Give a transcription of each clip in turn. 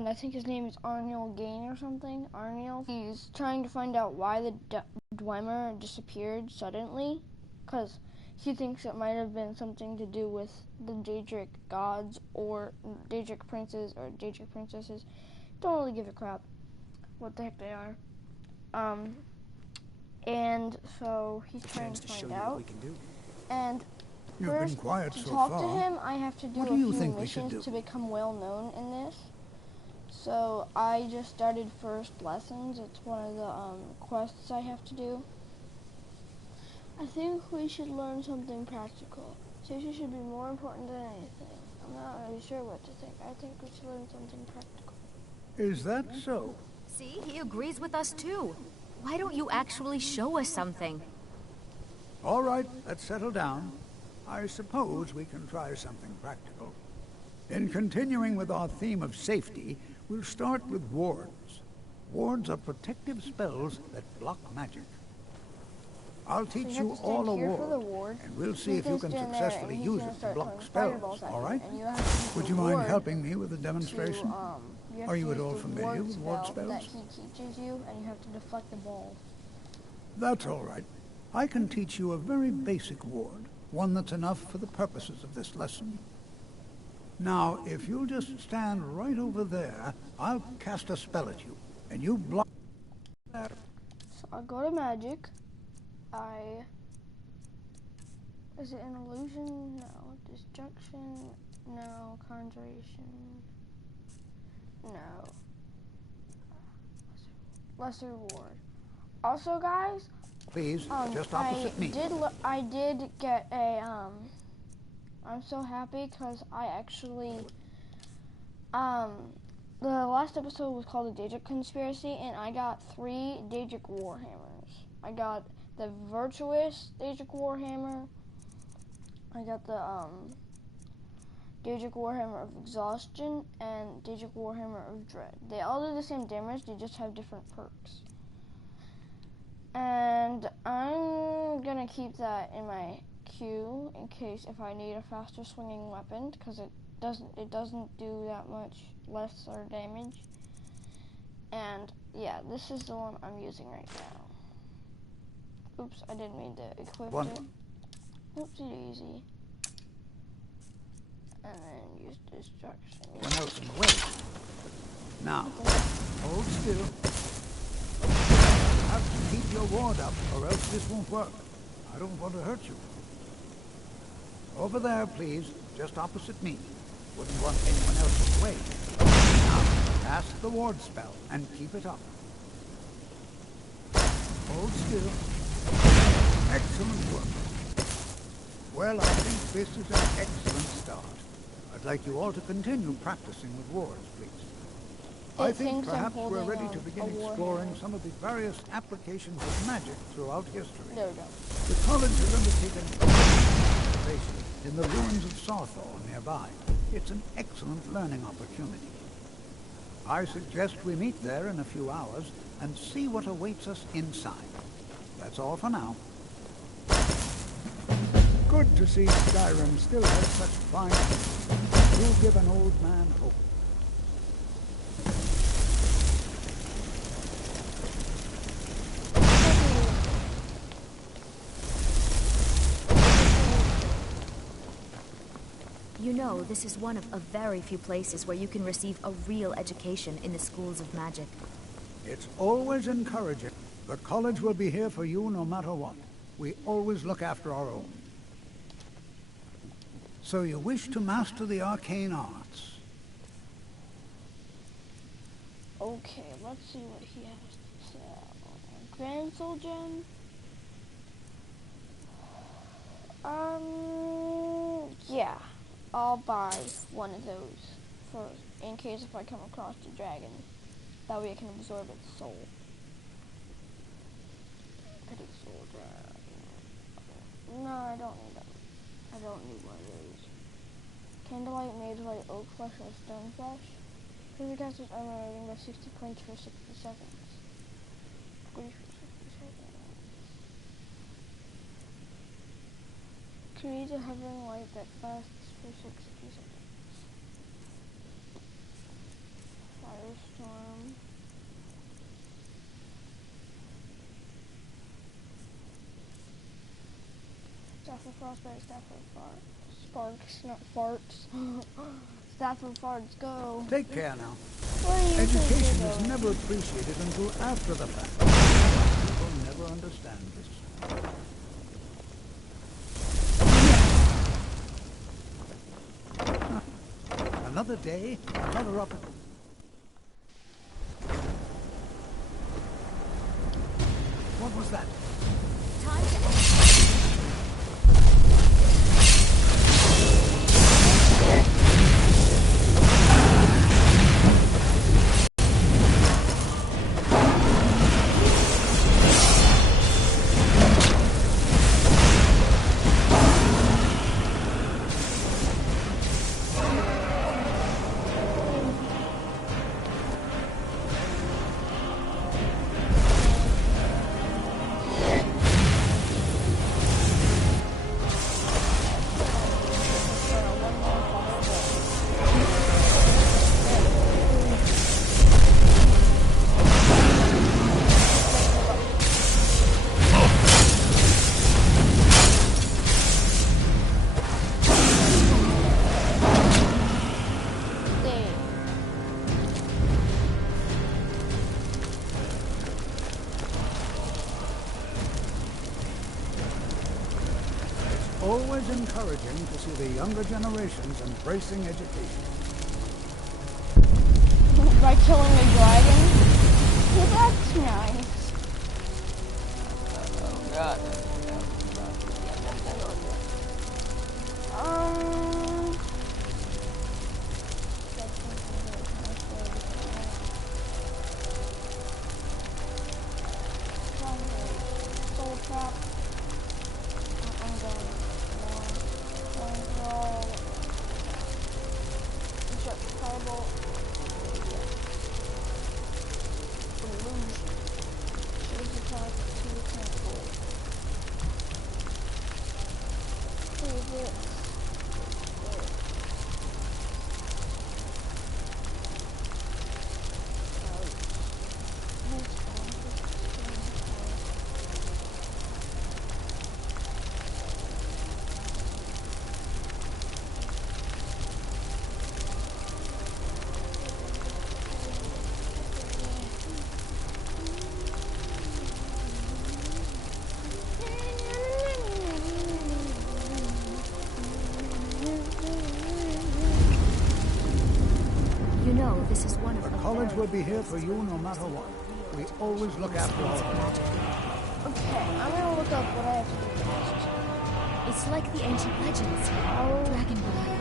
and I think his name is Arniel Gain or something. Arniel. He's trying to find out why the Dwemer disappeared suddenly, because he thinks it might have been something to do with the Daedric gods or Daedric princes or Daedric princesses. Don't really give a crap what the heck they are. And so he's trying to find out. What we can do. And first, to talk to him, I have to do a few missions to become well known in this. So I just started first lessons. It's one of the quests I have to do. I think we should learn something practical. Safety should be more important than anything. I'm not really sure what to think. I think we should learn something practical. Is that so? See, he agrees with us too. Why don't you actually show us something? All right, let's settle down. I suppose we can try something practical. In continuing with our theme of safety, we'll start with wards. Wards are protective spells that block magic. I'll teach you all a ward, and we'll see if you can successfully use it to block spells, all right? Would you mind helping me with the demonstration? Are you at all familiar with ward spells? That he teaches you, and you have to deflect the ball. That's all right. I can teach you a very basic ward, one that's enough for the purposes of this lesson. Now, if you'll just stand right over there, I'll cast a spell at you, and you block that. So I'll go to magic. Is it an illusion? No. Destruction? No. Conjuration? No. Lesser ward. Also, guys, please, just opposite me. I did get a, I'm so happy because I actually, the last episode was called the Daedric Conspiracy, and I got 3 Daedric Warhammers. I got the Virtuous Daedric Warhammer, I got the, Daedric Warhammer of Exhaustion, and Daedric Warhammer of Dread. They all do the same damage, they just have different perks. And I'm gonna keep that in my queue in case if I need a faster swinging weapon, because it doesn't do that much lesser damage. And yeah, this is the one I'm using right now. Oops, I didn't mean to equip it. Oopsie daisy. And then use destruction. One else in the way. Now, hold still. You have to keep your ward up, or else this won't work. I don't want to hurt you. Over there, please, just opposite me. Wouldn't want anyone else in the way. Now, cast the ward spell and keep it up. Hold still. Excellent work. Well, I think this is an excellent start. I'd like you all to continue practicing with wards, please. I think perhaps we're ready to begin exploring some of the various applications of magic throughout history. There we go. The college has undertaken observation in the ruins of Sarthor nearby. It's an excellent learning opportunity. I suggest we meet there in a few hours and see what awaits us inside. That's all for now. Good to see Skyrim still has such fine people. You'll give an old man hope. You know, this is one of a very few places where you can receive a real education in the schools of magic. It's always encouraging. The college will be here for you no matter what. We always look after our own. So you wish to master the arcane arts? Okay, let's see what he has to say. Grand Soul Gem? Yeah. I'll buy one of those for in case if I come across the dragon. That way I can absorb its soul. Pity soul dragon. No, I don't need them. I don't need one of those. Candlelight, Magelight, Oak Flesh, or Stone Flesh. Creature casters armor rating by 60 points for 60 seconds. Squeeze for 60 seconds. Create a hovering light that lasts for 60 seconds. Charm. Staff of Frostbite, Staff of Sparks, not farts. Staff of Farts, go. Take care now. Where do you Education think is you're never appreciated until after the fact. People never understand this. Another day, another opportunity. What was that? Time to end. Always encouraging to see the younger generations embracing education. by killing a dragon? Well, that's nice. Oh god. Soul trap. I'm going. Fireball. Illusion. Shields attack to cancel. Favorites. You know, this is one of The college will be here for you no matter what. We always look after all of you. Okay, I'm gonna look up what I have to do next. It's like the ancient legends. Dragonborn.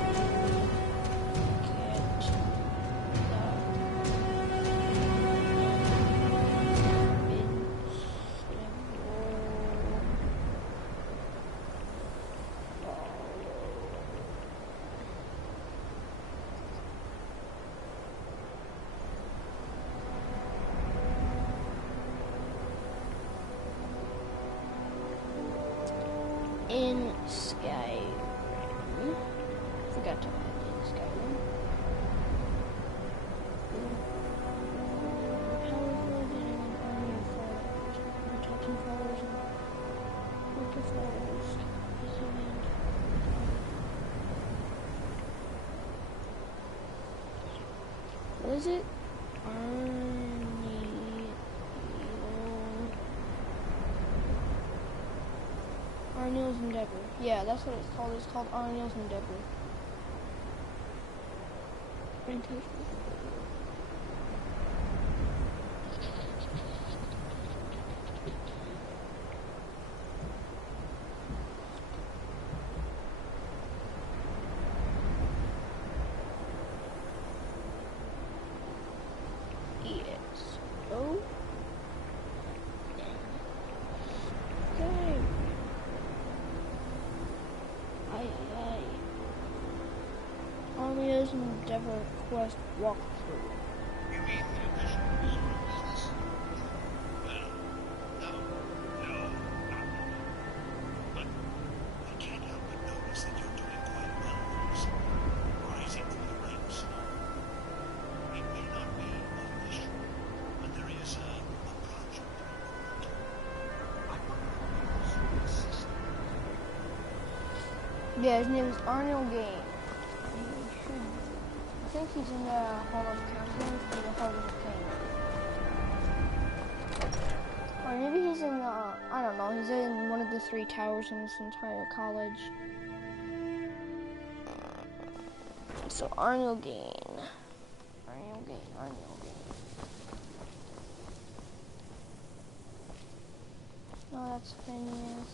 In Skyrim. Forgot to add in Skyrim. Powerful getting an army of followers. Protecting followers and winter followers. What is it? Arniel's Endeavor. Yeah, that's what it's called. It's called Arniel's Endeavor. Fantastic. Yes. Oh. Okay. Armia's Endeavor quest walkthrough. You mean the official resort business? Well, no, not really. But I can't help but notice that you're doing quite well for yourself, rising through the ranks. It may not be official Yeah, his name is Arnold Gain. I think he's in the Hall of Counseling or the Hall of Pain. Or maybe he's in the, I don't know, he's in one of the 3 towers in this entire college. So Arnold Gain. Arnold Gain. No, that's Phineas.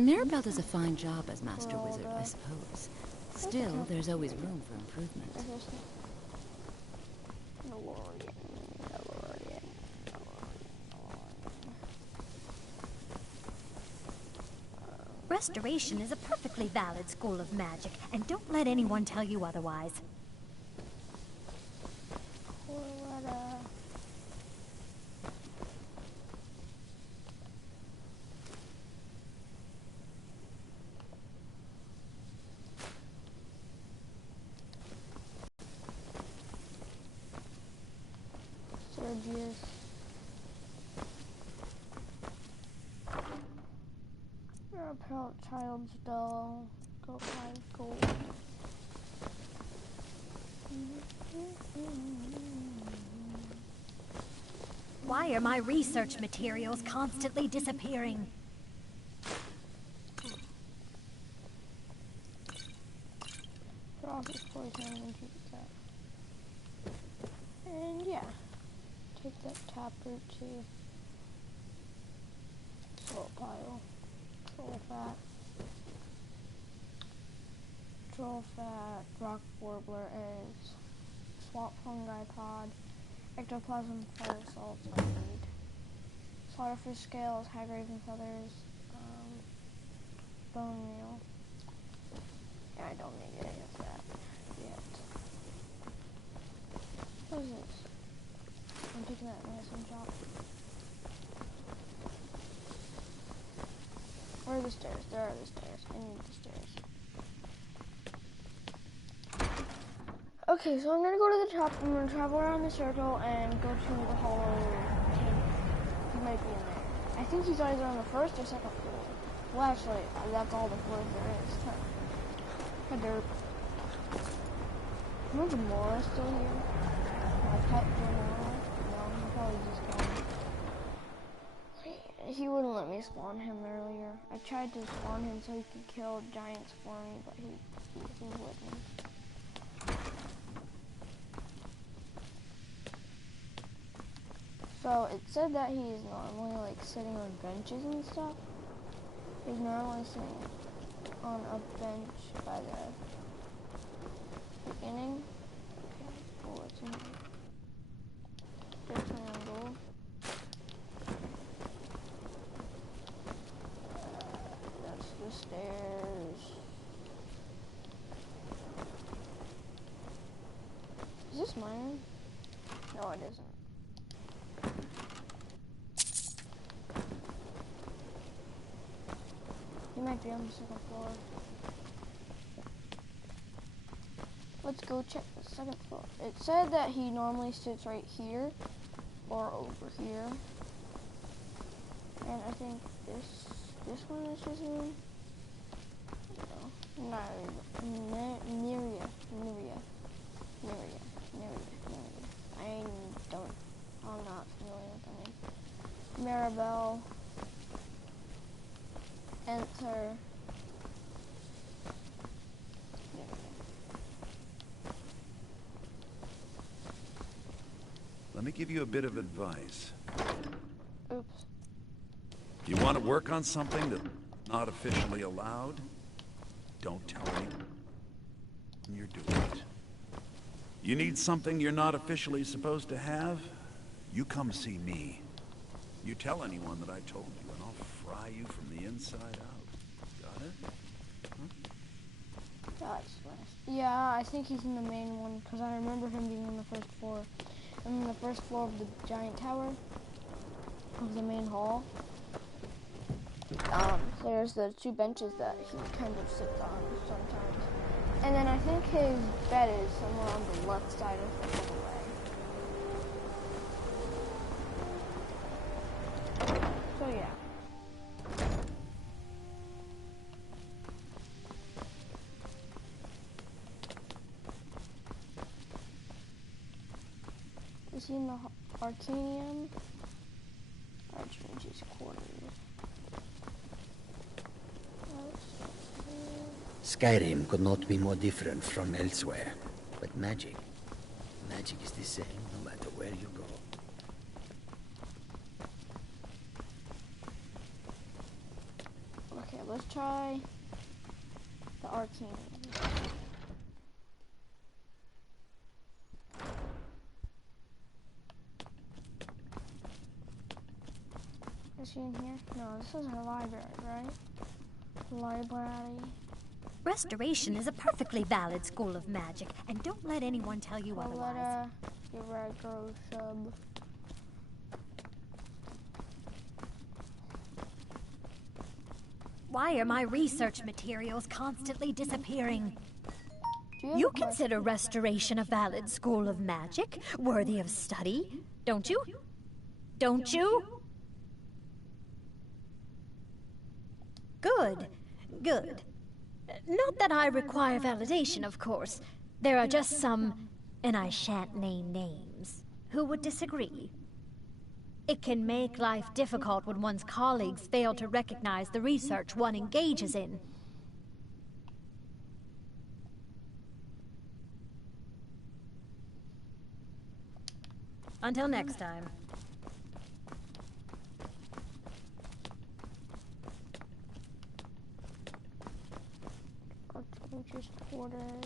Mirabelle does a fine job as Master Wizard, I suppose. Still, there's always room for improvement. Restoration is a perfectly valid school of magic, and don't let anyone tell you otherwise. Sergius. You're a child's doll. Go 5 gold. Why are my research materials constantly disappearing? Draw this poison and keep that. And yeah. Take that taproot to salt pile. Troll fat, rock warbler eggs, swamp fungi pod, ectoplasm fire salts I need, slaughterfish scales, hag raven feathers, bone meal. Yeah, I don't need any of that yet. What is this? I'm taking that medicine shop. Where are the stairs? There are the stairs. I need the stairs. Okay, so I'm gonna go to the top. I'm gonna travel around the circle and go to the hollow tank. He might be in there. I think he's either on the 1st or 2nd floor. Well, actually, that's all the floors there is. Hi, Derp. Remember Mora still here? My pet Mora? No, he probably just gone. He wouldn't let me spawn him earlier. I tried to spawn him so he could kill giants for me, but he wouldn't. So it said that he's normally like sitting on benches and stuff. He's normally sitting on a bench by the beginning. Okay, oh, what's in here? There's triangle. That's the stairs. Is this mine? No, it isn't. He might be on the 2nd floor. Let's go check the 2nd floor. It said that he normally sits right here or over here. And I think this one is his room. No, Neria. I'm not familiar with the name. Maribel. Enter. Let me give you a bit of advice. Oops. If you want to work on something that's not officially allowed, don't tell anyone you're doing it. You need something you're not officially supposed to have, you come see me. You tell anyone that I told you, and I'll fry you from the inside out. Got it? Huh? That's nice. Yeah, I think he's in the main one, because I remember him being on the 1st floor. I'm on the 1st floor of the giant tower, of the main hall. There's the 2 benches that he kind of sits on sometimes. And then I think his bed is somewhere on the left side of the hallway. So yeah. Is he in the Arcanium? Archmage's quarters. Skyrim could not be more different from elsewhere. But magic is the same no matter where you go. Okay, let's try the Arcanium. Is she in here? No, this is her library, right? Library. Restoration is a perfectly valid school of magic, and don't let anyone tell you otherwise. Your retro sub. Why are my research materials constantly disappearing? You consider restoration a valid school of magic, worthy of study, don't you? Don't you? Good, good. Not that I require validation, of course. There are just some, and I shan't name names, who would disagree. It can make life difficult when one's colleagues fail to recognize the research one engages in. Until next time. Just quarters.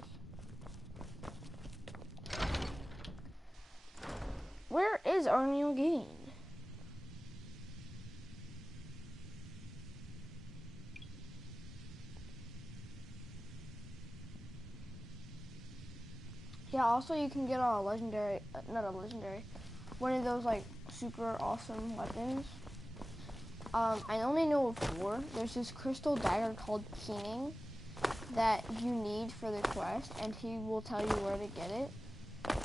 Where is Arniel Gain? Yeah, also you can get a legendary, not a legendary, one of those like super awesome weapons. I only know of 4. There's this crystal dagger called Keening that you need for the quest, and he will tell you where to get it.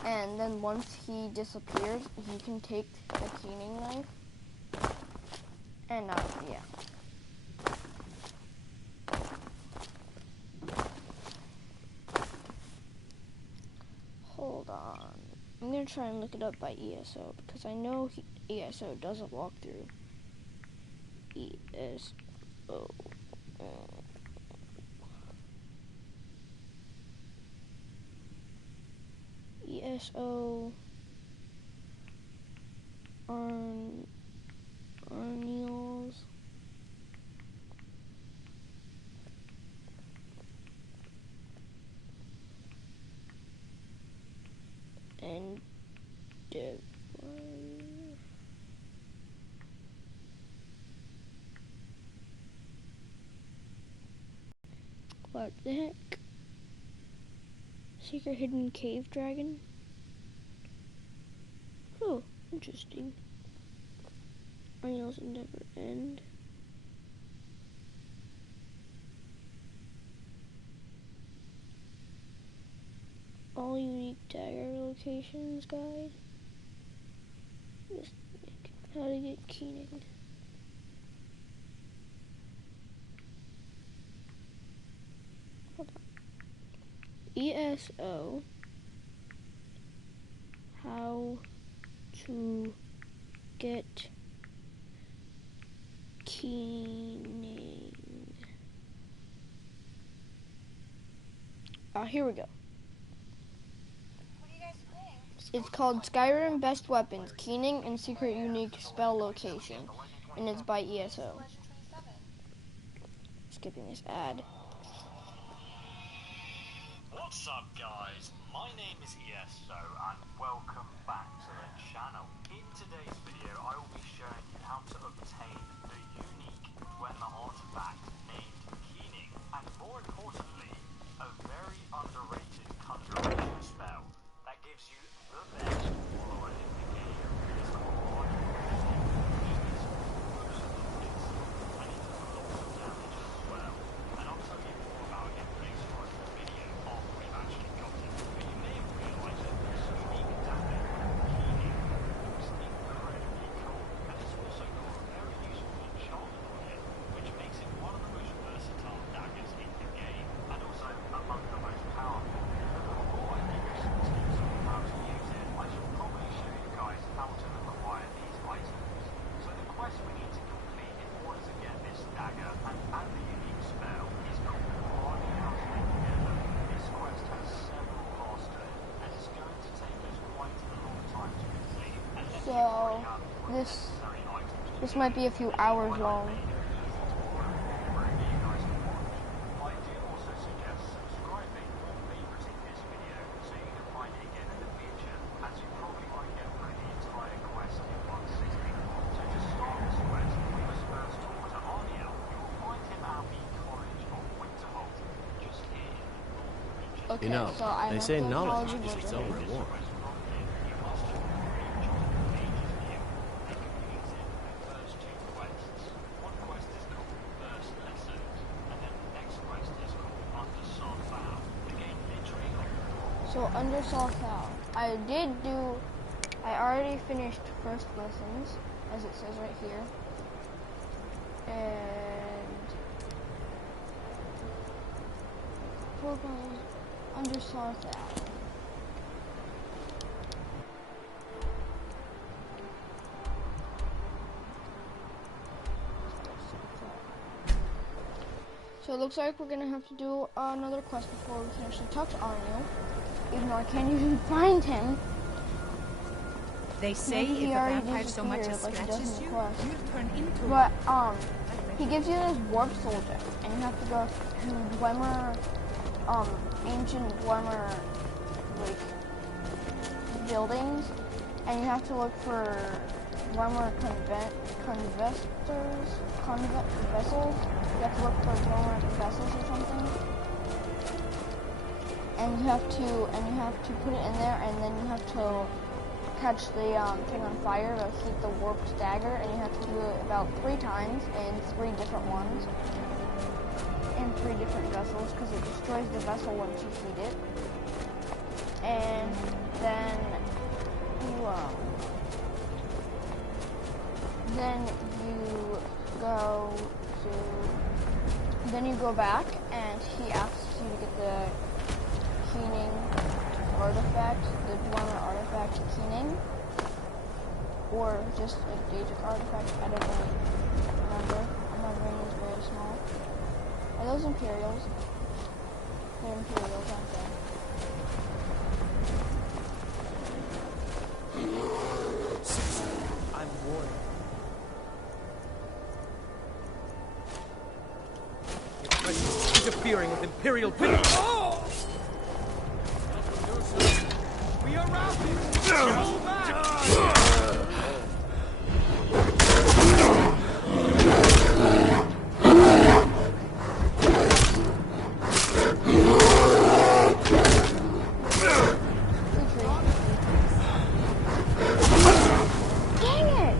And then once he disappears, you can take the Keening knife. And yeah. Hold on. I'm gonna try and look it up by ESO because I know ESO does a walkthrough. ESO. ESO Arniels. And what the heck? Secret hidden cave dragon? Oh, interesting. Arniel's never end. All unique dagger locations guide. How to get Keening. Hold on. ESO. How to get Keening. Here we go. It's called Skyrim Best Weapons, Keening and Secret Unique Spell Location, and it's by ESO. Skipping this ad. What's up, guys? My name is ESO, and welcome back to the channel. In today's video, I will be showing you how to obtain the unique Dwemer artifact named Keening, and more importantly, a very underrated conjuration spell that gives you the best follower in the game. It's called One Keening. It's and it does lots of damage as well. And I'll tell you more about it later on in the video after we've actually got it. But you may have realised that this unique dagger, Keening, looks incredibly cool. And it's also got a very useful enchantment on it, which makes it one of the most versatile daggers in the game. And So this might be a few hours long. Okay, You know, so I they say knowledge is its own reward. So Undersaw Foul. I already finished first lessons, as it says right here. And Undersaw Foul. So it looks like we're gonna have to do another quest before we can actually talk to Arno. Even though I can't even find him. They say if a vampire so much as scratches you, you'll turn into one. But he gives you this warp soldier, and you have to go to Dwemer, ancient Dwemer, like, buildings, and you have to look for Dwemer vessels. You have to look for Dwemer vessels or something. And you have to put it in there, and then you have to catch the thing on fire to heat the warped dagger, and you have to do it about 3 times in 3 different ones, in 3 different vessels, because it destroys the vessel once you heat it. And then you go back, and he asks you to get the keening artifact, the Dwemer artifact keening, or just a Daedric artifact. I don't really remember. My brain is very small. Are those Imperials? They're Imperials, aren't they? I'm warned. Your presence is interfering with Imperial business. Oh! We are routed! Roll back! Dang it!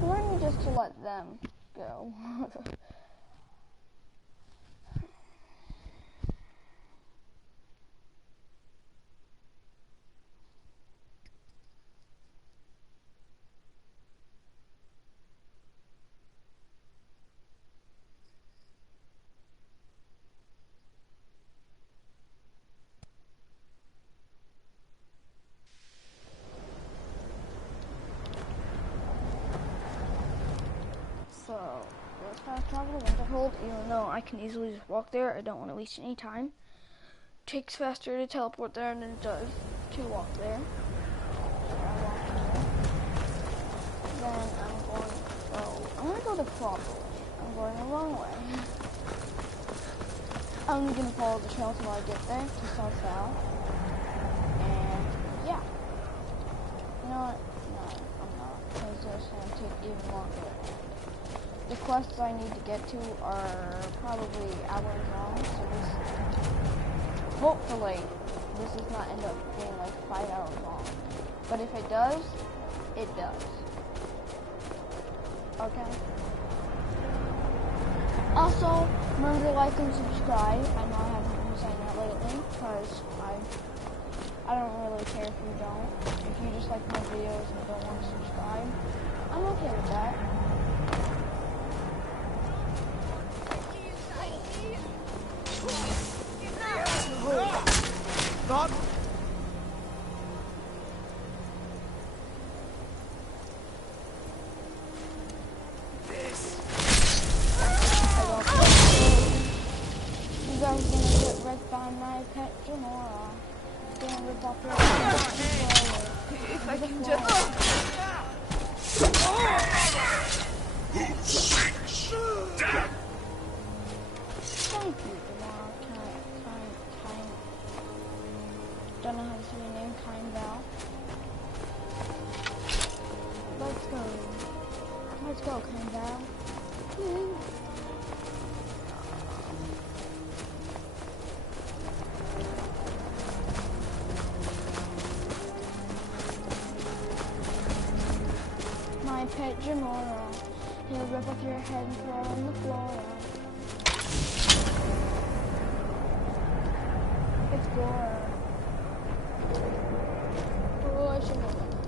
Why don't you just to let them go? So, let's fast travel to Winterhold, even though I can easily just walk there. I don't want to waste any time. Takes faster to teleport there than it does to walk there. Then I'm going to go the proper way. I'm going the wrong way. I'm going to follow the trail till I get there to South Val. And, yeah. You know what? No, I'm not. Because this is going to take even longer. The quests I need to get to are probably hours long, so hopefully, this does not end up being like 5 hours long. But if it does, it does. Okay? Also, remember to like and subscribe. I know I haven't been saying that lately, because I don't really care if you don't. If you just like my videos and don't want to subscribe, I'm okay with that. Not. This. You guys are gonna get wrecked by my pet Jamora. gonna rip off your head. If I can just... Thank you, Demar. Kind. Don't know how to say your name, Kind Val. Let's go. Let's go, Kind Val. My pet Janora. He'll rip off your head and throw it on the floor. It's gore. Oh, I should have done that.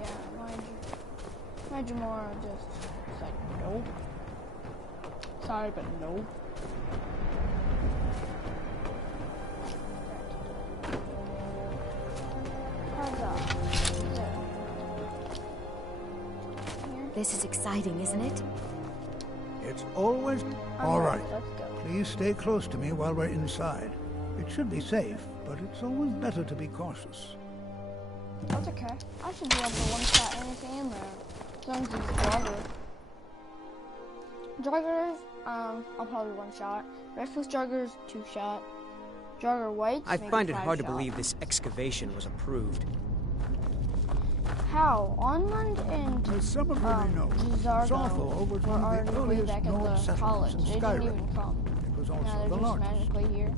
Yeah, my Jamora just was like, nope. Sorry, but nope. This is exciting, isn't it? It's always... All right. Let's go. Please stay close to me while we're inside. It should be safe, but it's always better to be cautious. That's okay. I should be able to one-shot anything in there. As long as it's Jogger. Joggers, I'll probably one-shot. Restless Joggers, 2-shot. Jogger Whites, I find it hard to shot. believe this excavation was approved. How? Onland and As some of you know, Gizardo was were one of already the way earliest back at known the settlements college. in They didn't Skyrim. even come. It was Now also they're the just largest. magically here.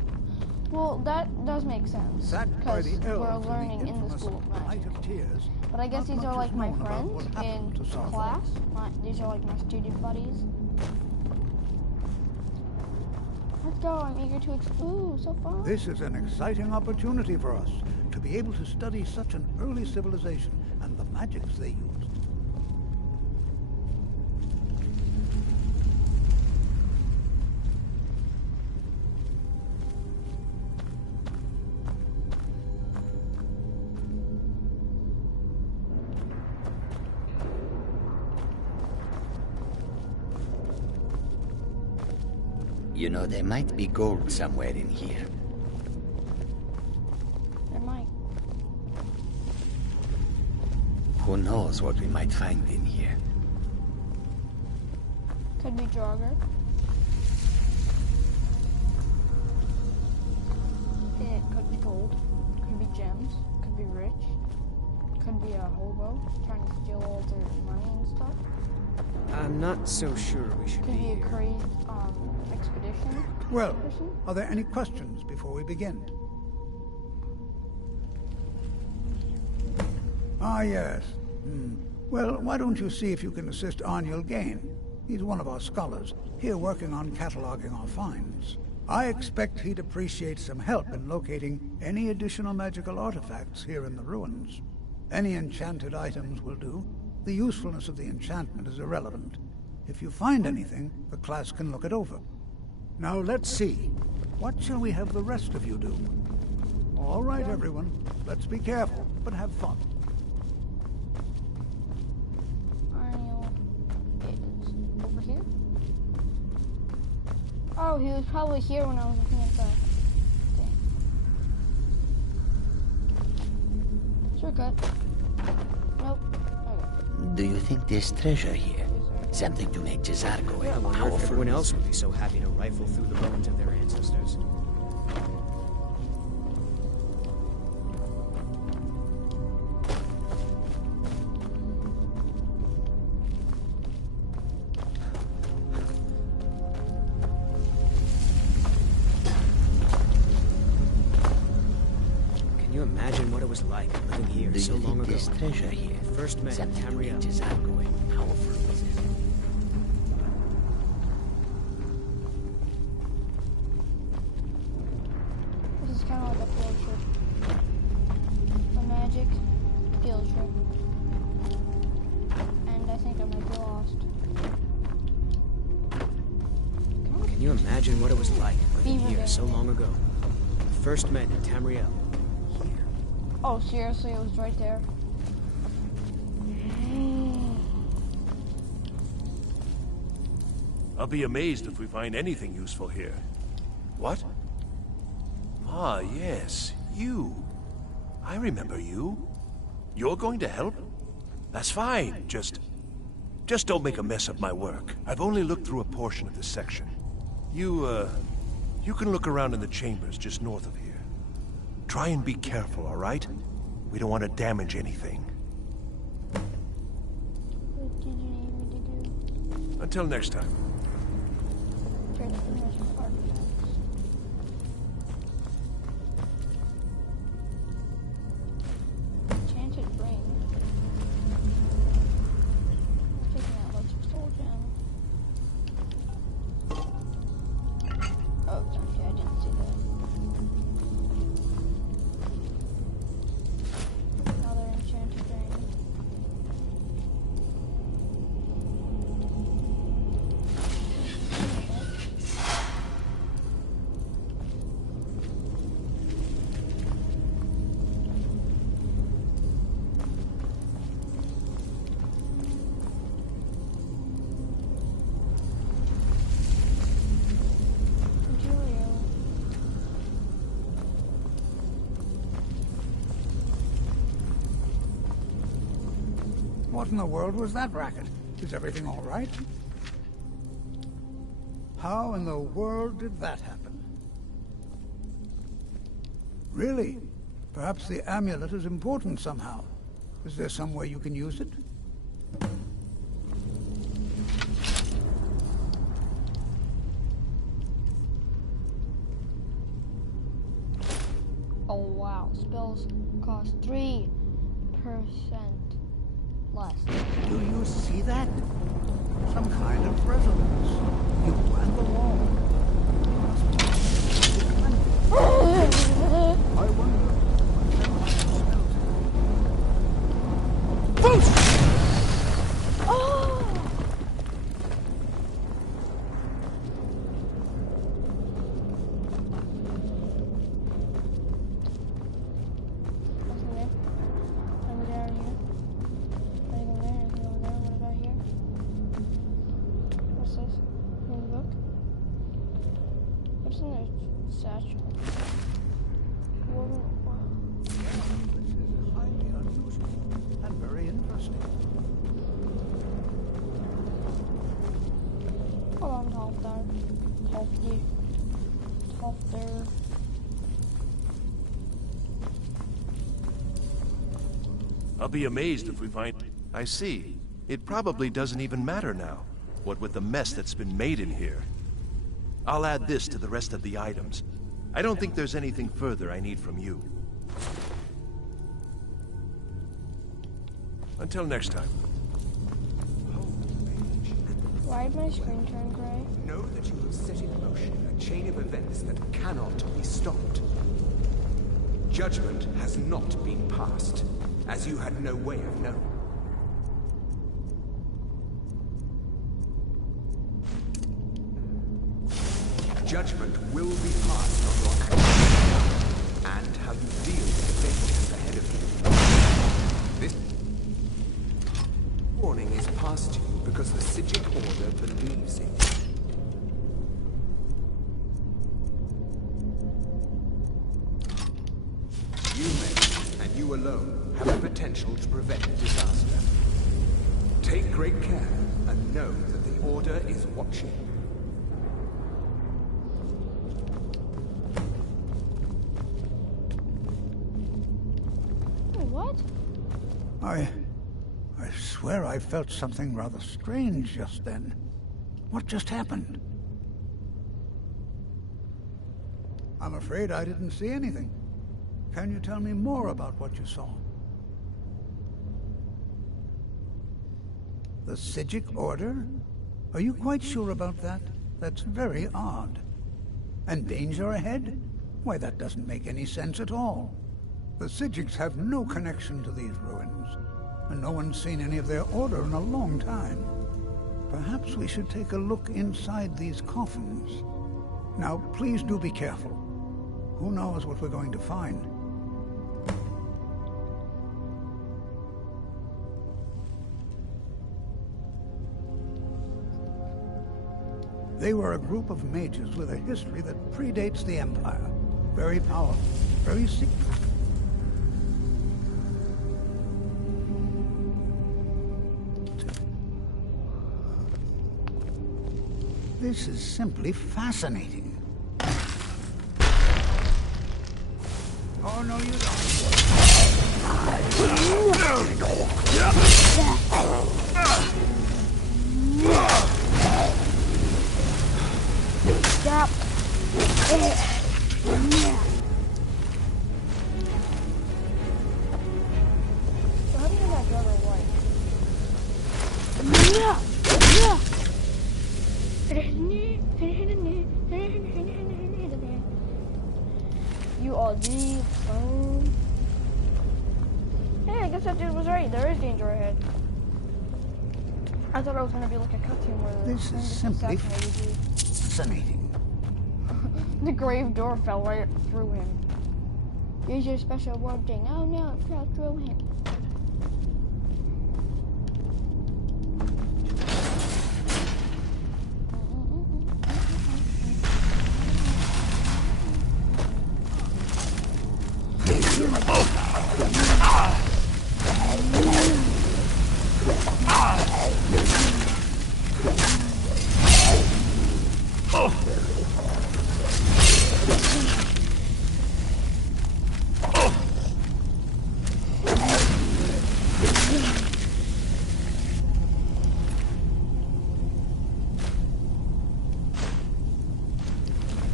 Well, that does make sense. Sat by Because the we're elves learning the in the infamous School of Magic. Night of Tears. But I guess Not these are much like is my known about friends what in happened to Sarthor. class. These are like my student buddies. Let's go, I'm eager to explore. Ooh, so fun. This is an exciting opportunity for us to be able to study such an early civilization and the magics they used. You know, there might be gold somewhere in here. There might. Who knows what we might find in here? Could be Jogger. It could be gold. Could be gems. Could be rich. Could be a hobo trying to steal all their money and stuff. I'm not so sure we should Could be a here. crazed expedition. Well, person. are there any questions before we begin? Ah, yes. Well, why don't you see if you can assist Arniel Gain? He's one of our scholars, here working on cataloging our finds. I expect he'd appreciate some help in locating any additional magical artifacts here in the ruins. Any enchanted items will do. The usefulness of the enchantment is irrelevant. If you find anything, the class can look it over. Now let's see. What shall we have the rest of you do? All right, everyone. Let's be careful, but have fun. Arniel is over here. Oh, he was probably here when I was looking at the thing. Shortcut. Nope. Okay. Do you think there's treasure here? Something to make Jazargo I wonder if everyone else would be so happy to rifle through the bones of their ancestors. Can you imagine what it was like living here Do so you long think ago? there's treasure here? First met in Something to make Tamriel. Jazargo a powerful wizard. This is kind of like a field trip. A magic field trip. And I think I might be lost. Can you imagine what it was like living Beaver here Dam. so long ago? First met in Tamriel. Oh, seriously, it was right there. I'll be amazed if we find anything useful here. What? Ah, yes, you. I remember you. You're going to help? That's fine. Just don't make a mess of my work. I've only looked through a portion of this section. You can look around in the chambers just north of here. Try and be careful, all right? We don't want to damage anything. What did you need me to do? Until next time. Enchanted ring. Taking out lots of soul gems. Oh, okay, I didn't see that. Another enchanted ring. What in the world was that racket? Is everything all right? How in the world did that happen? Really? Perhaps the amulet is important somehow. Is there some way you can use it? Oh wow, spells cost 3% less. Do you see that? Some kind of resonance. You and the wall. I wonder what smelt. Oh! What's in there? Over there, here. Anything over there? Anything over there? What about here? What's this? Another book? What's in their satchel? Wow. This is highly unusual and very interesting. Hold on, talk there. Talk you. Talk there. I'll be amazed if we find... I see. It probably doesn't even matter now, what with the mess that's been made in here. I'll add this to the rest of the items. I don't think there's anything further I need from you. Until next time. Why did my screen turn gray? Know that you have set in motion a chain of events that cannot be stopped. Judgment has not been passed, as you had no way of knowing. Judgment will be passed on your actions, and how you deal with the dangers ahead of you. This warning is passed to you because the Psijic Order believes in you. You may, and you alone, have the potential to prevent disaster. Take great care, and know that the Order is watching. What? I swear I felt something rather strange just then. What just happened? I'm afraid I didn't see anything. Can you tell me more about what you saw? The Psijic Order? Are you quite sure about that? That's very odd. And danger ahead? Why, that doesn't make any sense at all. The Psijics have no connection to these ruins, and no one's seen any of their order in a long time. Perhaps we should take a look inside these coffins. Now, please do be careful. Who knows what we're going to find? They were a group of mages with a history that predates the Empire. Very powerful, very secret. This is simply fascinating. Oh, no, you Stop. So how do you get that drummer white? You are the phone. Hey, I guess that dude was right. There is danger ahead. I thought it was gonna be like a cutscene where this is simply fascinating. The grave door fell right through him. Use your special ward thing. Oh no, it fell through him.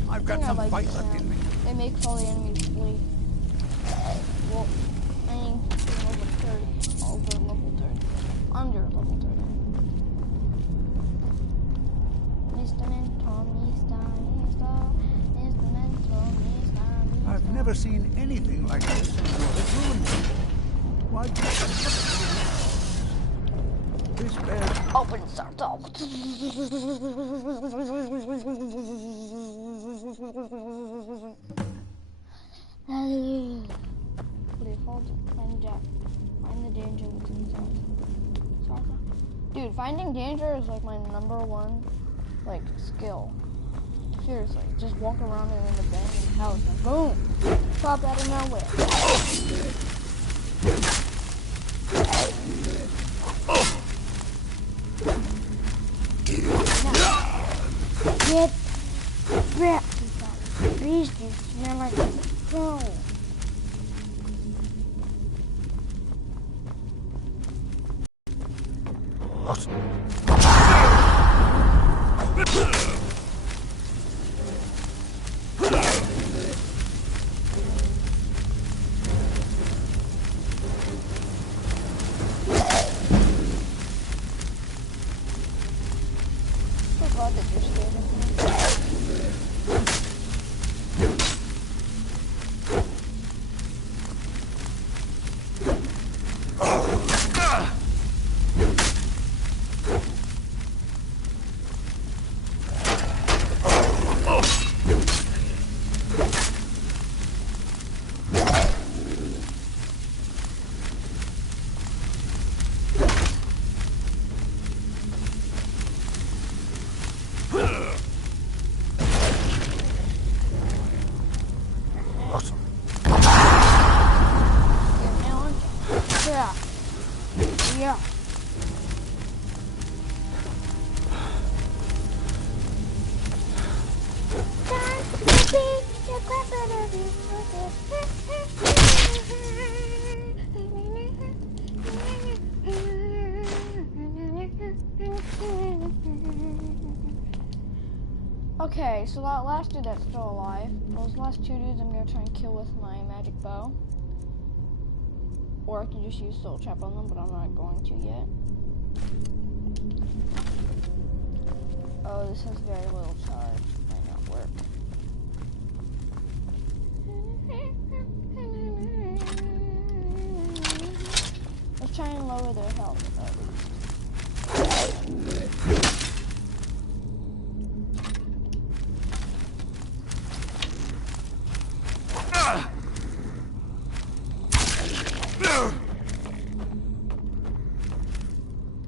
I've got some fight left in me. It makes all the enemies flee. Well, I mean, over 30. Over level 30. Under level 30. Mr. Mentor, Mr. Mentor, Mr. I've never seen anything like this in this room. Why do this bears... Open circle. Please hold it. Find Jack. Find the danger what's inside. Dude, finding danger is like my #1 like skill. Seriously, just walk around in an abandoned house and boom, pop out of nowhere. Get wrecked. These dudes smell like a phone. So glad that you're scared of me. Yeah. Okay, so that last dude that's still alive, those last 2 dudes I'm gonna try and kill with my magic bow. Or I can just use soul trap on them, but I'm not going to yet. Oh, this has very little charge. Might not work. Let's try and lower their health at least.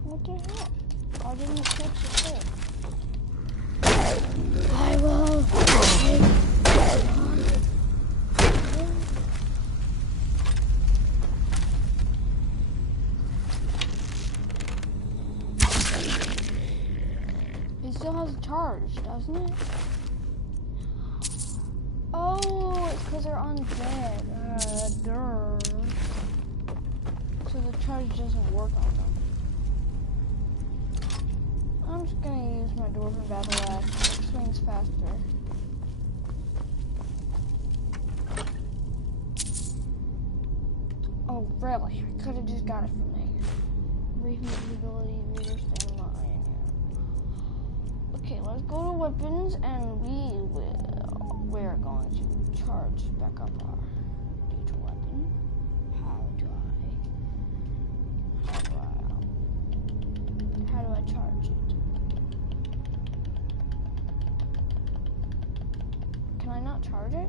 What the hell? I didn't catch the fish. still has a charge, doesn't it? Oh, it's because they're undead. Duh. So the charge doesn't work on them. I'm just gonna use my Dwarven Battle Axe. It swings faster. Oh, really? I could have just got it from there. Briefing ability, reader stamina. Okay, let's go to weapons, and we're going to charge back up our D2 weapon. How do I charge it? Can I not charge it?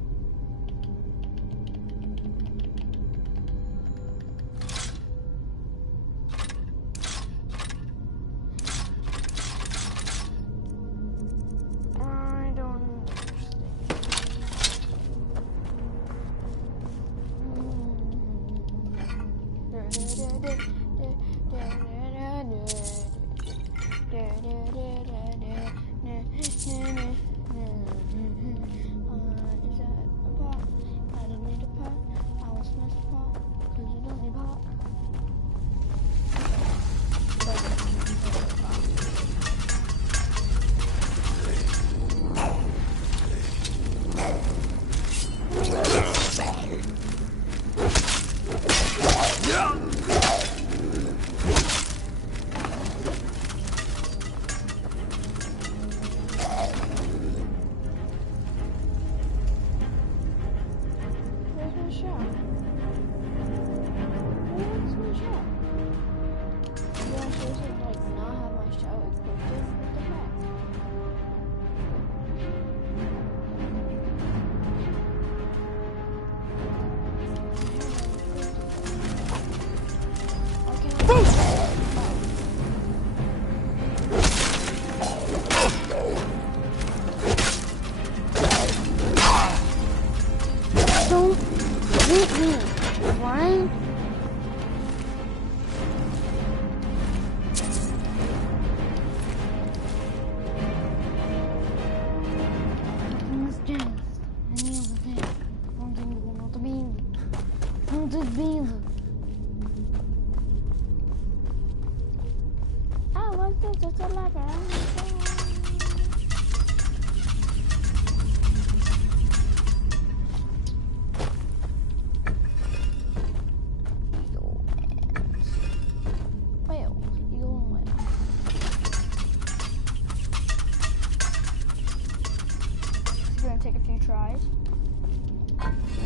Take a few tries.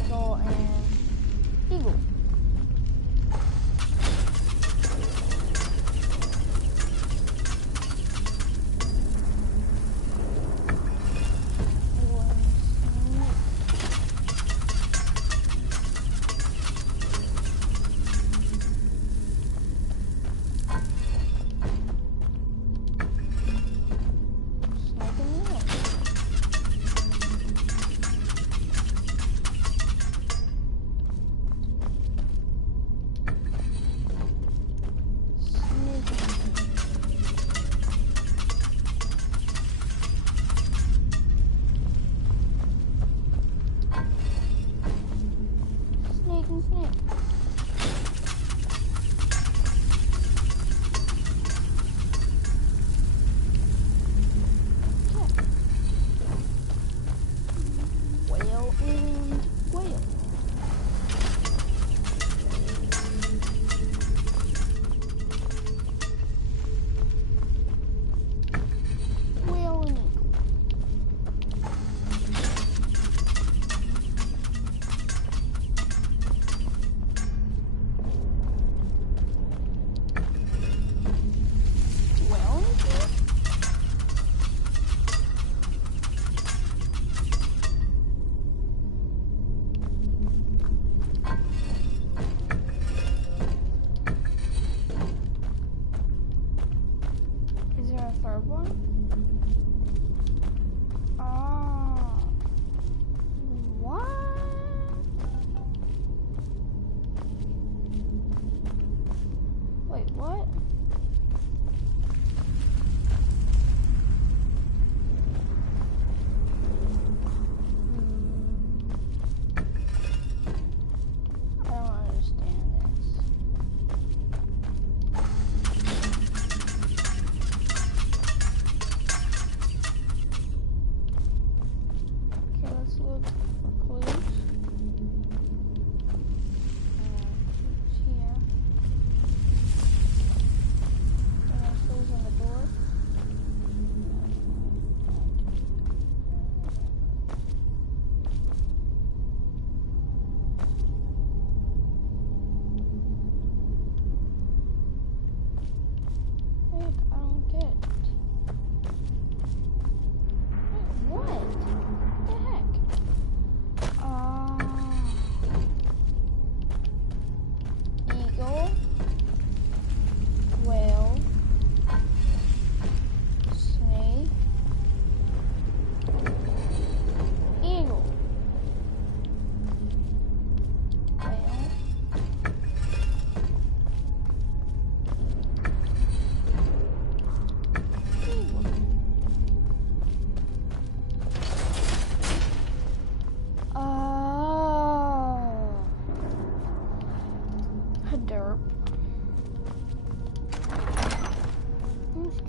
Eagle and eagle.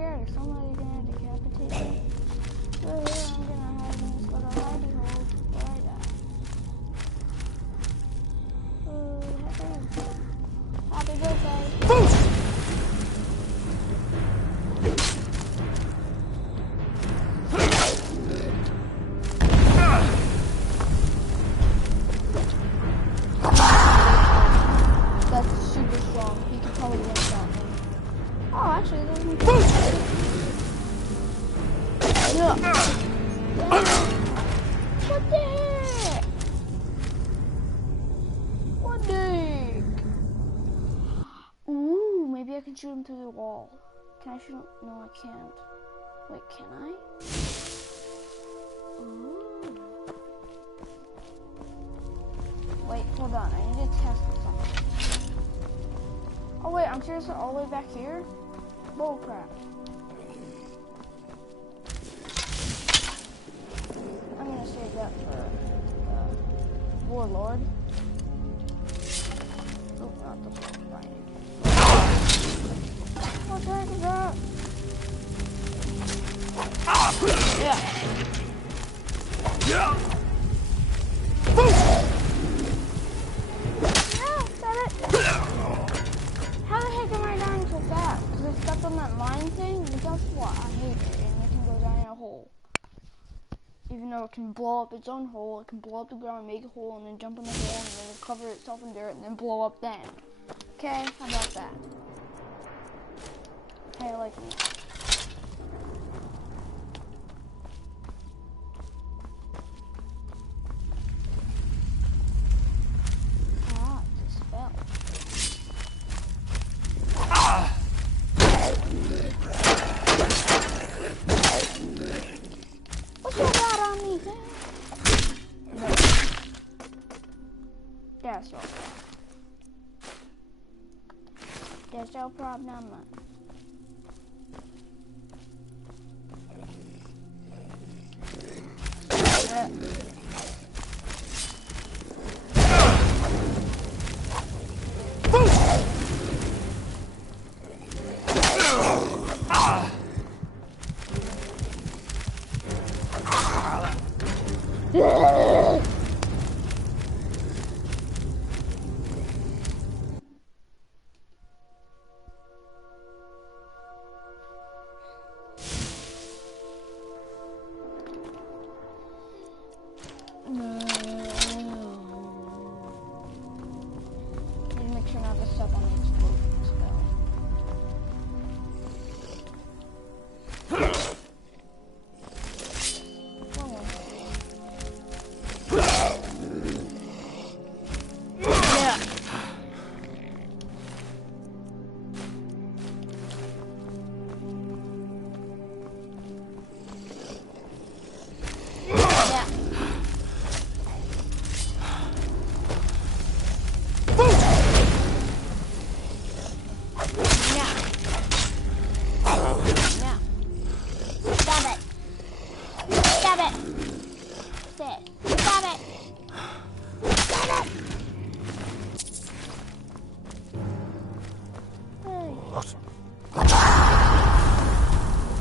scared if somebody's gonna decapitate me. So here I'm gonna hide in this little hidey hole where I die. Oh, happy birthday. That's super strong. He could probably one-shot me. Oh, actually, there's no yeah. What the heck? What the heck? Ooh, maybe I can shoot him through the wall. Can I shoot him? No, I can't. Wait, can I? Ooh. Wait, hold on. I need to test something. Oh wait, I'm seriously all the way back here? Bullcrap. I'm gonna save that for Warlord. Oh, not the binding. What the heck is that? Yeah. Yeah. Got it. How the heck am I dying so fast? Because I stepped on that mine thing, and guess what? I hate it, and it can go down in a hole. Even though it can blow up its own hole, it can blow up the ground, make a hole, and then jump in the hole, and then cover itself in dirt, and then blow up then. Okay, how about that? Hey, I like me. Ah, it's a spell. What's so bad on me? No. That's no problem. There's no problem. Make sure not to step on the explosion spell.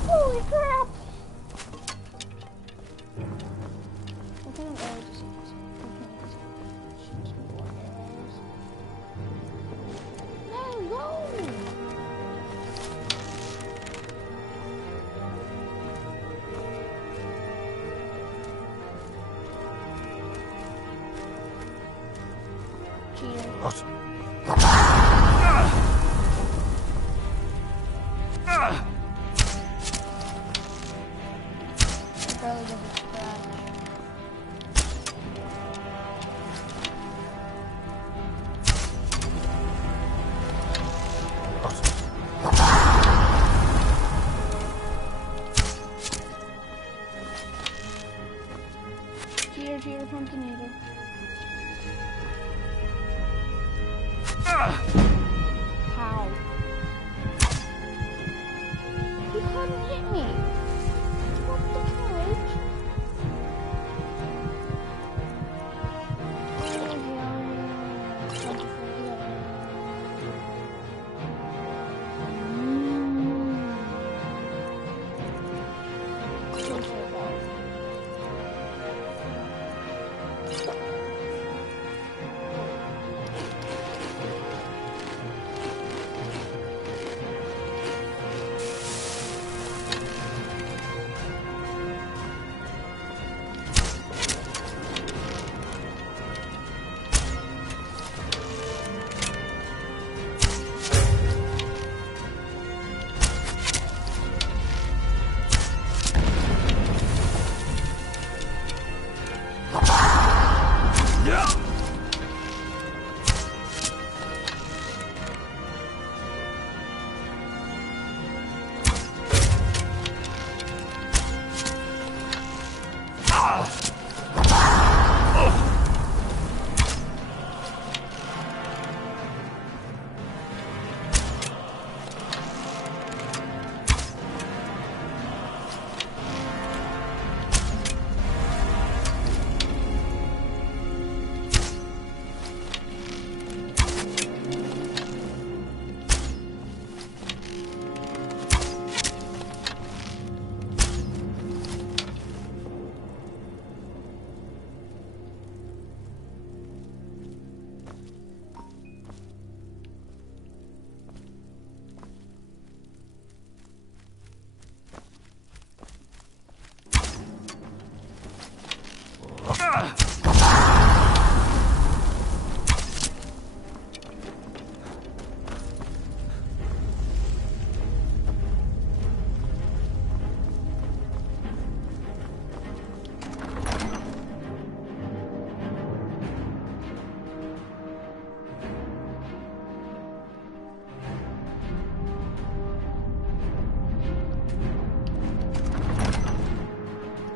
Holy crap! What kind of arrows does he use? No, go! Cheater. Barely does it scratch. Cheater, pumpkin eater. How? He couldn't hit me. What the fudge? I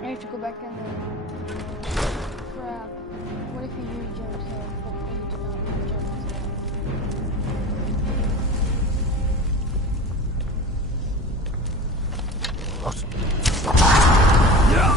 have to go back in there. Crap. What if you use Jones here? Hopefully you did not use Jones here. Yeah.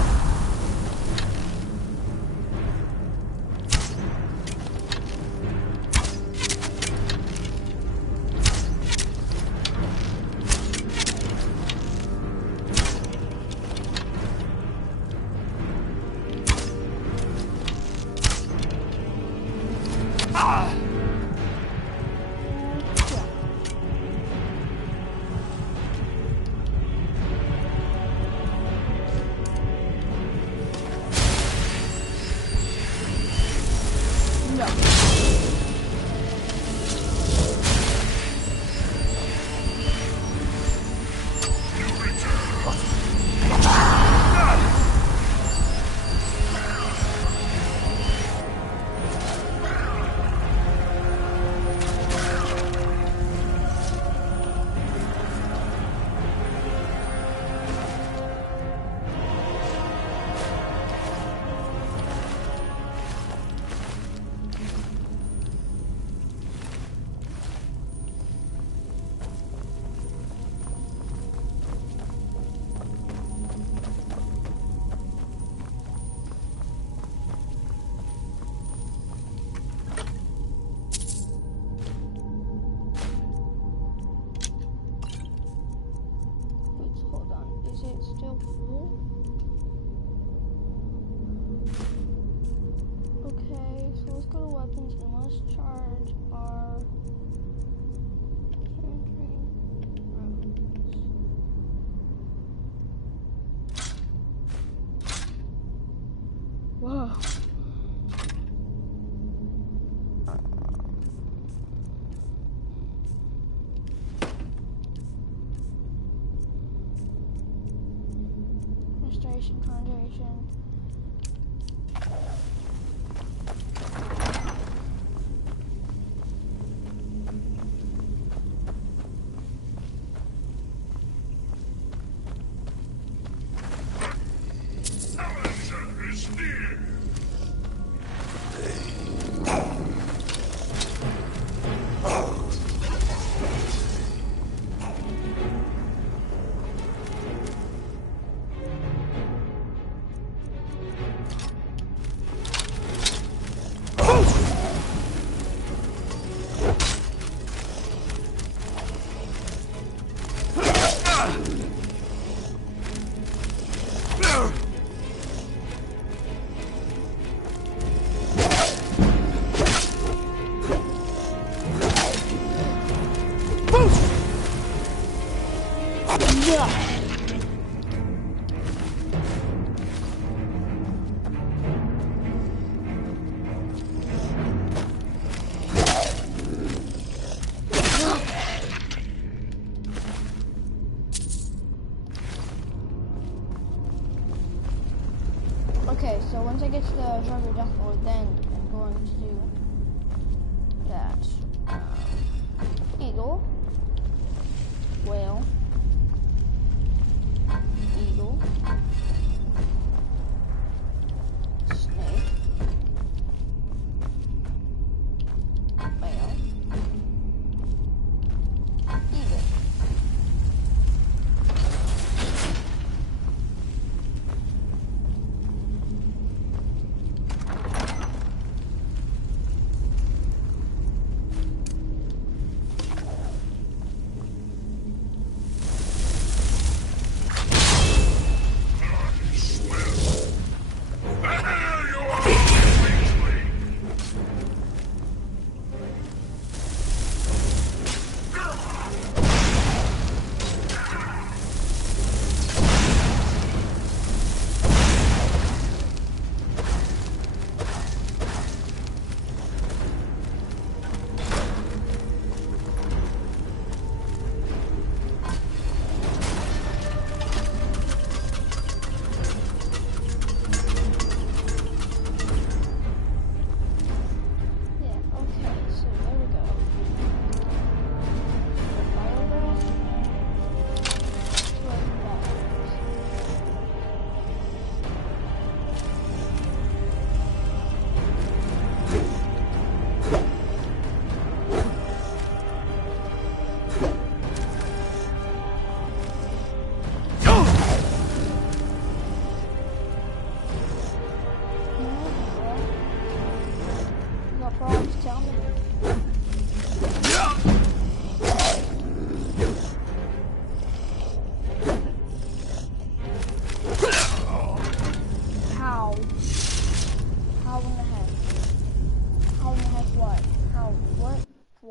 Is it still full? Okay, so let's go to weapons and let's charge our whoa. Restoration, conjuration. Okay, so once I get to the Jungle Death Lord, then I'm going to do that. Eagle. Whale. Eagle.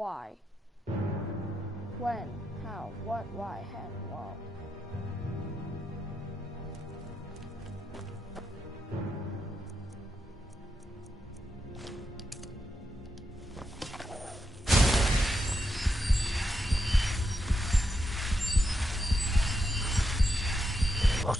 Why? When? How? What? Why? How? Wow. What?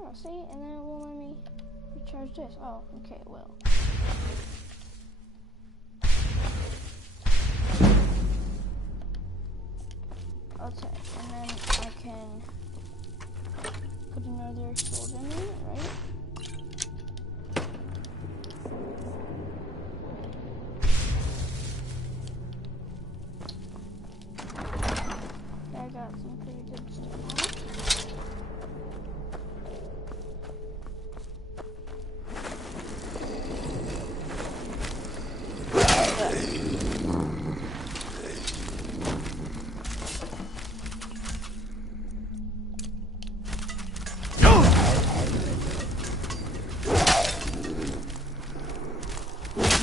Oh, see, and then it won't let me recharge this. Oh, okay, it will. Okay, and then I can put another soldier in it, right? I got some pretty good stuff.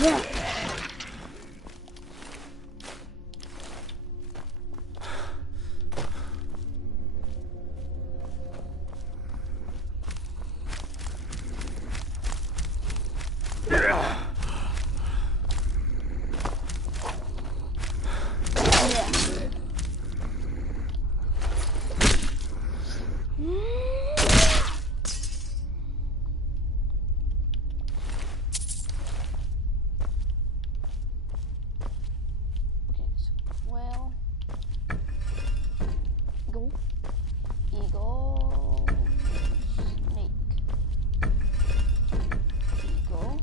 Yeah. Eagle, snake, eagle,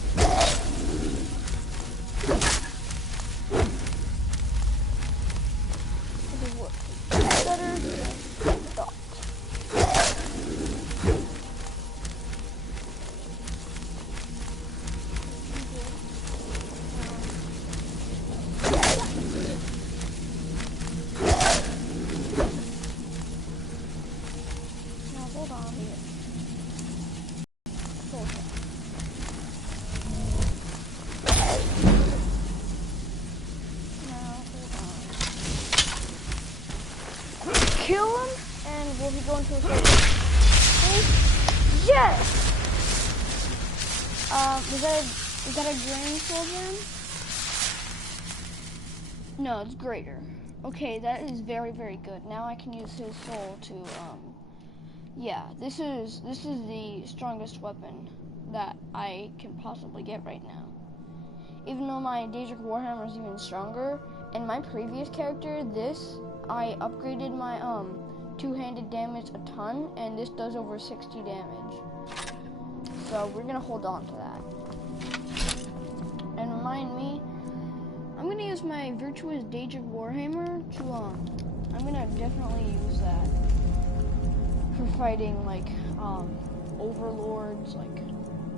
whale, kill him, and will he go into a circle? Yes! Is that a drain soldier? No, it's greater. Okay, that is very, very good. Now I can use his soul to, yeah, this is the strongest weapon that I can possibly get right now. Even though my Daedric Warhammer is even stronger, in my previous character, I upgraded my, two-handed damage a ton, and this does over 60 damage. So we're gonna hold on to that. And remind me, I'm gonna use my Virtuous Daedric Warhammer to, I'm gonna definitely use that for fighting, like, overlords, like,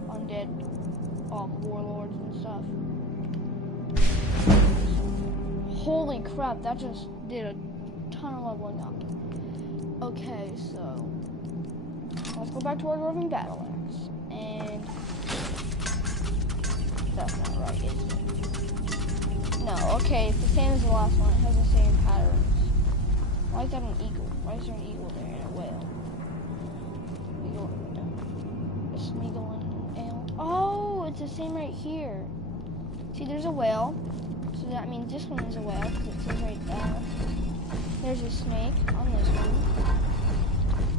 undead, warlords and stuff. Holy crap, that just did a ton of leveling up. Okay, so, let's go back to our Dwarven Battle Axe, and, that's not right, is it? No, okay, it's the same as the last one. It has the same patterns. Why is that an eagle? Why is there an eagle there and a whale? A smeagol and an ale. Oh, it's the same right here. See, there's a whale. So that means this one is a whale, because it says right there. There's a snake on this one.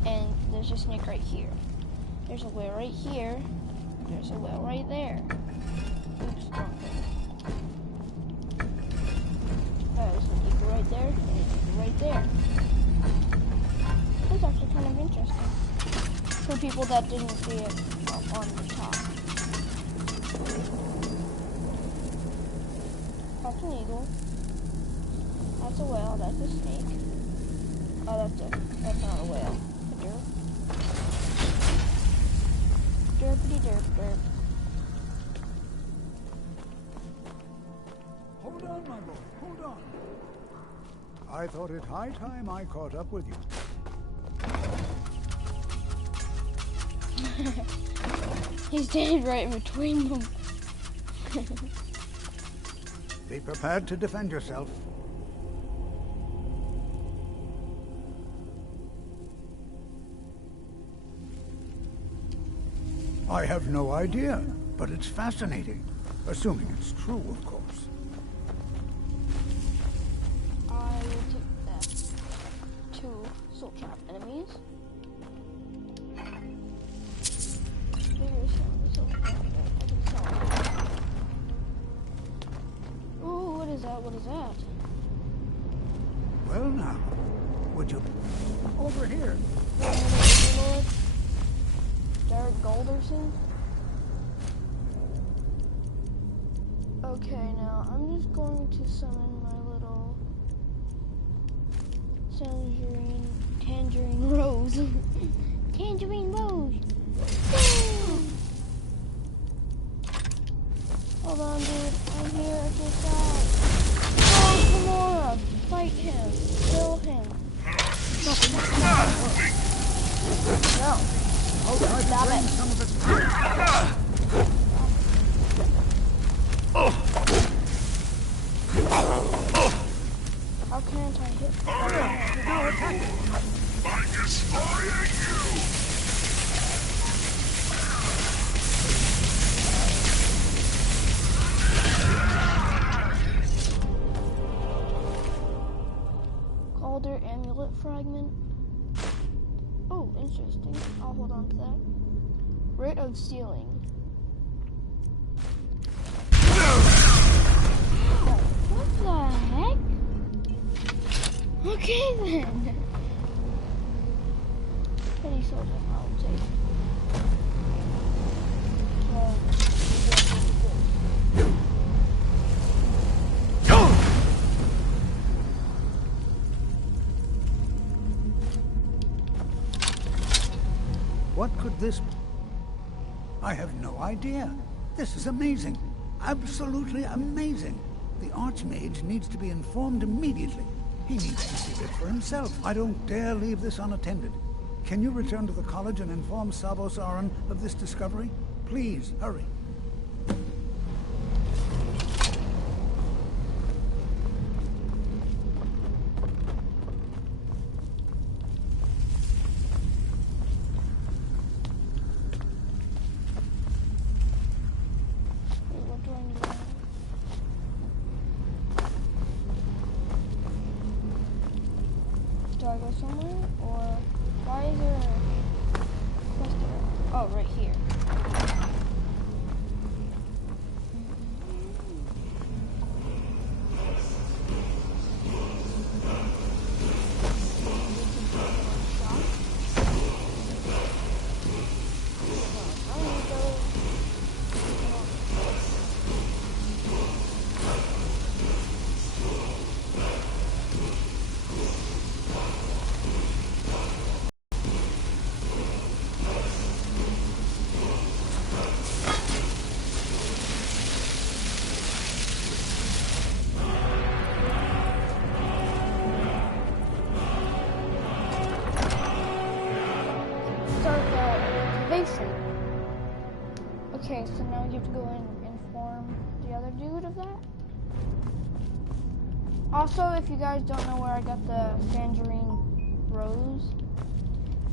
And there's a snake right here. There's a whale right here. There's a whale right there. Oops, wrong thing. There's an eagle right there, and an eagle right there. That's actually kind of interesting. For people that didn't see it on the top. That's an eagle. That's a whale, that's a snake. Oh, that's not a whale. A derp. Derpity derp derp. Hold on, my boy, hold on. I thought it high time I caught up with you. He's standing right in between them. Be prepared to defend yourself. I have no idea, but it's fascinating. Assuming it's true, of course. I will take that. 2 soul trap enemies. Ooh, what is that? What is that? Well now, would you... Over here. Derek Golderson? Okay, now I'm just going to summon my little Tangerine Rose. Tangerine Rose! Hold on, dude. I'm here at your side. Oh, Gamora! Fight him. Kill him. No. I'll try to bring some of it. How can't I hit? Now attack! I'm destroying you! Calder Amulet Fragment. Oh, interesting. I'll hold on to that. Rite of Sealing. What the heck? Okay then. Penny soldier, I'll take. What could this be? I have no idea. This is amazing. Absolutely amazing. The Archmage needs to be informed immediately. He needs to see it for himself. I don't dare leave this unattended. Can you return to the college and inform Savos Aran of this discovery? Please, hurry. go somewhere? Or why is there a quest area? Oh, right here. Okay, so now you have to go and inform the other dude of that. Also, if you guys don't know where I got the tangerine rose,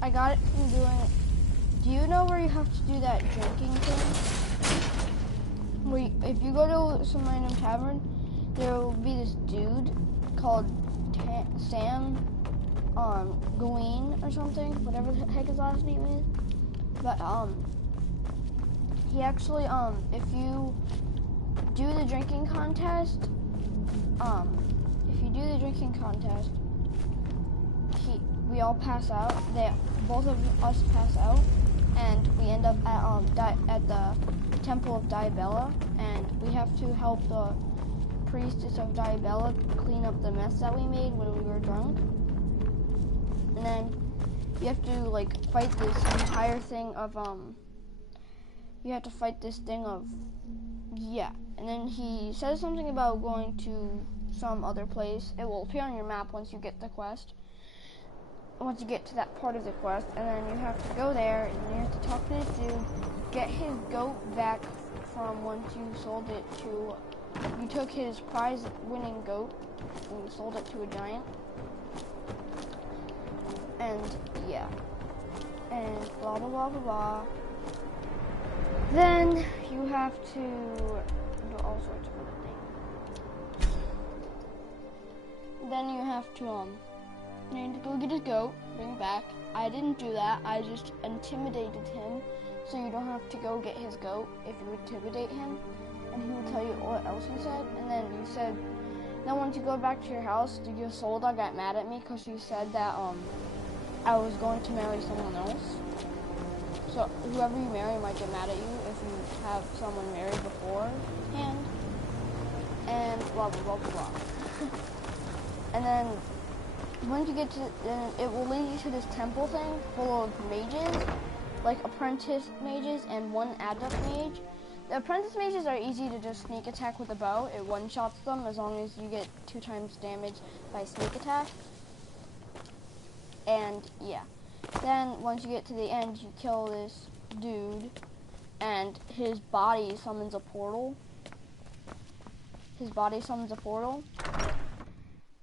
I got it from doing... Do you know where you have to do that drinking thing? Where if you go to some random tavern, there will be this dude called Sam Gawain or something, whatever the heck his last name is. But he actually if you do the drinking contest, we all pass out. Both of us pass out, and we end up at the Temple of Diabella, and we have to help the priestess of Diabella clean up the mess that we made when we were drunk. And then you have to like fight this entire thing of you have to fight this thing of and then he says something about going to some other place. It will appear on your map once you get the quest. Once you get to that part of the quest, and then you have to go there and you have to talk to this dude, get his goat back from once you sold it to, you took his prize winning goat and you sold it to a giant. And and blah blah blah blah blah. Then you have to do all sorts of other things. Then you have to you need to go get his goat, bring it back. I didn't do that. I just intimidated him, so you don't have to go get his goat if you intimidate him, and he will tell you what else he said. And then you said, then once you go back to your house, your soul dog got mad at me because you said that I was going to marry someone else. So whoever you marry might get mad at you if you have someone married beforehand, and blah blah blah blah blah. And then once you get to, then it will lead you to this temple thing full of mages, like apprentice mages and one adept mage. The apprentice mages are easy to just sneak attack with a bow. It one-shots them as long as you get 2 times damage by sneak attack. And then once you get to the end, you kill this dude, and his body summons a portal.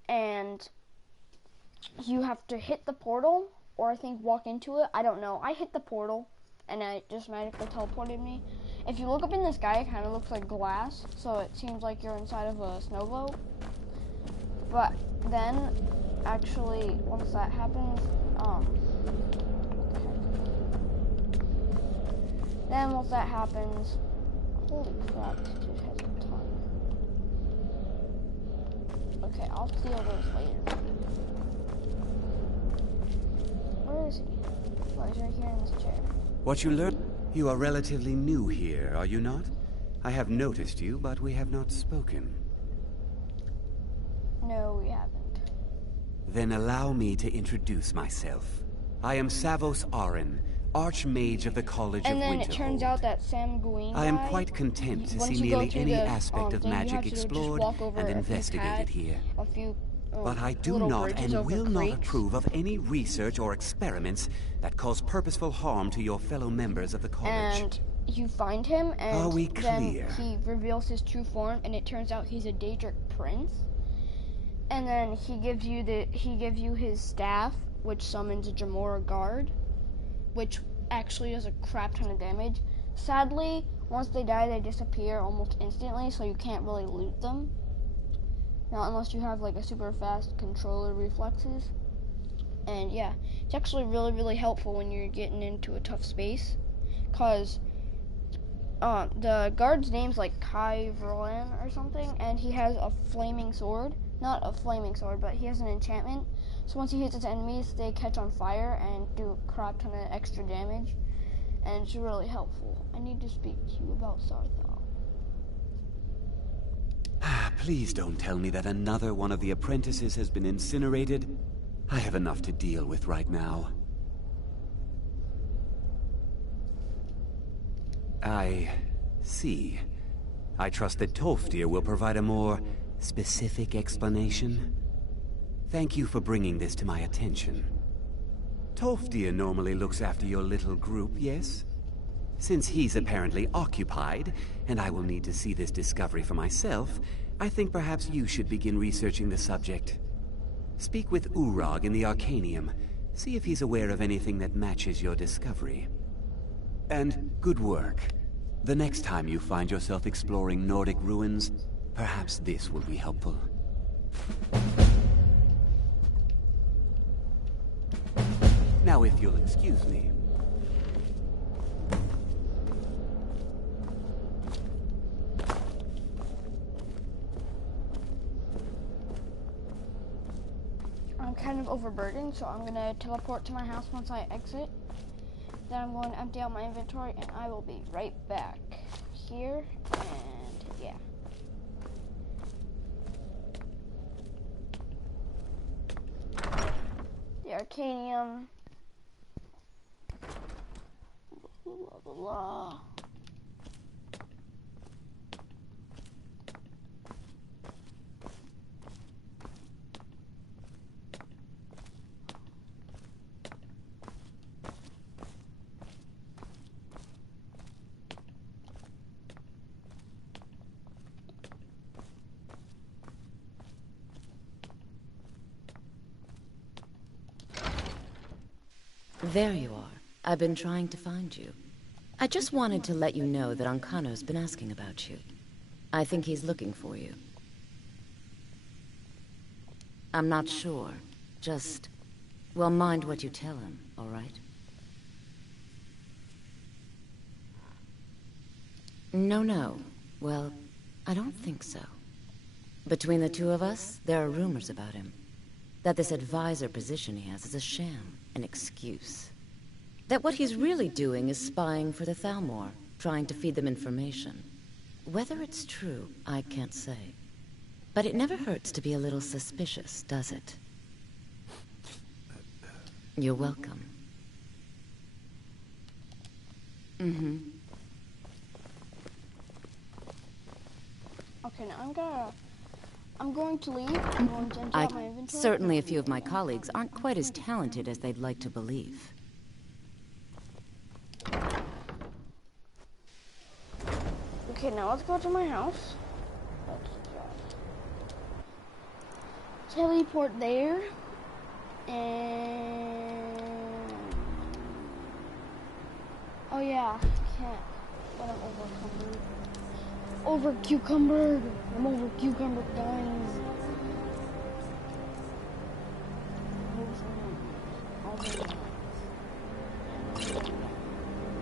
And you have to hit the portal, or I think walk into it. I don't know. I hit the portal, and it just magically teleported me. If you look up in the sky, it kind of looks like glass, so it seems like you're inside of a snow globe. But then, actually, once that happens, holy crap, this dude has a ton. Okay, I'll steal those later. Where is he? Oh, he's right here in this chair. What you learned? You are relatively new here, are you not? I have noticed you, but we have not spoken. No, we haven't. Then allow me to introduce myself. I am Savos Arin, Archmage of the College of Winterhold. And then it turns out that Sam Gawain I am quite content to see nearly any aspect of magic explored and investigated here. But I do not and will not approve of any research or experiments that cause purposeful harm to your fellow members of the college. And you find him, and are we then clear? he reveals his true form, and it turns out he's a Daedric prince. And then he gives you his staff, which summons a Jamora guard, which actually does a crap ton of damage. Sadly, once they die, they disappear almost instantly, so you can't really loot them. Not unless you have like a super fast controller reflexes. And yeah, it's actually really, really helpful when you're getting into a tough space, because the guard's name's like Kai Verlin or something, and he has a flaming sword. Not a flaming sword, but he has an enchantment. So once he hits his enemies, they catch on fire and do a crap ton of extra damage. And it's really helpful. I need to speak to you about Sarthal. Please don't tell me that another one of the apprentices has been incinerated. I have enough to deal with right now. I see. I trust that Toftir will provide a more specific explanation. Thank you for bringing this to my attention. Toftir normally looks after your little group, yes? Since he's apparently occupied, and I will need to see this discovery for myself, I think perhaps you should begin researching the subject. Speak with Urag in the Arcanium. See if he's aware of anything that matches your discovery. And good work. The next time you find yourself exploring Nordic ruins, perhaps this will be helpful. Now, if you'll excuse me. I'm kind of overburdened, so I'm going to teleport to my house once I exit. Then I'm going to empty out my inventory, and I will be right back here, and yeah. The Arcanium. Blah, blah, blah. There you are. I've been trying to find you. I just wanted to let you know that Ancano's been asking about you. I think he's looking for you. I'm not sure. Just, well, mind what you tell him, all right? No. Well, I don't think so. Between the two of us, there are rumors about him. That this advisor position he has is a sham, an excuse. That what he's really doing is spying for the Thalmor, trying to feed them information. Whether it's true, I can't say. But it never hurts to be a little suspicious, does it? You're welcome. Mm-hmm. Okay, now I'm going to leave. I'm going to empty out my inventory. Certainly a few of my colleagues aren't quite as talented as they'd like to believe. Okay, now let's go to my house. Let's teleport there. And... oh yeah, I can't. But I'm over cucumbered. I'm over cucumbered, guys.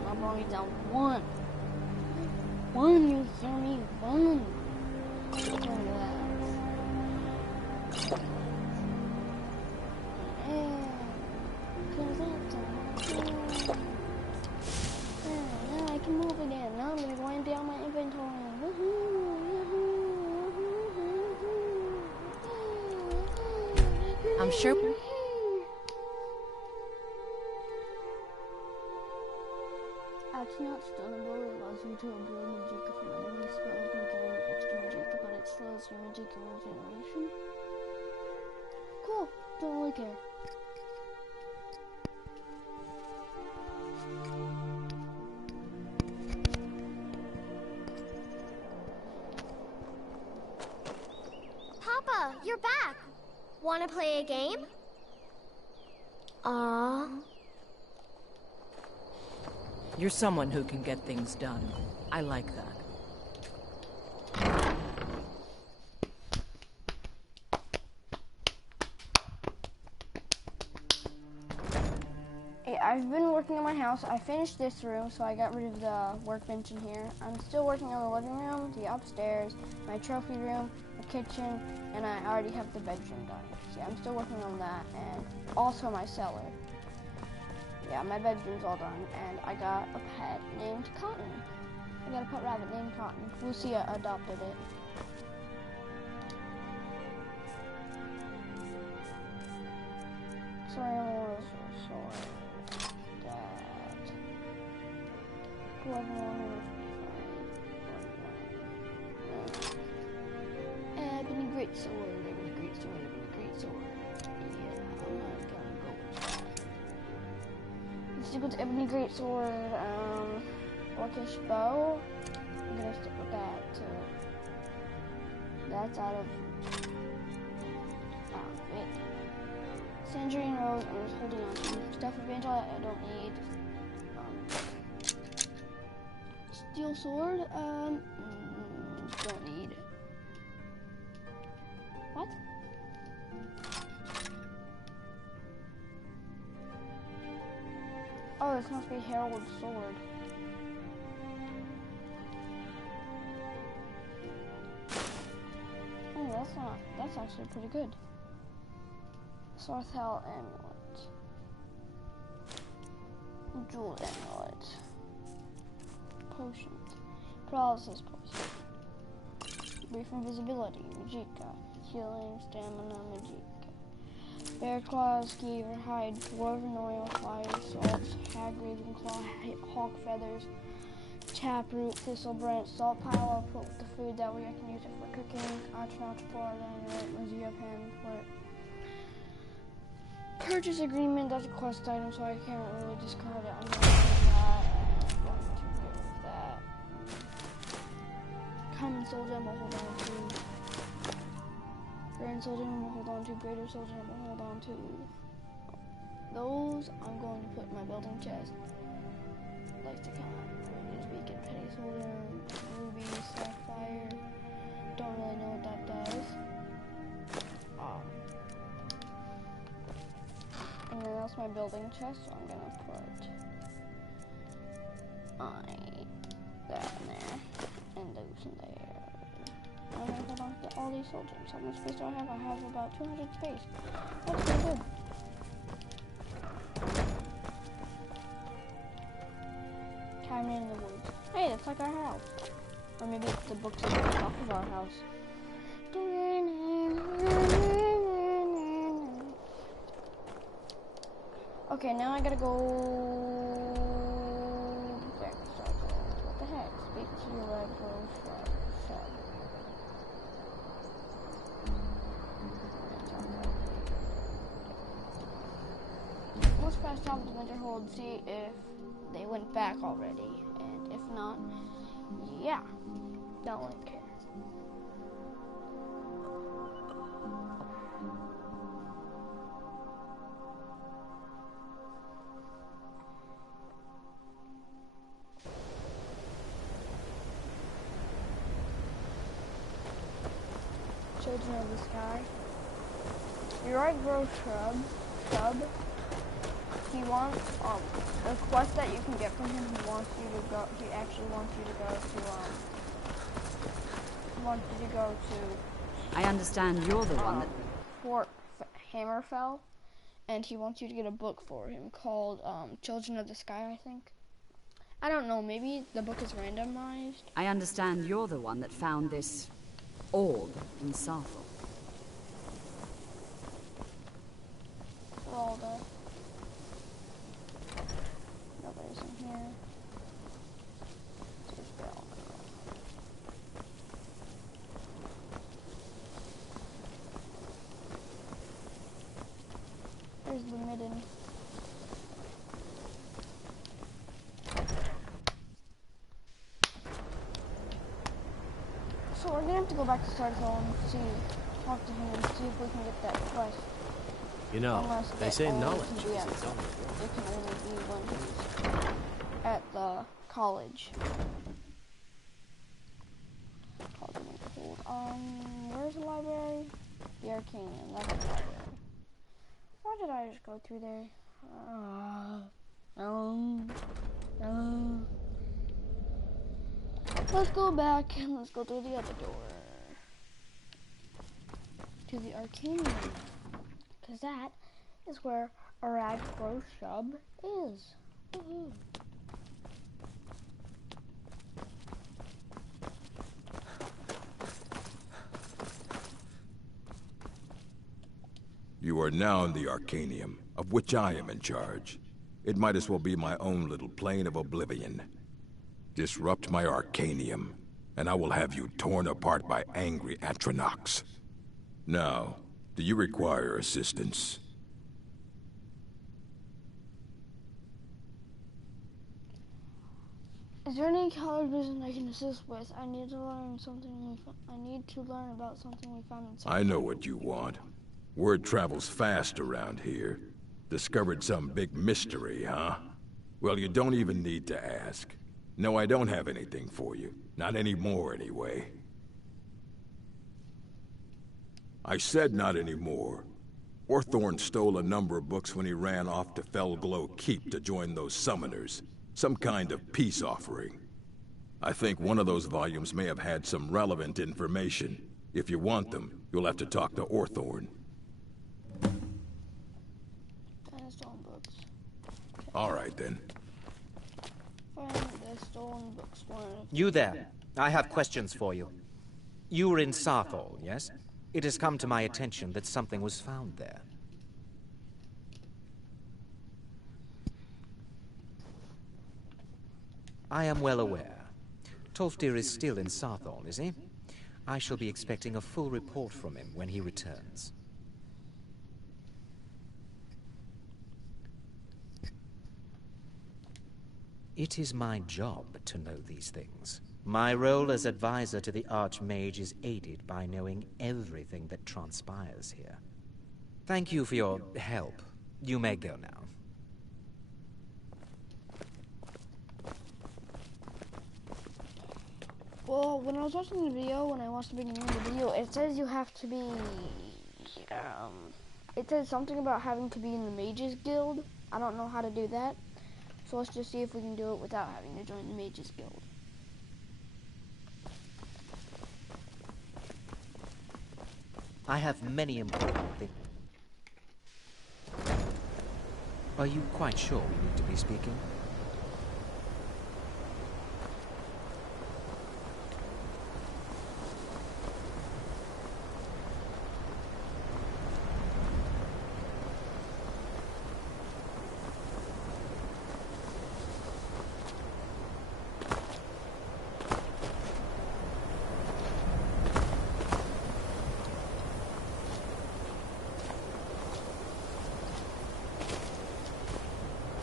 I'm only down one. You hear me? One. Now I can move again. Now I'm gonna go empty out my inventory. I'm sure. Actually, not stunnable. It allows you to absorb magic from enemy spells and gain extra magic, but it slows your magic regeneration. Cool. Don't really care. Papa, you're back. Want to play a game? Aww. You're someone who can get things done. I like that. I've been working on my house. I finished this room, so I got rid of the workbench in here. I'm still working on the living room, the upstairs, my trophy room, the kitchen, and I already have the bedroom done. So yeah, I'm still working on that, and also my cellar. Yeah, my bedroom's all done, and I got a pet named Cotton. I got a pet rabbit named Cotton. Lucia adopted it. Sorry, I'm a little sorry. That. 11, Ebony great sword, ebony great sword, ebony great sword. Yeah, I'm not gonna go with that. Let's stick with ebony great sword. Orcish bow. I'm gonna stick with that too. That's out of outfit. Tangerine Rose, I'm just holding on to stuff evangel I don't need. Steel sword, don't need. What? Oh, this must be Herald's sword. Oh, that's actually pretty good. Sarthel amulet. Jewel amulet. Potion. Paralysis potion. Brief invisibility. Magicka. Healing. Stamina. Magicka. Bear claws. Skeever hide. Dwarven oil. Fire. Salts. Hag raven claw. Hawk feathers. Taproot. Thistle branch. Salt pile. I'll put with the food that way I can use it for cooking. Archnaut. Florida. Mazia pen. Flirt. Purchase agreement, that's a quest item, so I can't really discard it. I'm going to do that. I'm going to give that. Common soldier, I'm going to hold on to. Grand soldier, I'm going to hold on to. Greater soldier, I'm going to hold on to. Those, I'm going to put in my building chest. Lexicon, Rangers Beacon, Petty Soldier, Ruby, Sapphire. Don't really know what that does. And then that's my building chest, so I'm gonna put that in there, and those in there. I'm gonna hold on to all these soldiers. How much space do I have? I have about 200 space. That's pretty good. Cabin in the woods. Hey, that's like our house. Or maybe it's the books that are off of our house. Okay, now I gotta go back to circle. What the heck? Speak to your red rose shrub. Let's fast travel to Winterhold, see if they went back already. And if not, yeah, don't really care. Children of the Sky. You're right, Grow Shrub. He wants, the quest that you can get from him, he actually wants you to go to, I understand you're the one that... Fort Hammerfell, and he wants you to get a book for him called, Children of the Sky, I think. I don't know, maybe the book is randomized. I understand you're the one that found this orb in Sarthel. All the... Nobody's in here. There's Bell. There's the midden. So we're gonna have to go back to Sarthel and talk to him and see if we can get that quest. You know, they say knowledge is its own. It can only be when he's at the college. Where's the library? The Arcanium, that's the library. Why did I just go through there? Let's go back and let's go through the other door. To the Arcanium. Because that is where Arad Groshub is. Woohoo. You are now in the Arcanium, of which I am in charge. It might as well be my own little plane of oblivion. Disrupt my Arcanium, and I will have you torn apart by angry Atronachs. Now, do you require assistance? Is there any college business I can assist with? I need to learn something. I need to learn about something we found in. I know what you want. Word travels fast around here. Discovered some big mystery, huh? Well, you don't even need to ask. No, I don't have anything for you. Not anymore, anyway. I said not anymore. Orthorn stole a number of books when he ran off to Felglow Keep to join those summoners. Some kind of peace offering. I think one of those volumes may have had some relevant information. If you want them, you'll have to talk to Orthorn. Stolen books. Okay. All right, then. Find the stolen books. You there. I have questions for you. You were in Sarthol, yes? It has come to my attention that something was found there. I am well aware. Tolfdir is still in Sarthol, is he? I shall be expecting a full report from him when he returns. It is my job to know these things. My role as advisor to the Archmage is aided by knowing everything that transpires here. Thank you for your help. You may go now. Well, when I was watching the video, when I watched the beginning of the video, it says you have to be, it says something about having to be in the Mages Guild. I don't know how to do that. So let's just see if we can do it without having to join the Mages Guild. I have many important things. Are you quite sure we need to be speaking?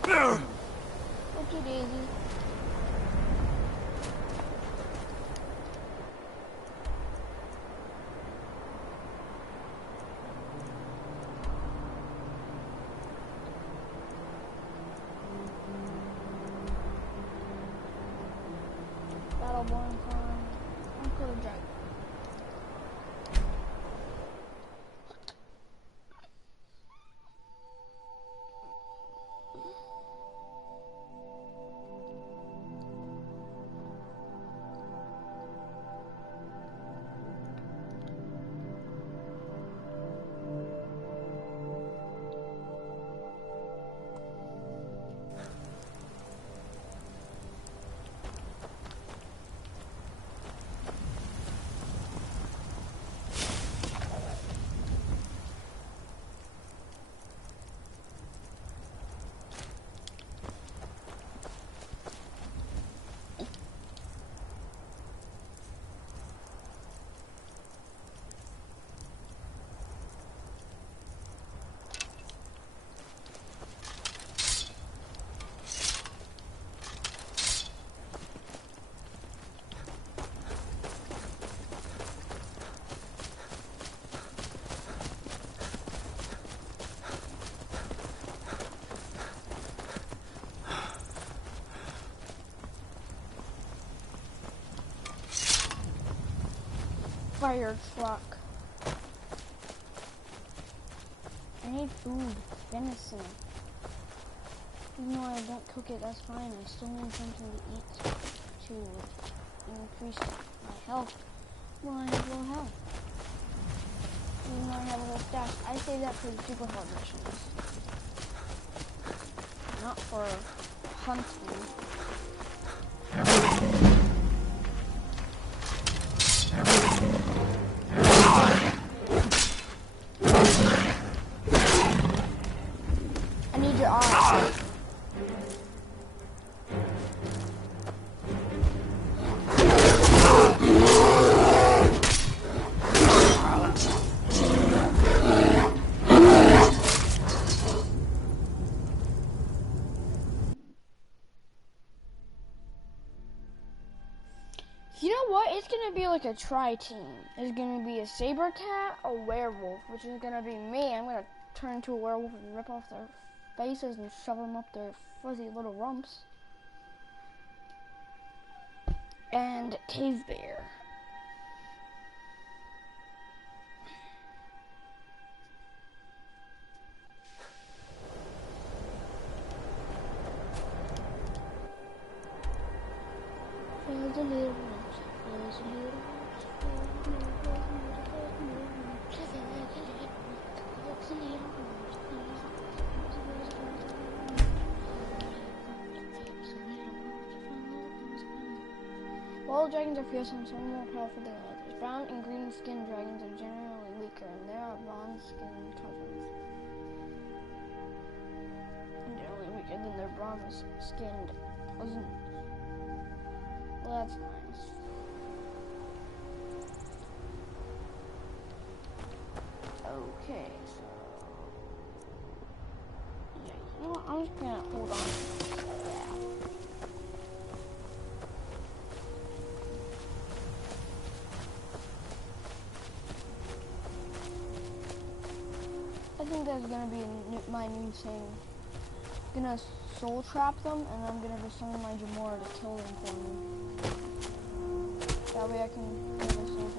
Okay, Daisy. Battleborn Farm. Uncle Jack. Fire truck. I need food. Venison. Even though I don't cook it, that's fine. I still need something to eat. To increase my health when I have low health. Even though I have a whole stash, I save that for the super hard missions. Not for hunting. I need your eyes. You know what? It's gonna be like a tri-team. It's gonna be a saber cat, a werewolf, which is gonna be me. I'm gonna turn into a werewolf and rip off their faces and shove them up their fuzzy little rumps. And cave bear. Fuzzy little rumps, fuzzy little rumps, fuzzy little rumps, fuzzy little rumps. Wild dragons are fierce and some more powerful than others. Brown and green skinned dragons are generally weaker, and there are bronze skinned cousins. And generally weaker than their bronze skinned cousins. Well, that's nice. Okay, so yeah, you know what? I'm just gonna hold on. I think that's gonna be my new thing. I'm gonna soul trap them, and I'm gonna just summon my Jamora to kill them for me. That way I can get their soul gems.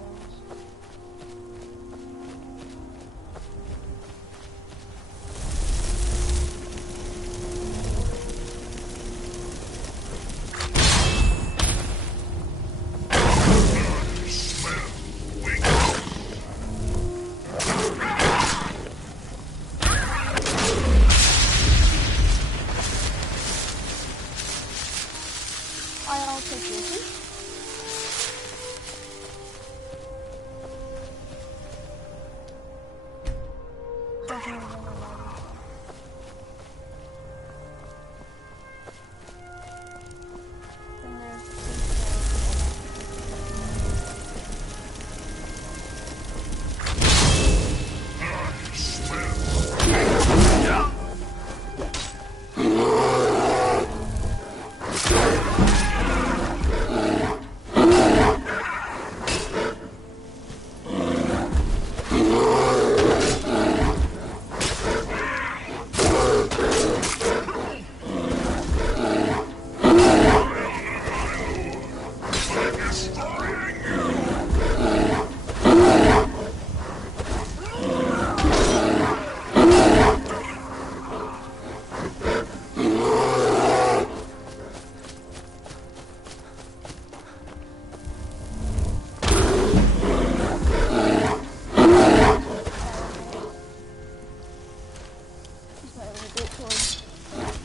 I'll take this.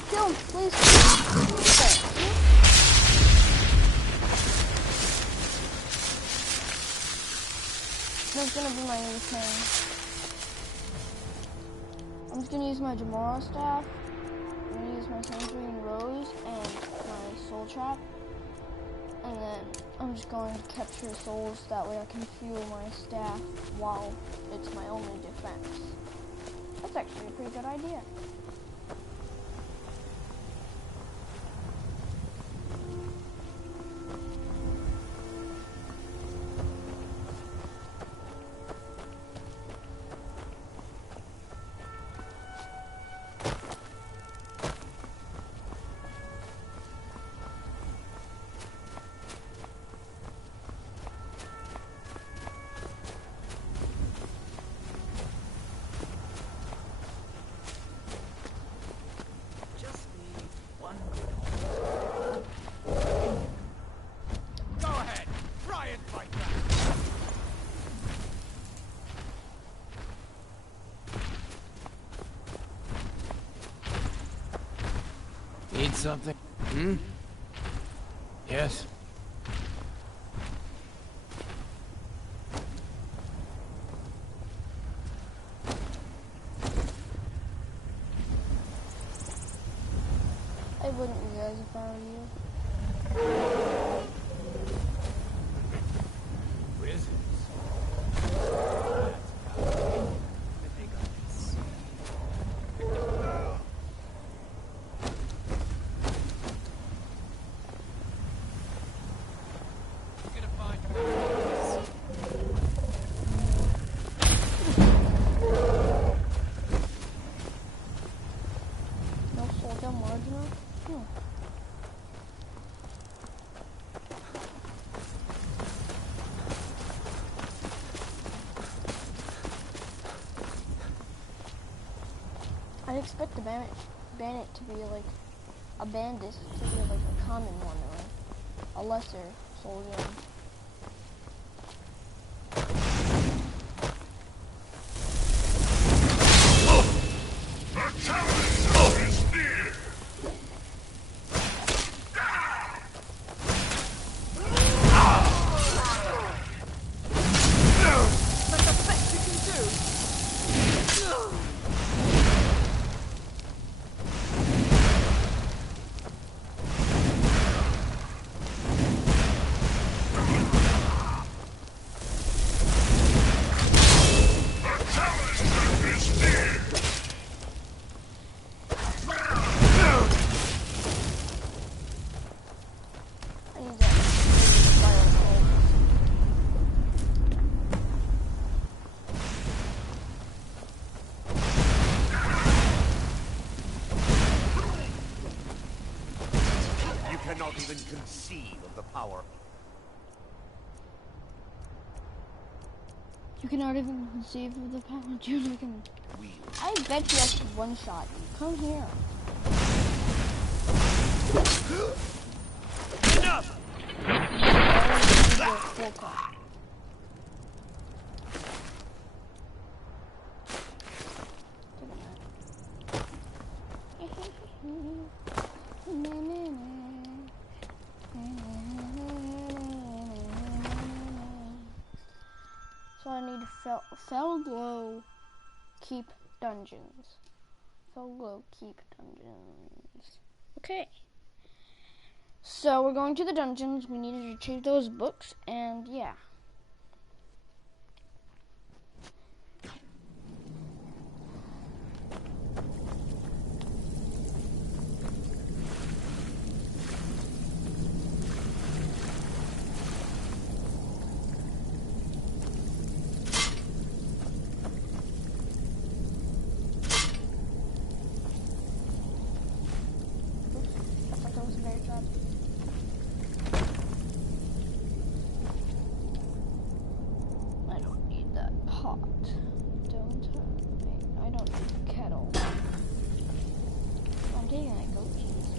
Kill him, please. That's gonna be my new thing. I'm just gonna use my Jamora staff. I'm gonna use my Century Rose and my Soul Trap. And then I'm just going to capture souls, that way I can fuel my staff while it's my only defense. That's actually a pretty good idea. Need something? Hmm? Yes? I wouldn't, you guys, if I were you. I expect a bandit to be like a bandit to be like a common one or a lesser soldier. Cannot even conceive of the power. You cannot even conceive of the power, dude. I bet you I could one-shot you. Come here. Enough! So I need Fell Glow Keep Dungeons. Fell Glow Keep Dungeons. Okay. So we're going to the dungeons. We need to retrieve those books, and yeah. I don't need that pot. I don't need the kettle. I'm taking that goat cheese.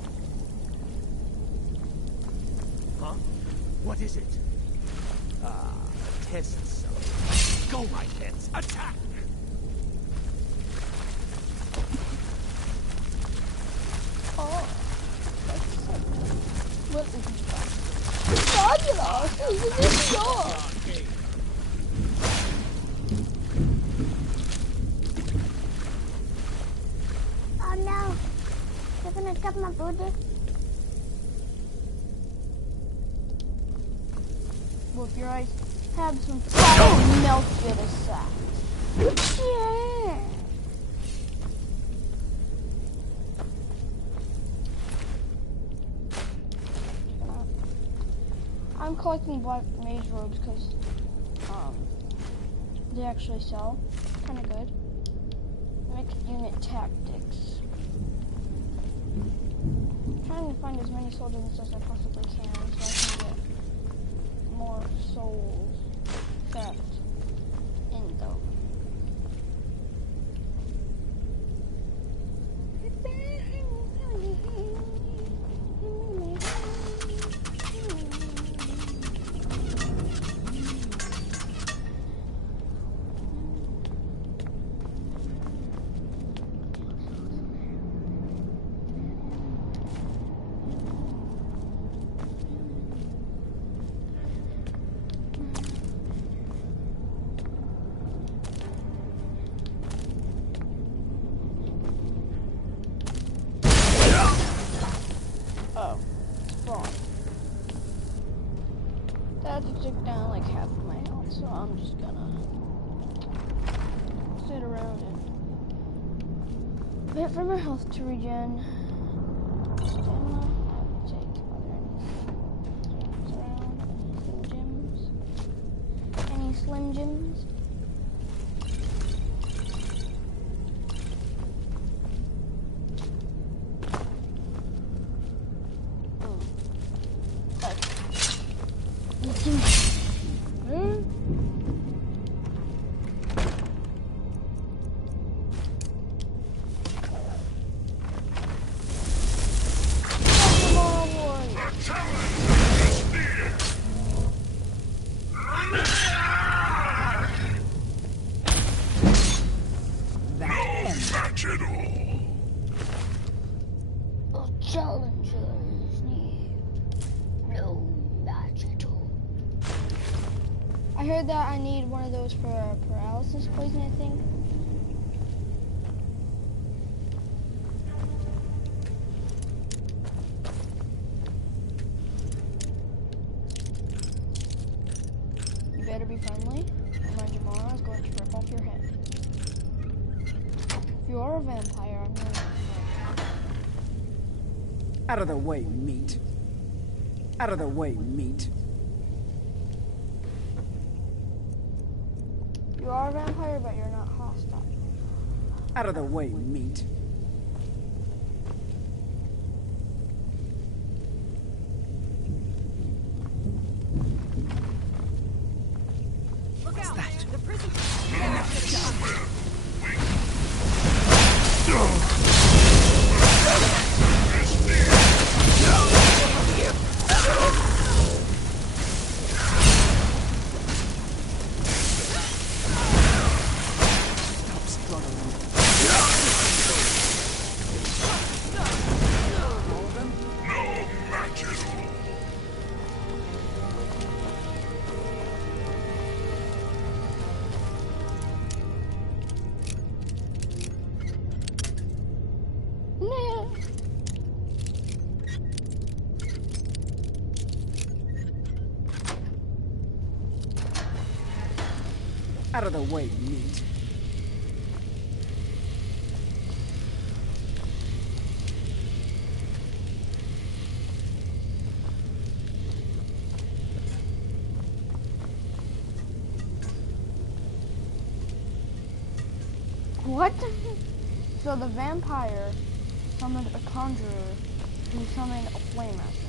Huh? What is it? Ah, a test cell. Go, my pets, attack! Oh, what is that? Fabulous! This is yours! Oh no! They're gonna cut my booty. Well, if your eyes have some fire, melt it aside. Yeah! I'm collecting black mage robes because they actually sell kind of good. Make unit tactics. I'm trying to find as many soldiers as I possibly can so I can get more souls trapped in them. about to take down like half of my health, so I'm just gonna sit around and wait for my health to regen. Stamina, I will take. Are there any gems around? Any slim gems? I heard that I need one of those for paralysis poison, I think. You better be friendly, or my Jamara is going to rip off your head. If you are a vampire, I'm going to... Out of the way, meat. Out of the way, meat. You are a vampire, but you're not hostile. Out of the way, meat. Look out! That? The prison. Out of the way, meat. What? So the vampire summoned a conjurer who summoned a flame astronaut.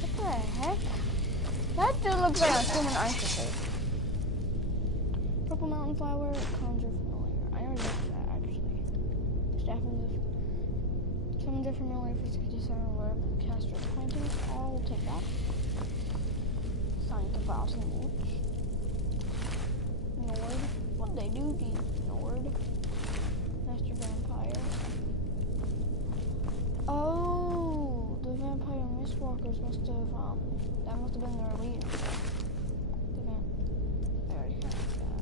What the heck? That dude looks like a human isotope. Purple mountain flower, conjure familiar. I already looked at that actually. Staff of summons a familiar for 67 word caster acquaintance. I'll take that. Sign to files and notes. Nord. What did they do to you? Nord. Master vampire. Oh, the vampire mistwalkers must have, that must have been their leader. The I already have that.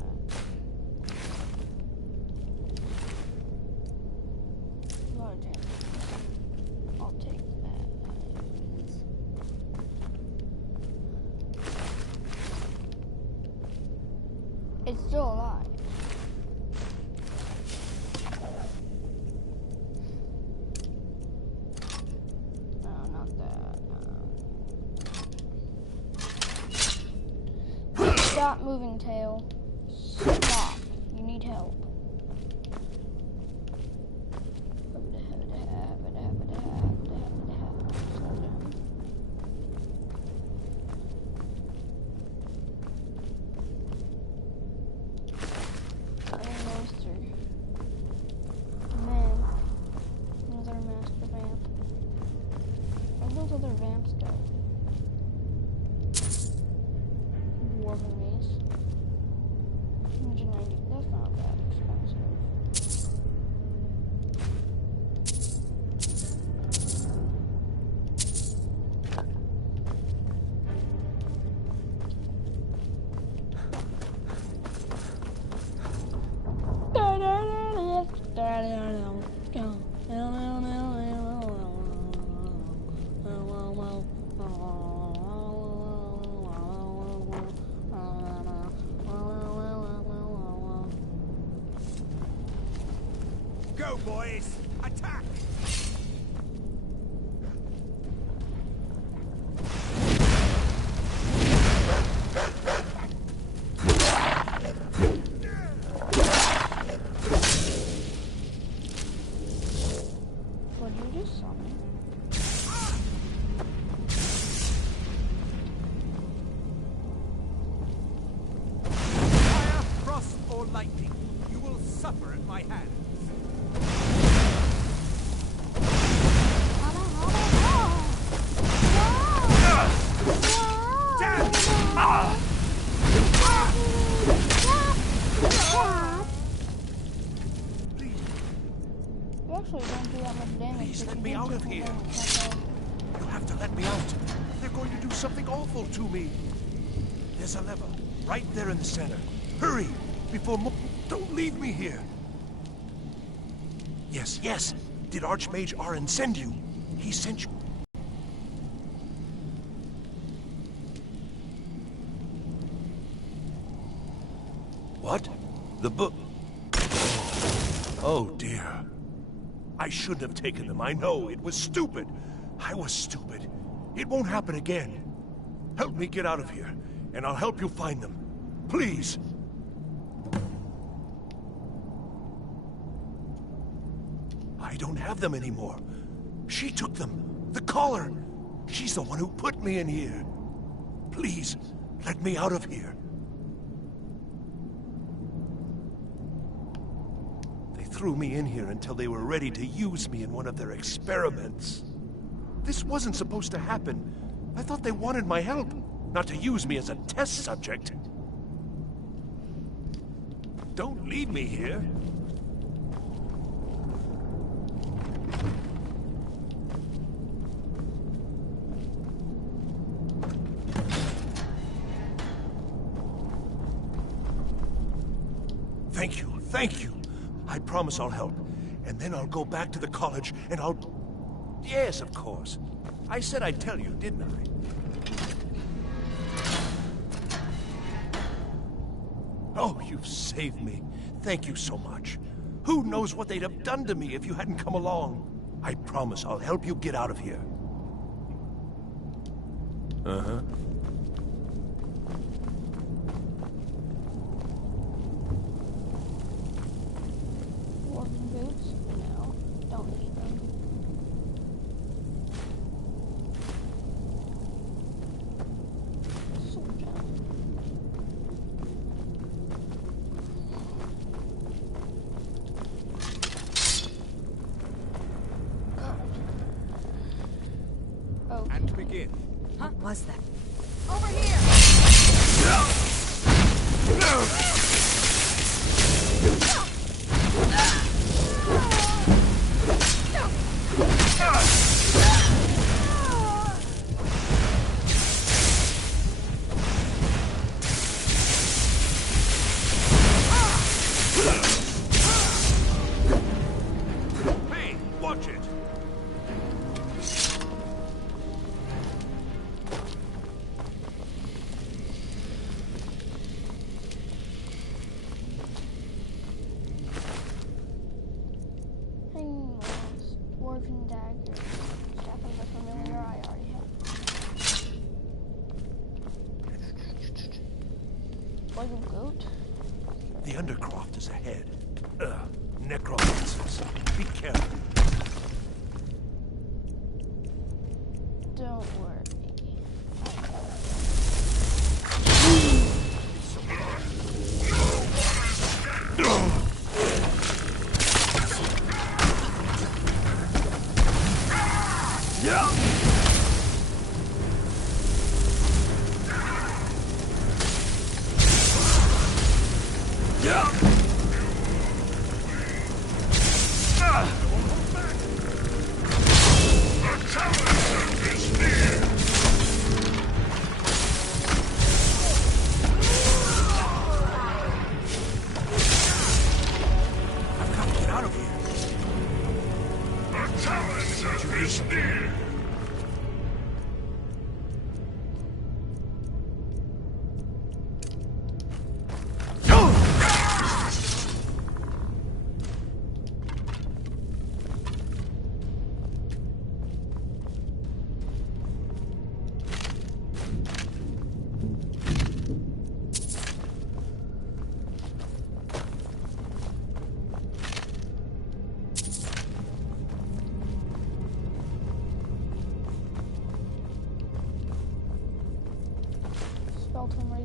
A lot of damage. I'll take that. It's still alive. No, not that. Stop moving, tail. Stop. You need help. boys! Attack! What did you just summon? Fire, frost, or lightning, you will suffer at my hands. You actually don't do that much damage. Please let me out of here. You have to let me out. They're going to do something awful to me. There's a lever right there in the center. Hurry, before more... Don't leave me here. Yes, yes. Did Archmage Arin send you? He sent you. What? The book? Oh, dear. I shouldn't have taken them. I know. It was stupid. I was stupid. It won't happen again. Help me get out of here, and I'll help you find them. Please. I don't have them anymore. She took them. The collar. She's the one who put me in here. Please, let me out of here. They threw me in here until they were ready to use me in one of their experiments. This wasn't supposed to happen. I thought they wanted my help, not to use me as a test subject. Don't leave me here. Thank you, thank you. I promise I'll help. And then I'll go back to the college and I'll... Yes, of course. I said I'd tell you, didn't I? Oh, you've saved me. Thank you so much. Who knows what they'd have done to me if you hadn't come along? I promise I'll help you get out of here. Uh-huh. Walking boots? No, don't need them. And begin. What was that? Over here! Hey, watch it! Hanging walls, dwarven daggers, staff of the familiar I already have. Like a goat? The Undercroft is ahead. Necromancers. Be careful. Don't worry.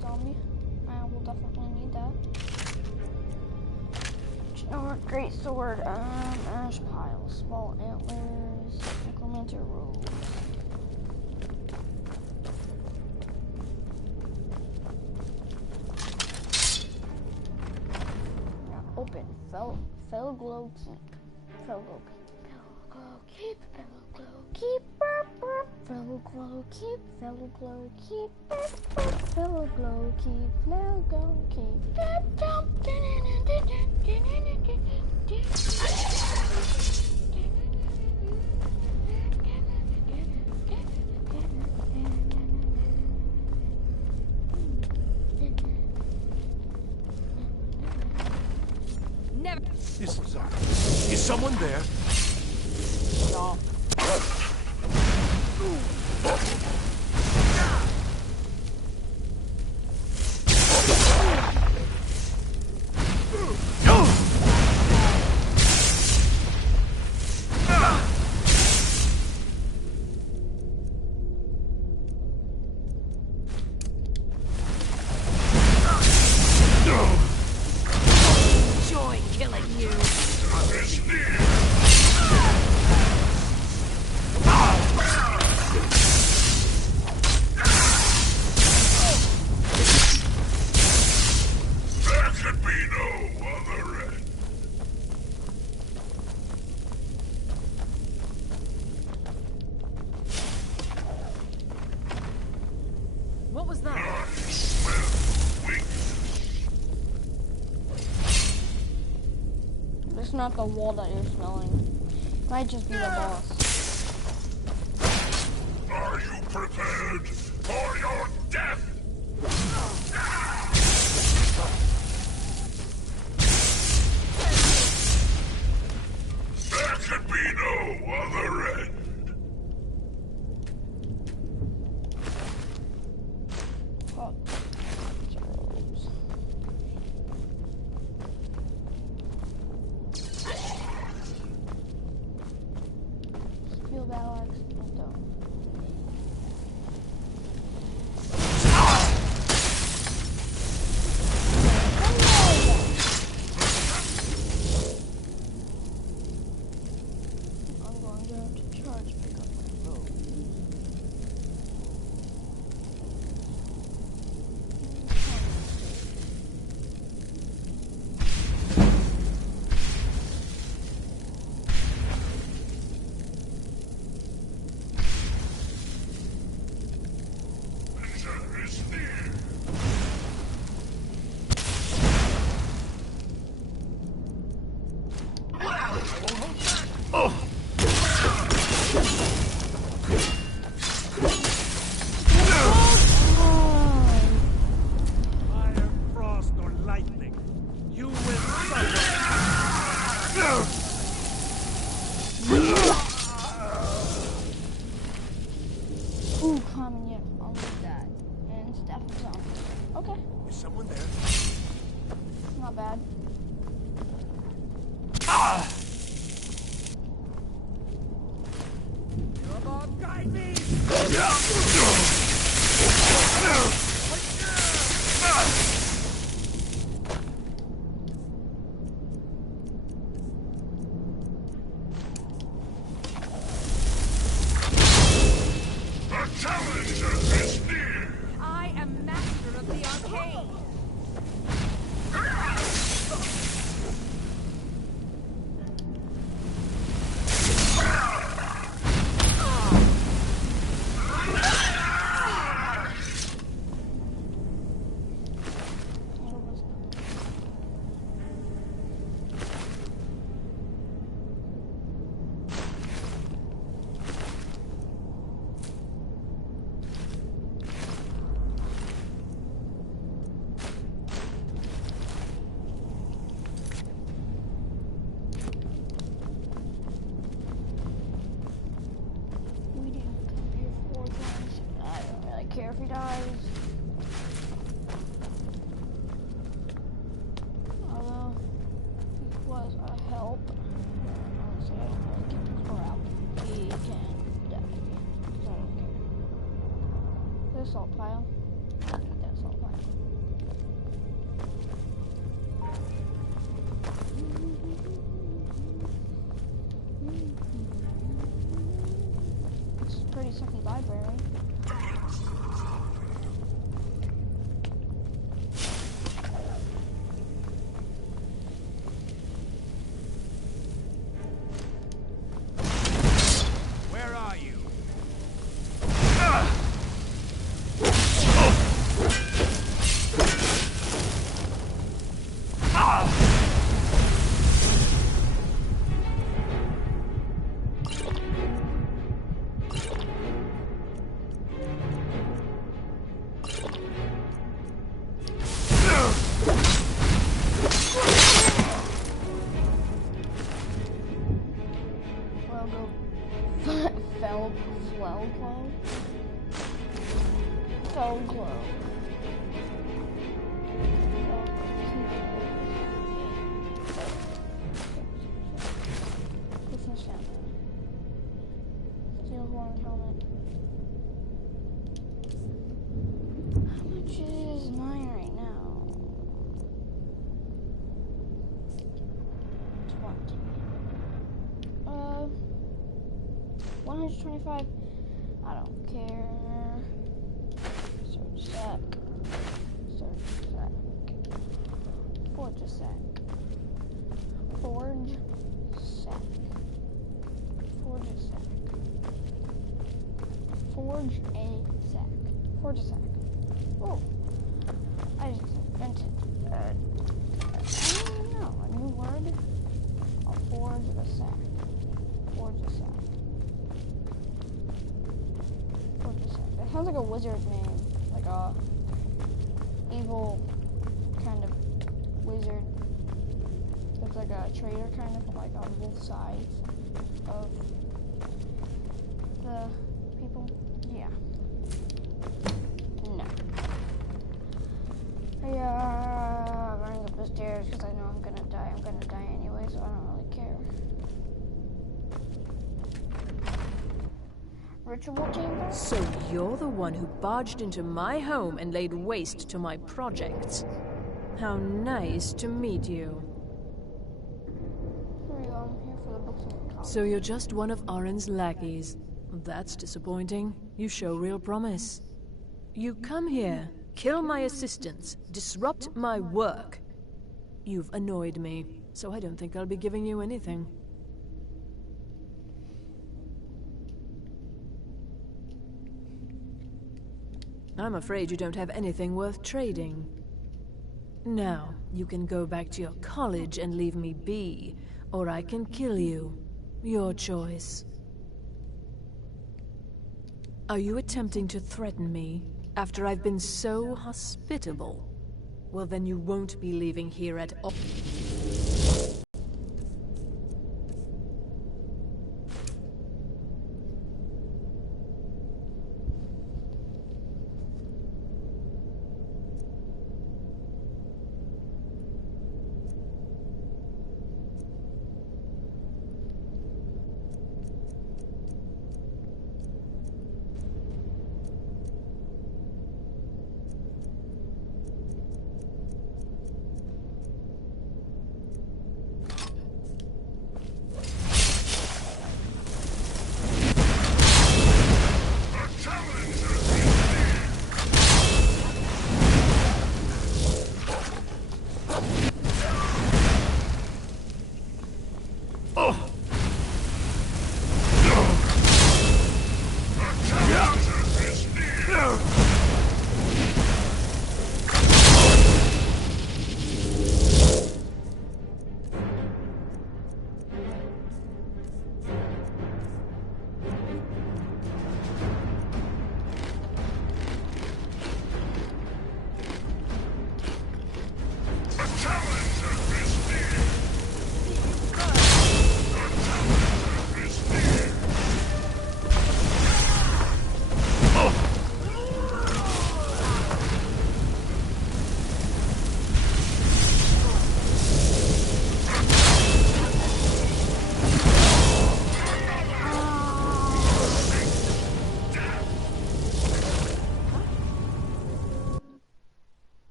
zombie. I will definitely need that. But you know what? Great sword. Ash pile. Small antlers. Necromancer robes. Now open. Fell glow keep. Fell glow keep. Fell glow keep. Fellow glow keep, fellow glow keep, fellow glow keep, fellow glow keep. Never. Is someone there? No. Enjoy killing you. There could be no other end. What was that? It's not the wall that you're smelling. Might just be the boss. Are you prepared for your death? There could be no other end. Oh. Steel battle axe. Don't. I'm going to have to charge pick up my bow. Fire, frost, or lightning. You will suffer. Ooh, common, yeah, I'll need that. And staff of zombie. Okay, Is someone there? not bad. Guide me! The challenger is near. I am master of the arcane. We didn't come here 4 times. I don't really care if he dies. Although, he was a help. Honestly, I don't really give a crap. He can die. So I don't care. This salt pile. I need that salt pile. 30-second library. Where are you? $125. I don't care. Search sack. Search sack. Forge a sack. Forge sack. Forge a sack. Forge a sack. Forge a sack. Oh, I just invented. I don't know, a new word. I'll forge a sack. Forge a sack. It sounds like a wizard name, like a evil kind of wizard. It's like a traitor kind of, like on both sides of the people. Yeah. No. Yeah, running up the stairs because I know I'm gonna die. I'm gonna die anyway, so I don't really care. Ritual chamber? So you're the one who barged into my home and laid waste to my projects. How nice to meet you. Here we go, I'm here for the books and comics. So you're just one of Arin's lackeys. That's disappointing. You show real promise. You come here, kill my assistants, disrupt my work. You've annoyed me, so I don't think I'll be giving you anything. I'm afraid you don't have anything worth trading. Now, you can go back to your college and leave me be, or I can kill you. Your choice. Are you attempting to threaten me after I've been so hospitable? Well, then you won't be leaving here at all.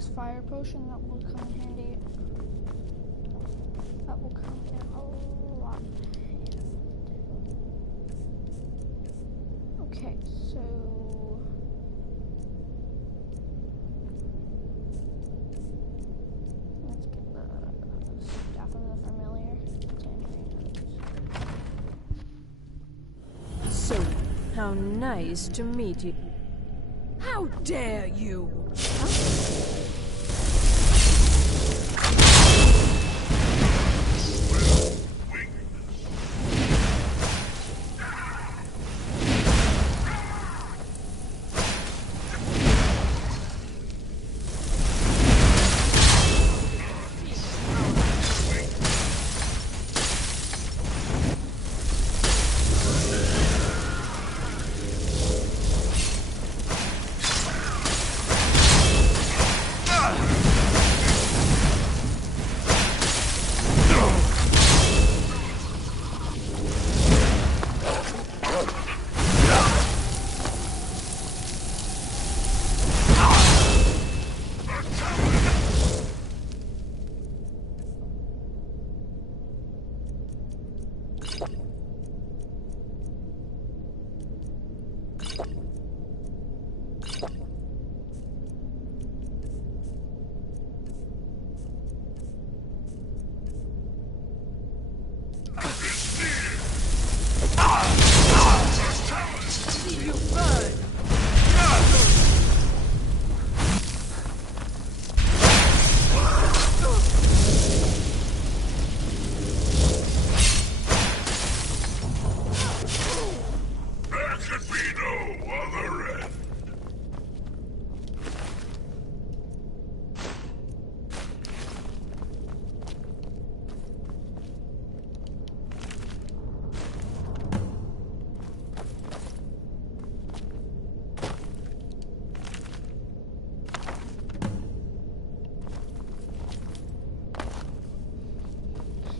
this fire potion, that will come in handy. That will come in a lot. Okay, so let's get the staff of the familiar. So, how nice to meet you. How dare you?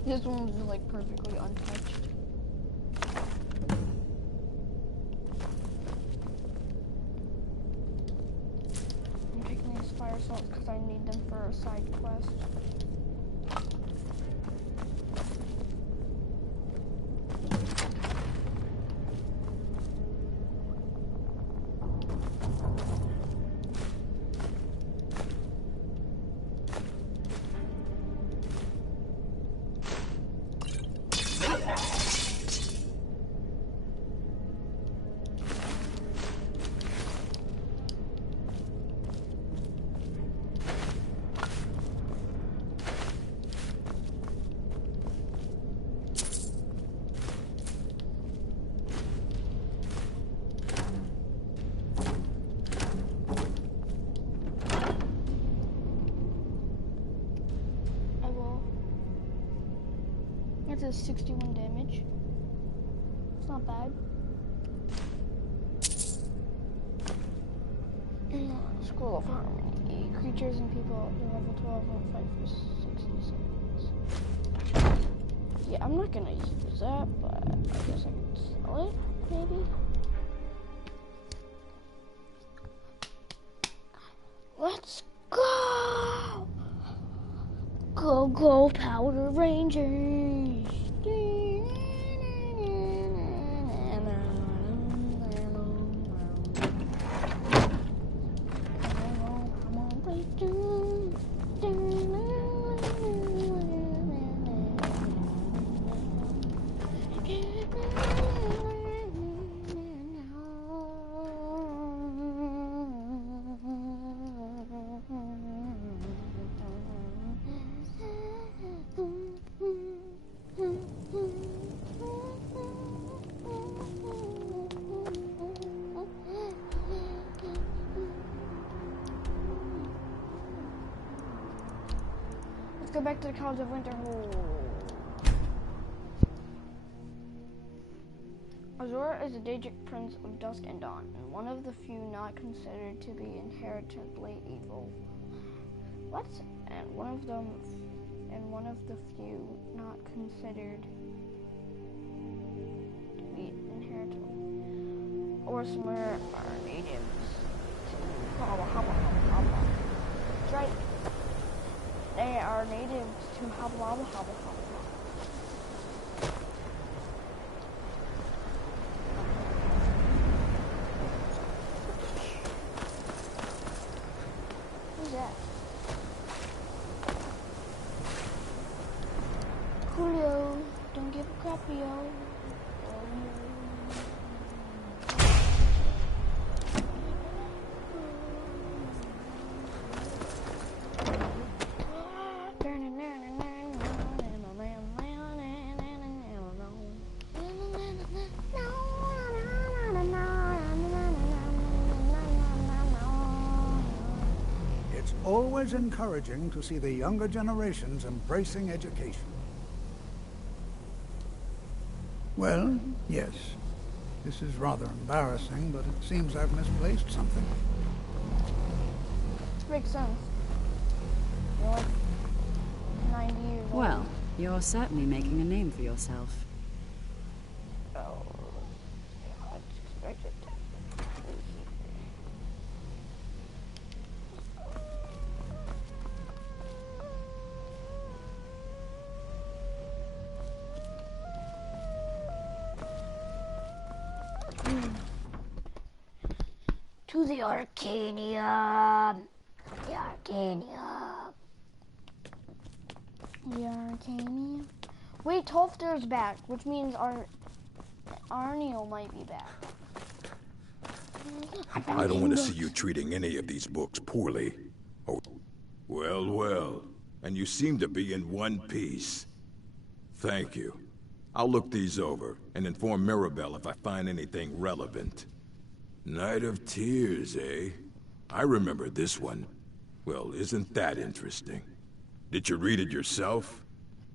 This one's like perfectly untouched. I'm taking these fire salts because I need them for a side quest. That does 61 damage. It's not bad. School of Harmony. Creatures and people at level 12 won't fight for 60 seconds. Yeah, I'm not gonna use that, but I guess I can sell it, maybe? Let's go! Go, go, Power Rangers! Let's go back to the College of Winterhold. Azura is a Daedric prince of Dusk and Dawn, and one of the few not considered to be inherently evil. What? And one of the few not considered to be inherently. Orsimer are natives to That's right. are natives to Hobble Hobble Hobble Hobble. Who's that? Julio, don't give a crap, yo. It's always encouraging to see the younger generations embracing education. Well, yes. This is rather embarrassing, but it seems I've misplaced something. Makes sense. You're like 90 years old. Well, you're certainly making a name for yourself. Oh, I expected that. To the Arcanium. The Arcanium. The Arcanium. Wait, Tolfter's back, which means Arniel might be back. I don't want to see you treating any of these books poorly. Oh, well, well. And you seem to be in one piece. Thank you. I'll look these over and inform Mirabelle if I find anything relevant. Night of Tears, eh? I remember this one. Well, isn't that interesting? Did you read it yourself?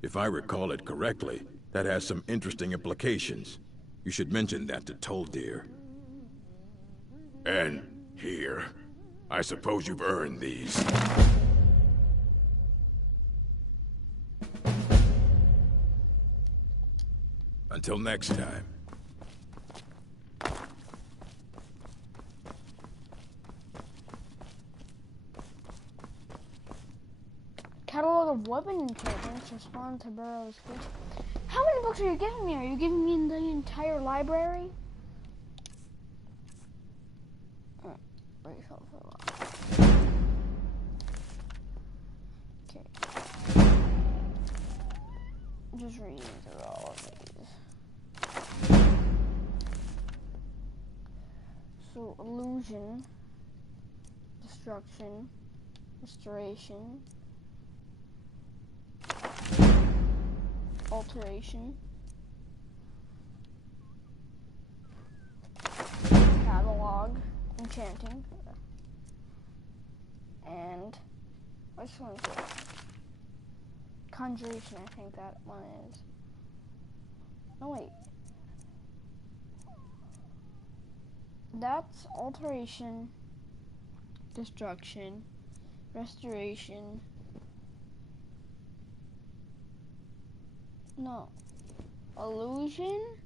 If I recall it correctly, that has some interesting implications. You should mention that to Toldir. And here, I suppose you've earned these. Until next time. Catalog of weapon intelligence respond to Burroughs' speech. How many books are you giving me? Are you giving me the entire library? Refill for a while. Okay. Just reading through all of these. So, illusion, destruction, restoration, alteration, catalog, enchanting, and which one's it? Conjuration, I think that one is. No, wait. That's alteration, destruction, restoration. No. Illusion,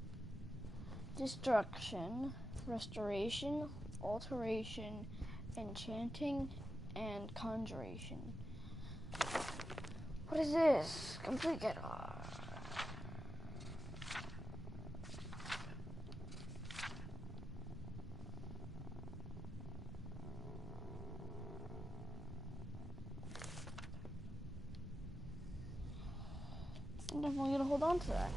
destruction, restoration, alteration, enchanting, and conjuration. What is this? Complete it. I'm definitely gonna hold on to that.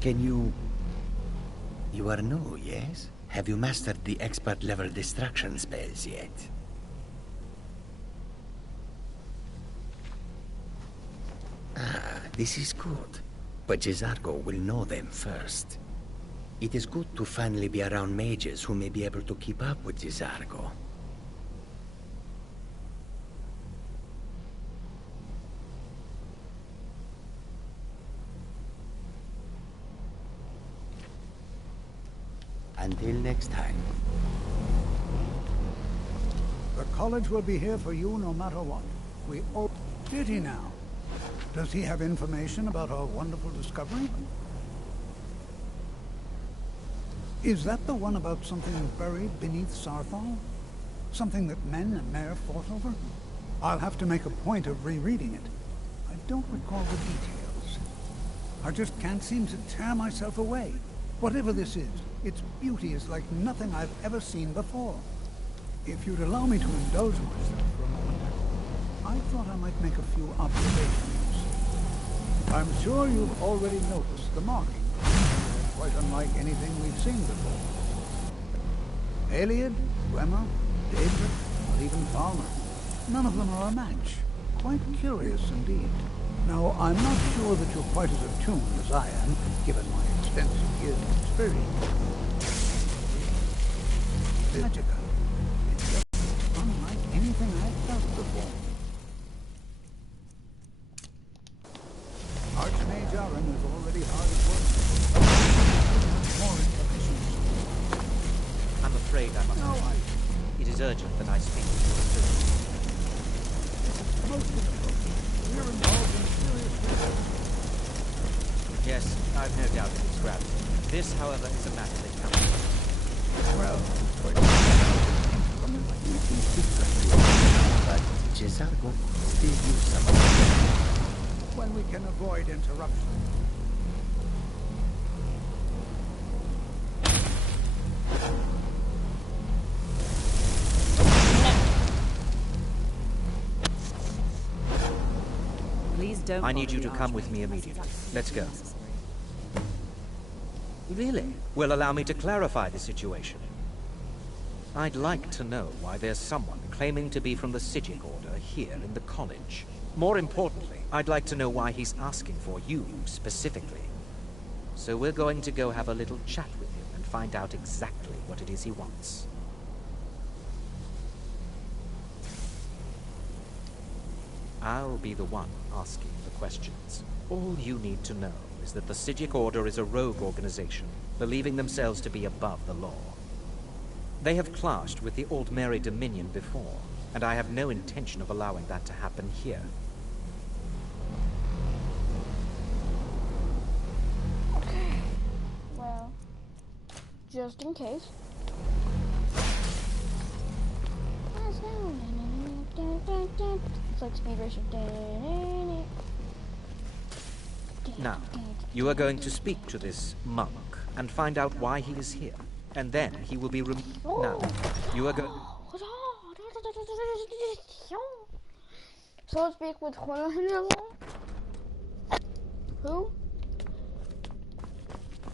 Can you... You are new, yes? Have you mastered the expert-level destruction spells yet? Ah, this is good. But Jizargo will know them first. It is good to finally be around mages who may be able to keep up with Jizargo. Until next time. The college will be here for you no matter what. We all... Did he now? Does he have information about our wonderful discovery? Is that the one about something buried beneath Sarthal? Something that men and Mare fought over? I'll have to make a point of rereading it. I don't recall the details. I just can't seem to tear myself away. Whatever this is, its beauty is like nothing I've ever seen before. If you'd allow me to indulge myself for a moment, I thought I might make a few observations. I'm sure you've already noticed the markings. They're quite unlike anything we've seen before. Eliad, Dwemer, Daedric, or even Falmer. None of them are a match. Quite curious indeed. Now, I'm not sure that you're quite as attuned as I am, given my extensive years of experience. Magica. It's just unlike anything I've felt before. Archmage Aaron is already hard at work. More information. I'm afraid I must. No, It is urgent that I speak to you soon. Most difficult. We're involved in serious risk. Yes, I've no doubt that it's gravity. This, however, is a matter that cannot. Well, but Jezargo still use some of it. When we can avoid interruption. Please don't. I need you to come with me immediately. Let's go. Really? Well, allow me to clarify the situation. I'd like to know why there's someone claiming to be from the Psijic Order here in the college. More importantly, I'd like to know why he's asking for you specifically. So we're going to go have a little chat with him and find out exactly what it is he wants. I'll be the one asking the questions. All you need to know is that the Psijic Order is a rogue organization, believing themselves to be above the law. They have clashed with the Aldmeri Dominion before, and I have no intention of allowing that to happen here. Okay. Well, just in case. It's like Speed Racer. Now, you are going to speak to this monk and find out why he is here. And then he will be Now, you are going... So let's speak with who?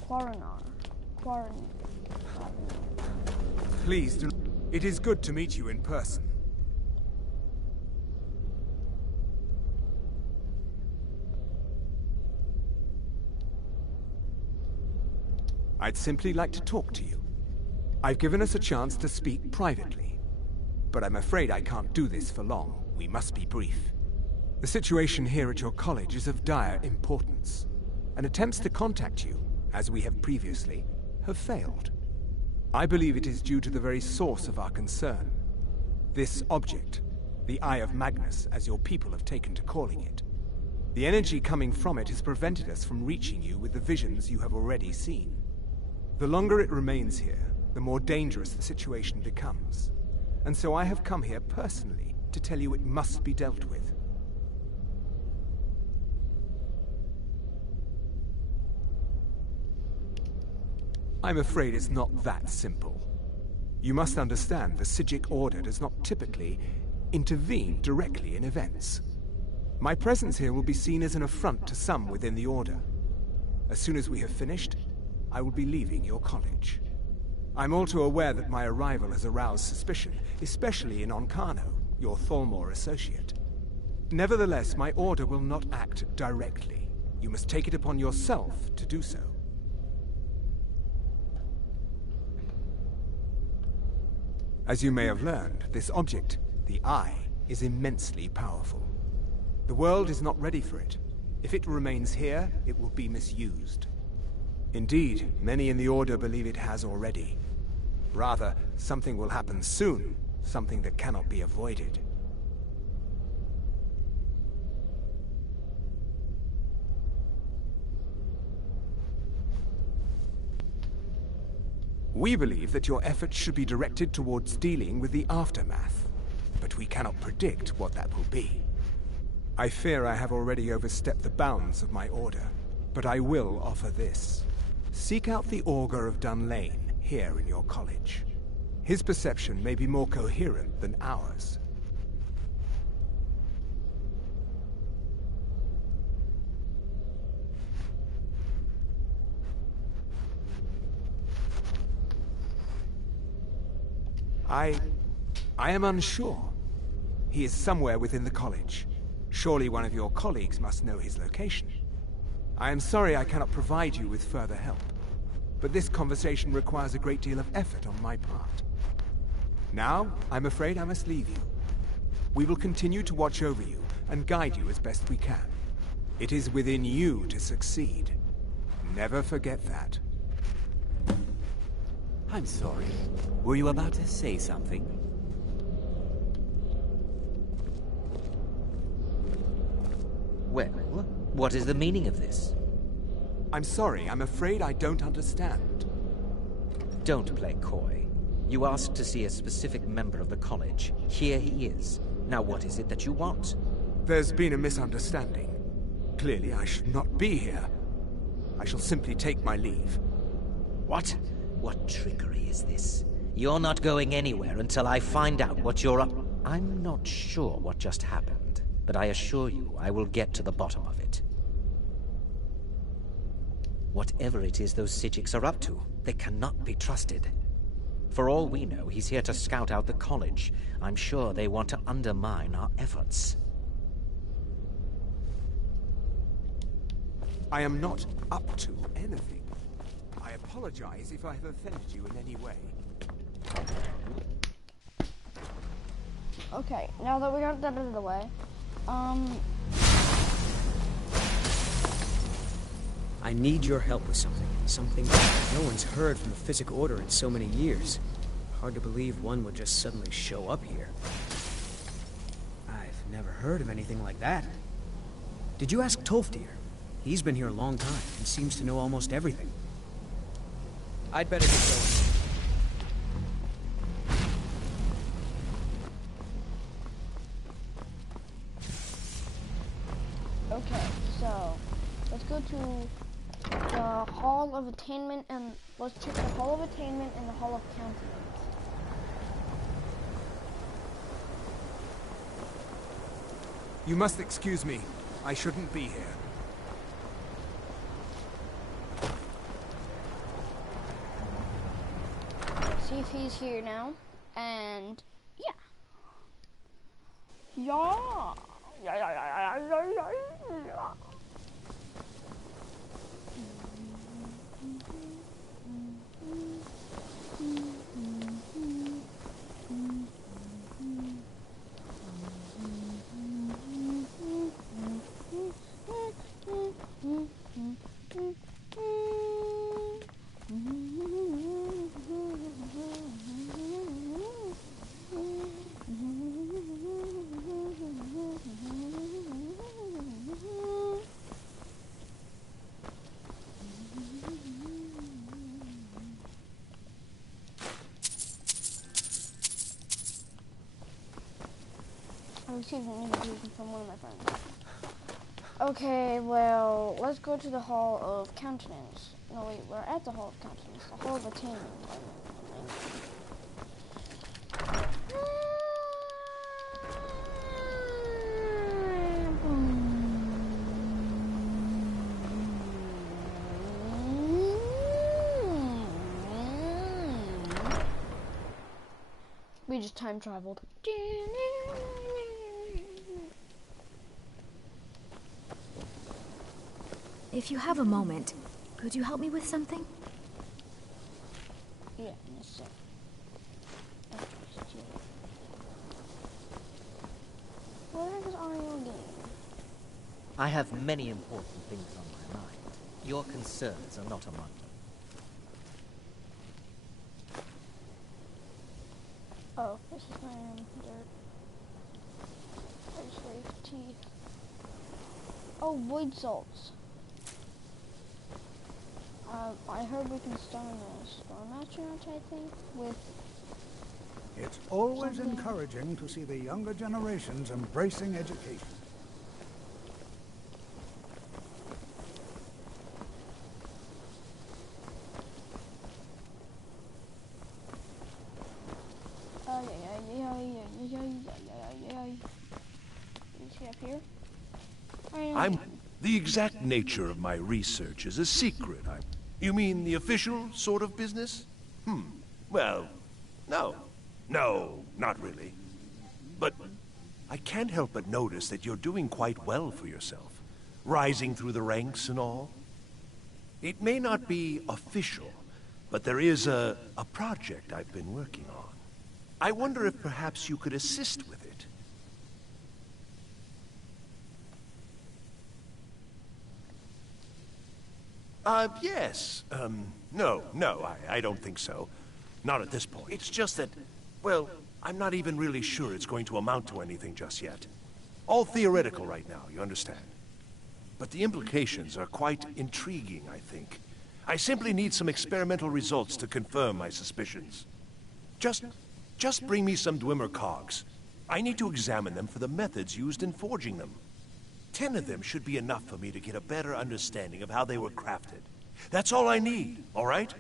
Quarrenar. Please do. It is good to meet you in person. I'd simply like to talk to you. I've given us a chance to speak privately, but I'm afraid I can't do this for long. We must be brief. The situation here at your college is of dire importance, and attempts to contact you, as we have previously, have failed. I believe it is due to the very source of our concern. This object, the Eye of Magnus, as your people have taken to calling it. The energy coming from it has prevented us from reaching you with the visions you have already seen. The longer it remains here, the more dangerous the situation becomes. And so I have come here personally to tell you it must be dealt with. I'm afraid it's not that simple. You must understand the Psijic Order does not typically intervene directly in events. My presence here will be seen as an affront to some within the Order. As soon as we have finished, I will be leaving your college. I'm all too aware that my arrival has aroused suspicion, especially in Onkano, your Thalmor associate. Nevertheless, my order will not act directly. You must take it upon yourself to do so. As you may have learned, this object, the Eye, is immensely powerful. The world is not ready for it. If it remains here, it will be misused. Indeed, many in the Order believe it has already. Rather, something will happen soon, something that cannot be avoided. We believe that your efforts should be directed towards dealing with the aftermath, but we cannot predict what that will be. I fear I have already overstepped the bounds of my order, but I will offer this. Seek out the Augur of Dunlane here in your college. His perception may be more coherent than ours. I am unsure. He is somewhere within the college. Surely one of your colleagues must know his location. I am sorry I cannot provide you with further help, but this conversation requires a great deal of effort on my part. Now, I'm afraid I must leave you. We will continue to watch over you and guide you as best we can. It is within you to succeed. Never forget that. I'm sorry. Were you about to say something? Well, what is the meaning of this? I'm sorry, I'm afraid I don't understand. Don't play coy. You asked to see a specific member of the college. Here he is. Now what is it that you want? There's been a misunderstanding. Clearly I should not be here. I shall simply take my leave. What? What trickery is this? You're not going anywhere until I find out what you're up... I'm not sure what just happened, but I assure you I will get to the bottom of it. Whatever it is those Psijics are up to, they cannot be trusted. For all we know, he's here to scout out the college. I'm sure they want to undermine our efforts. I am not up to anything. I apologize if I have offended you in any way. Okay, now that we got that out of the way, I need your help with something. Something no one's heard from the Physic Order in so many years. Hard to believe one would just suddenly show up here. I've never heard of anything like that. Did you ask Tolfdir? He's been here a long time and seems to know almost everything. I'd better get going. okay, so let's go to the Hall of Attainment and let's check the Hall of Attainment and the Hall of Countenance. You must excuse me. I shouldn't be here. See if he's here now, and yeah. Yeah. I received an invitation from one of my friends. Okay, well, let's go to the Hall of Countenance. No, wait, we're at the Hall of Countenance. The Hall of Attainment. We just time traveled. If you have a moment, could you help me with something? Yeah, in a sec. What the heck is Ariel doing? I have many important things on my mind. Your concerns are not among them. Oh, this is my dirt. Slave teeth. Oh, void salts. I heard we can start a stone match, I think, with... It's always encouraging to see the younger generations embracing education. The exact nature of my research is a secret. You mean the official sort of business? Well, no. No, not really. But I can't help but notice that you're doing quite well for yourself. Rising through the ranks and all. It may not be official, but there is a project I've been working on. I wonder if perhaps you could assist with it. Yes. No, I don't think so. Not at this point. It's just that, well, I'm not even really sure it's going to amount to anything just yet. All theoretical right now, you understand? But the implications are quite intriguing, I think. I simply need some experimental results to confirm my suspicions. Just bring me some Dwemer cogs. I need to examine them for the methods used in forging them. 10 of them should be enough for me to get a better understanding of how they were crafted. That's all I need, all right?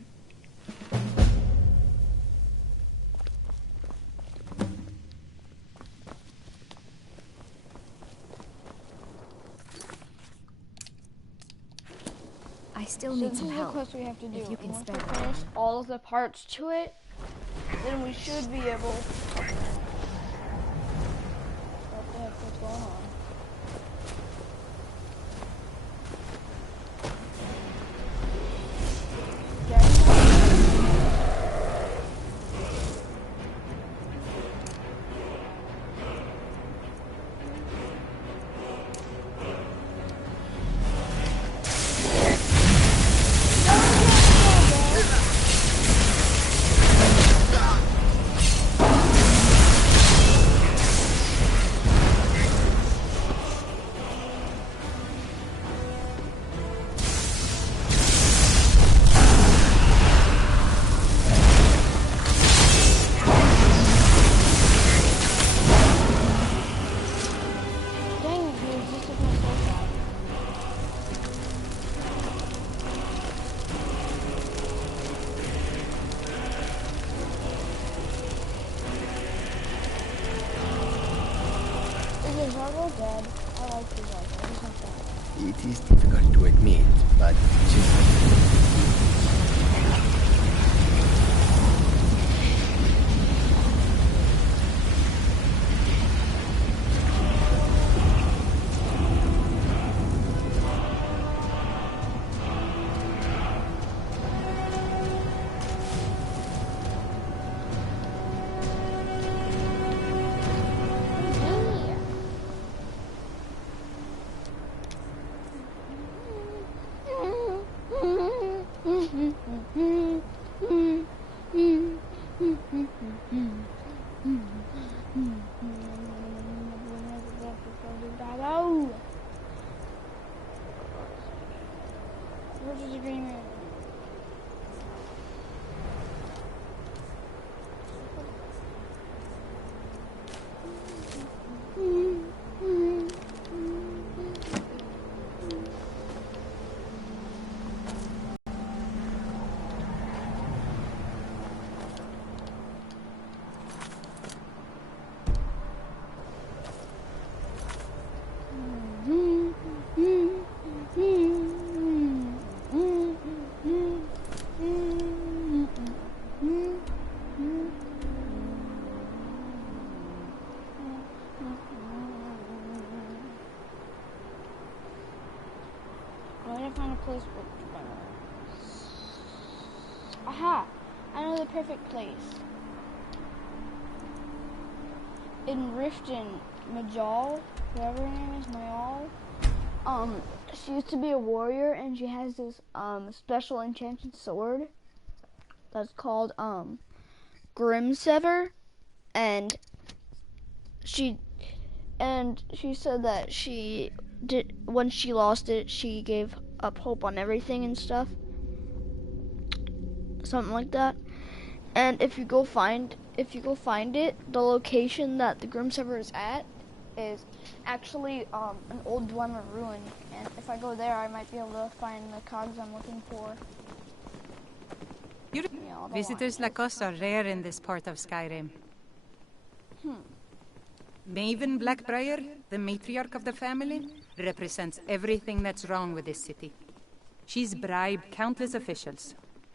I still need some help. This is the quest we have to do. If you can Once spare we finish all of the parts to it, then we should be able... What the heck is going on? It is difficult to admit, but Purchase agreement. Aha! I know the perfect place. In Riften, Majal, whoever her name is, Majal, she used to be a warrior and she has this special enchanted sword that's called Grimsever, and she said that she did, when she lost it, she gave up hope on everything and stuff. something like that. And if you go find it, the location that the Grimsever is at is actually an old Dwemer ruin. And if I go there, I might be able to find the cogs I'm looking for. Visitors like us are rare in this part of Skyrim. Maven Blackbriar, the matriarch of the family, represents everything that's wrong with this city. She's bribed countless officials,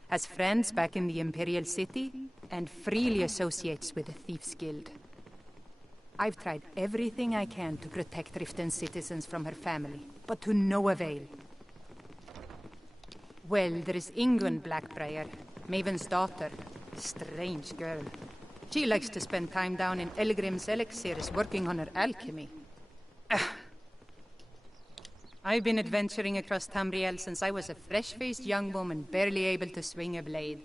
has friends back in the Imperial City, and freely associates with the Thieves' Guild. I've tried everything I can to protect Riften's citizens from her family, but to no avail. Well, there is Ingun Blackbriar, Maven's daughter. Strange girl. She likes to spend time down in Elgrim's elixirs working on her alchemy. I've been adventuring across Tamriel since I was a fresh-faced young woman barely able to swing a blade.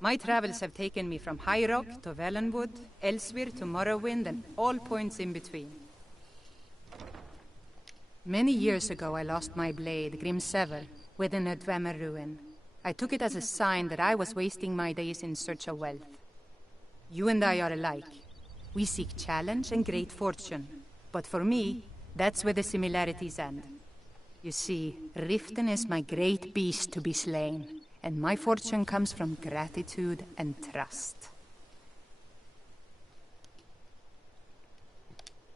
My travels have taken me from High Rock to Valenwood, Elsewhere to Morrowind, and all points in between. Many years ago I lost my blade, Grimsever, within a Dwemer ruin. I took it as a sign that I was wasting my days in search of wealth. You and I are alike. We seek challenge and great fortune. But for me, that's where the similarities end. You see, Riften is my great beast to be slain, and my fortune comes from gratitude and trust.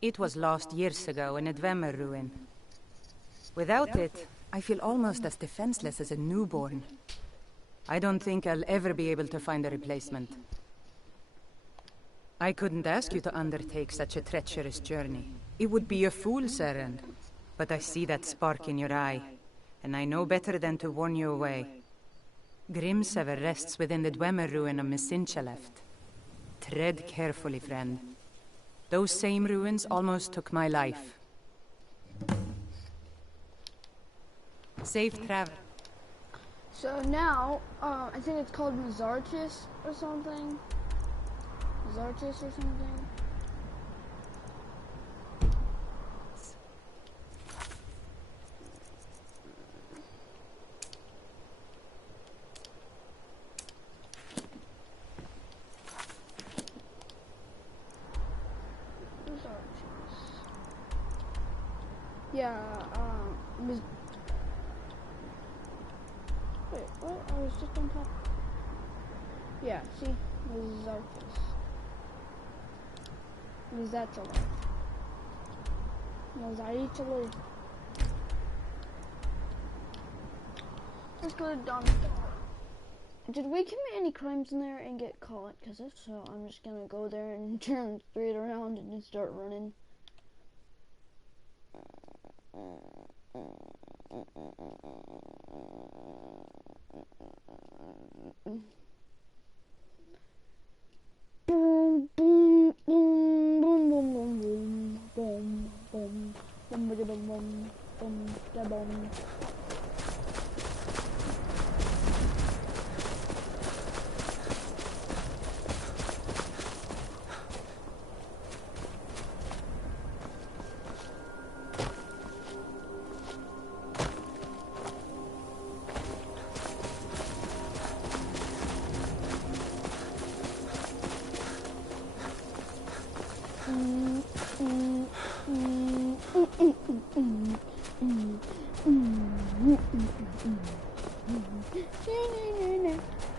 It was lost years ago in a Dwemer ruin. Without it, I feel almost as defenseless as a newborn. I don't think I'll ever be able to find a replacement. I couldn't ask you to undertake such a treacherous journey. It would be a fool's errand. But I see that spark in your eye, and I know better than to warn you away. Grimsever rests within the Dwemer ruin of Misinchaleft. Tread carefully, friend. Those same ruins almost took my life. Safe travel. So now, I think it's called Mazarchus or something. Mazarchus or something. Yeah, wait, what? I was just on top. Yeah, see? Mazarchus. Mazatala. Mazatala. Let's go to Don. Did we commit any crimes in there and get caught? Because if so, I'm just gonna go there and turn straight around and just start running. Boom, boom, boom, boom, boom, boom, boom, boom, boom, boom, boom, boom, boom, boom.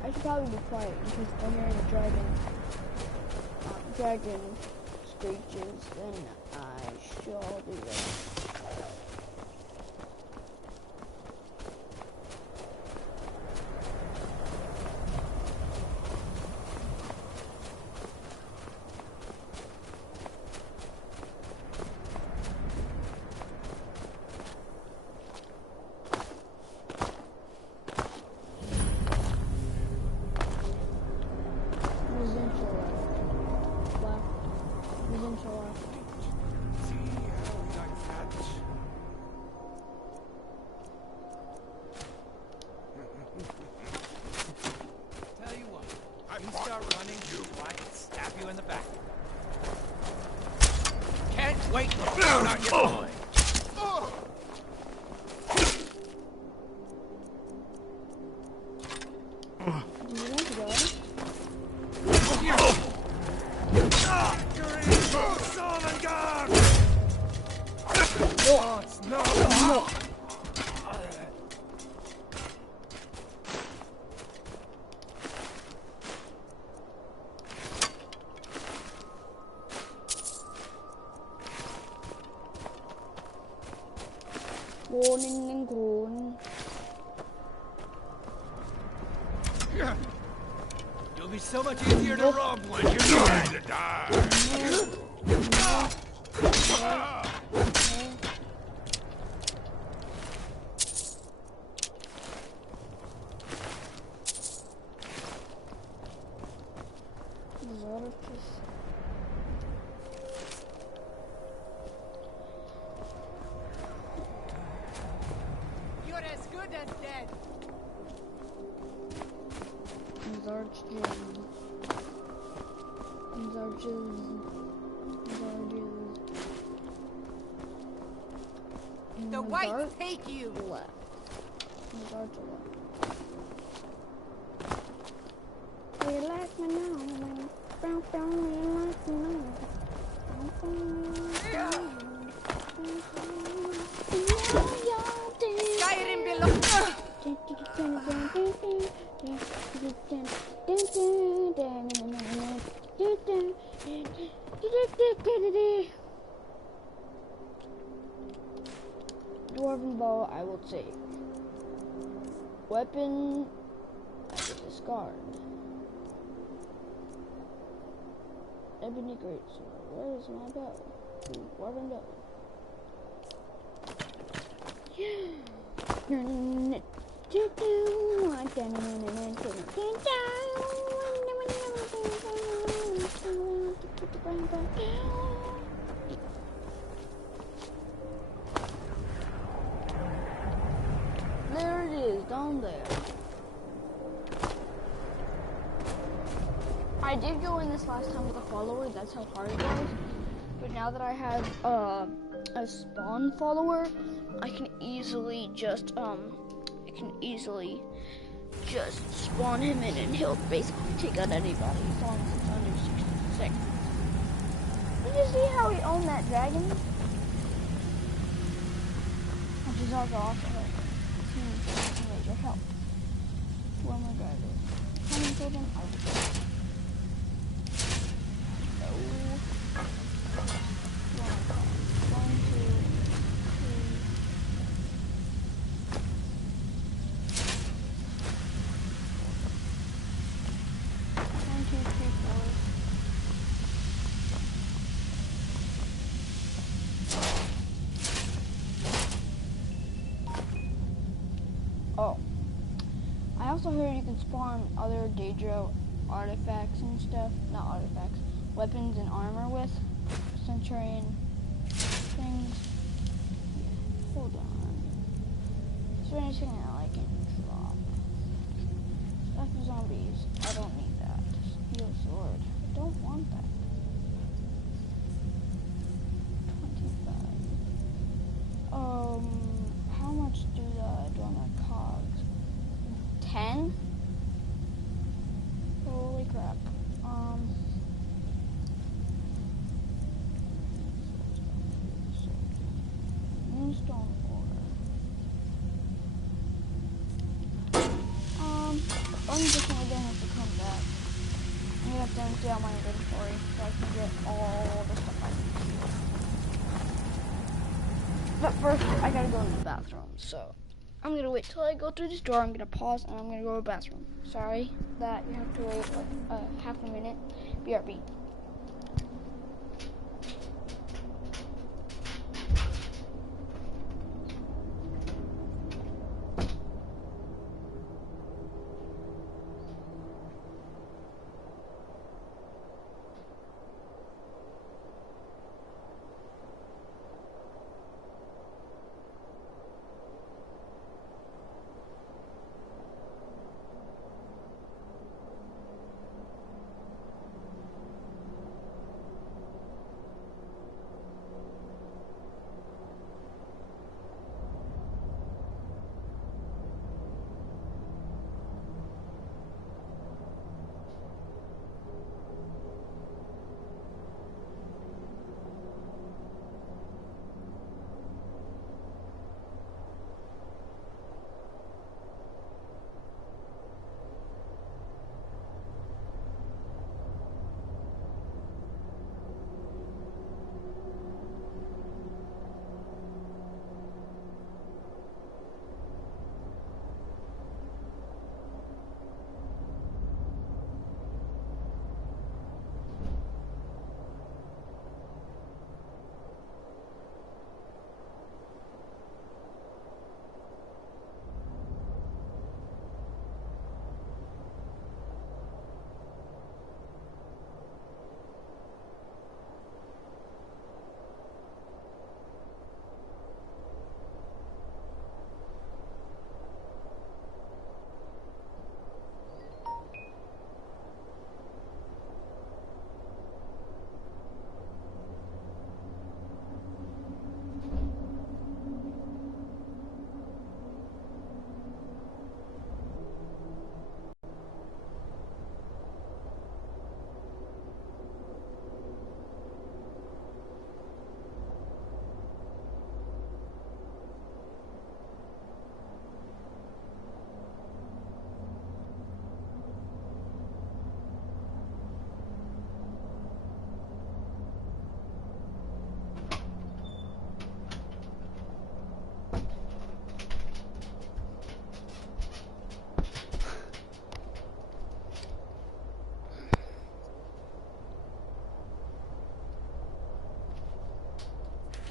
I should probably be quiet because I'm hearing a dragon screeches, then I shall be ready. No. Gronen and groen. You'll be so much easier to rob when you're trying to die. You're as good as dead. The whites take you. Left. You like me now? Brown, you like me Skyrim below. Dwarven bow, I will take. Weapon, I will discard. Ebony greatsword. Where is my bow? Dwarven bow. There it is, down there. I did go in this last time with a follower, that's how hard it was. But now that I have a spawn follower, I can easily just spawn him in and he'll basically take out anybody as long as it's under 60 seconds. Did you see how he owned that dragon? Which is also awesome. Major help. Where am I driving? How many children? I will go. No. 1, 2, 3. 1, 2, 3, 4. Oh. I also heard you can spawn other Daedra artifacts and stuff. Not artifacts. Weapons and armor with Centurion things. Hold on. Is there anything that I can drop? Stuff for zombies. I don't need that. Steel sword. I don't want that. 25. How much do on the cogs? 10? Holy crap. Moonstone ore. I'm just gonna have to come back. I'm gonna have to empty out my inventory so I can get all the stuff I need. But first, I gotta go to the bathroom, so I'm gonna wait till I go through this door. I'm gonna pause and I'm gonna go to the bathroom. Sorry that you have to wait like half a minute. BRB.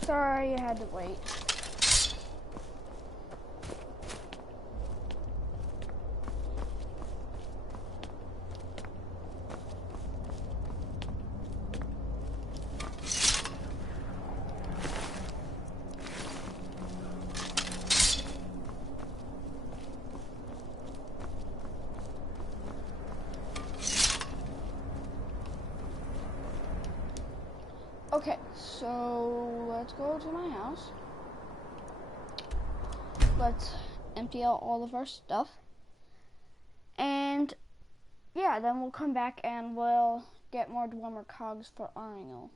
Sorry you had to wait. Okay, so let's go to my house. Let's empty out all of our stuff. And yeah, then we'll come back and we'll get more Dwemer cogs for Aringel.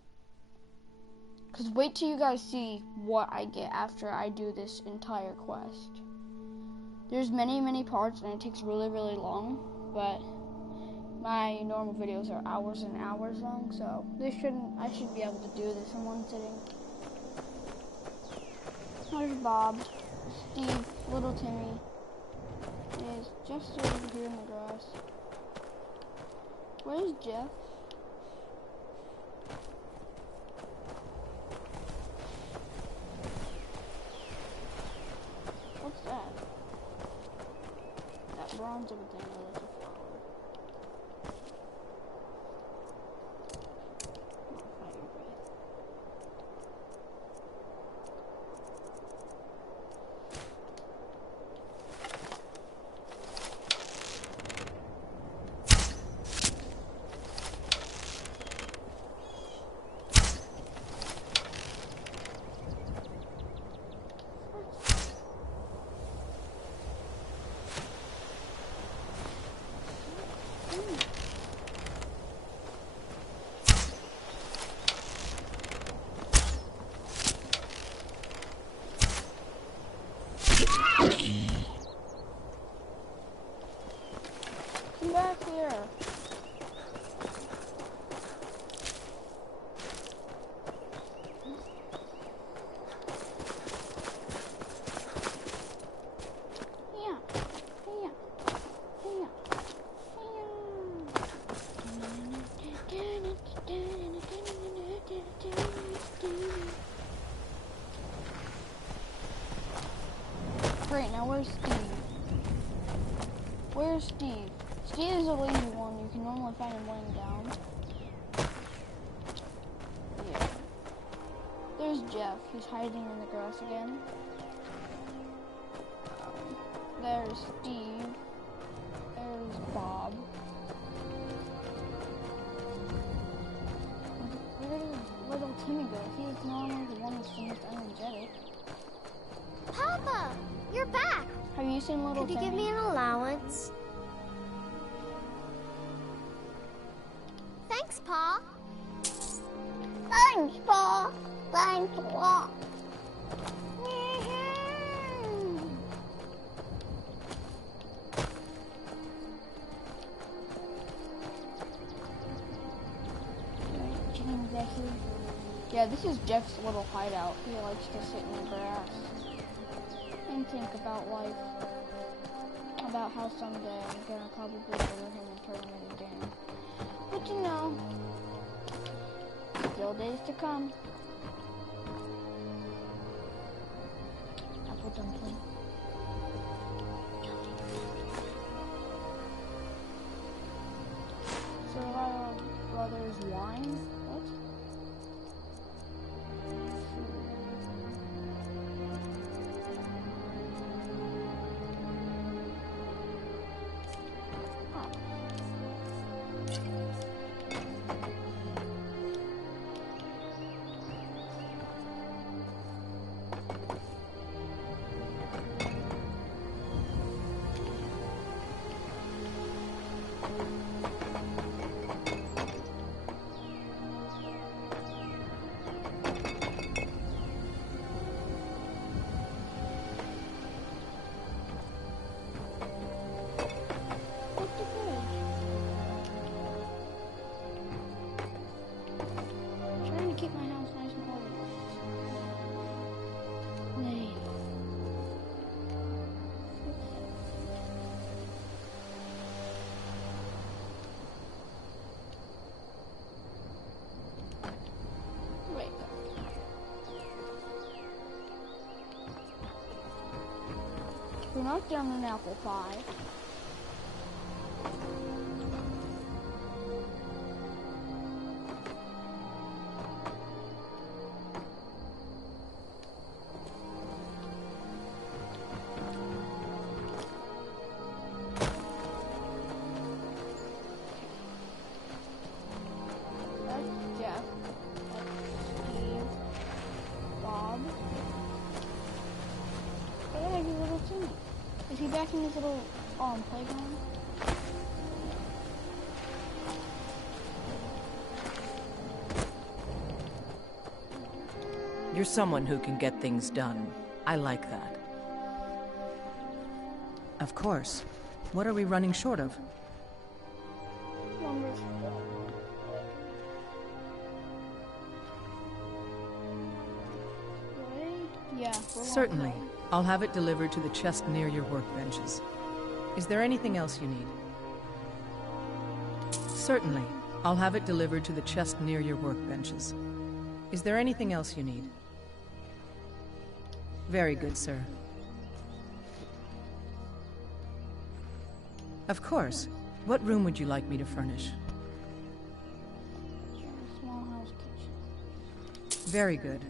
Because wait till you guys see what I get after I do this entire quest. There's many parts and it takes really long, but my normal videos are hours and hours long, so I should be able to do this in one sitting. There's Bob, Steve, little Timmy. Is Jeff still over here in the grass? Where's Jeff? What's that? That bronze looking thing, oh, that's a flower. Come back here. Great, now where's Steve? Where's Steve? Steve is a lazy one. You can normally find him laying down. Yeah. There's Jeff. He's hiding in the grass again. There's Steve. There's Bob. Where did little Timmy go? He's normally the one who's the most energetic. Papa, you're back. Have you seen little Timmy? Could you give me an allowance? Thanks, Pa. Thanks, Pa. Thanks a lot. Yeah, this is Jeff's little hideout. He likes to sit in the grass and think about life. About how someday I'm gonna probably go to him and turn him into game. But you know, still days to come. Apple dumpling. So, brothers wine? What? knock down an apple pie. Is he back in his little playground? You're someone who can get things done. I like that. Of course. What are we running short of? Lumber. Yeah. Certainly. I'll have it delivered to the chest near your workbenches. Is there anything else you need? Certainly. I'll have it delivered to the chest near your workbenches. Is there anything else you need? Very good, sir. Of course. What room would you like me to furnish? Small house kitchen. Very good.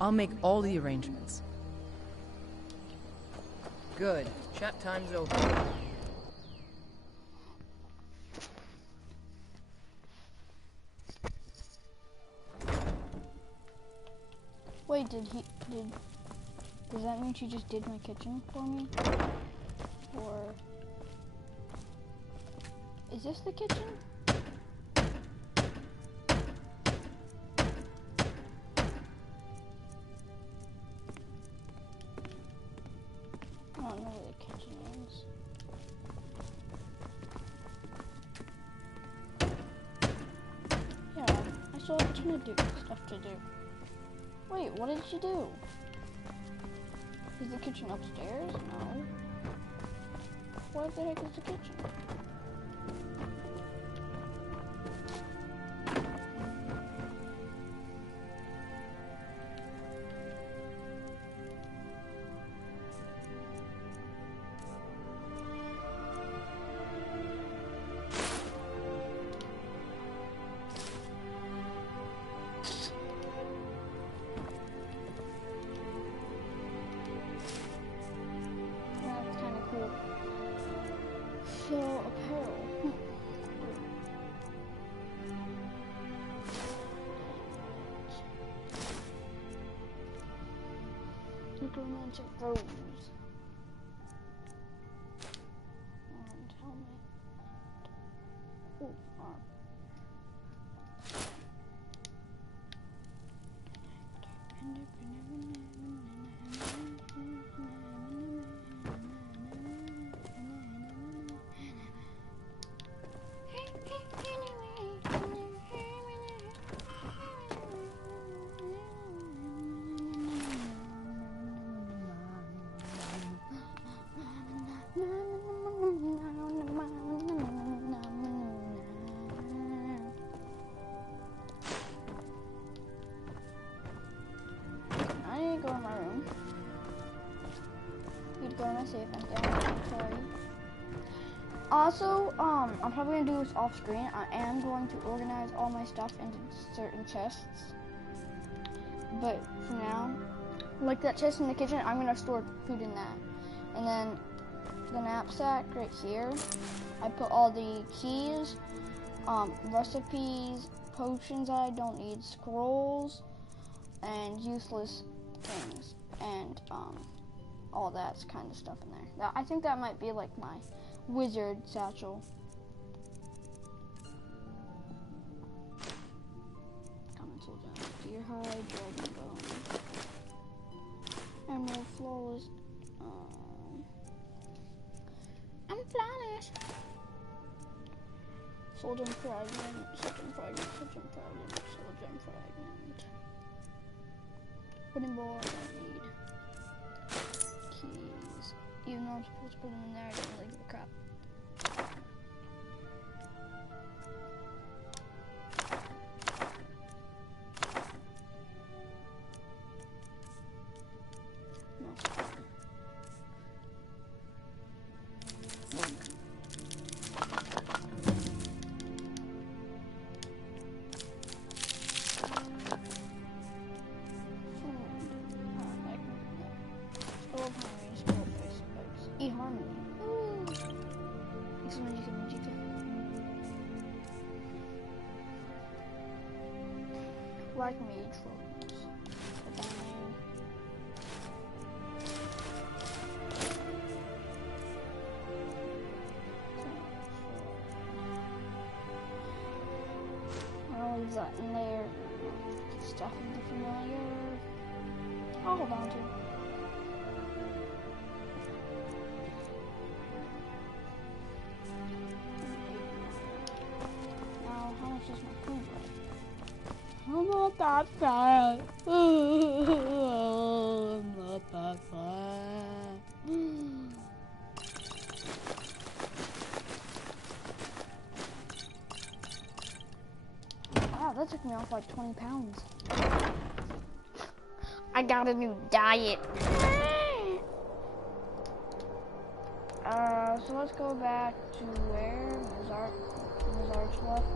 I'll make all the arrangements. Good. Chat time's over. Wait, does that mean she just did my kitchen for me? Or is this the kitchen? I don't know where the kitchen is. Yeah, I still have a ton of stuff to do. Wait, what did she do? Is the kitchen upstairs? No. Where the heck is the kitchen? So, apparel. Necromantic rose. And helmet. Ooh, arm. I need to go in my room. Need to go in my safe and get my inventory. Also, I'm probably gonna do this off screen. I am going to organize all my stuff into certain chests. But for now, like that chest in the kitchen, I'm gonna store food in that. And then the knapsack right here, I put all the keys, recipes, potions that I don't need, scrolls, and useless things, and all that kind of stuff in there. I think that might be like my wizard satchel. Common soul gem, deer hide, dragon bone, emerald flawless. I'm flawless. Soul gem fragment, soul gem fragment, soul gem fragment, soul gem fragment. Wooden board, I need keys. Even though I'm supposed to put them in there, I don't really give a crap. Black mage robes. I'll leave that in there. Stuff in the familiar. I'll hold on to it. Now, how much is my food worth? I'm not that fat. I'm not that fat. Wow, that took me off like 20 pounds. I got a new diet. So let's go back to where Mizarch left.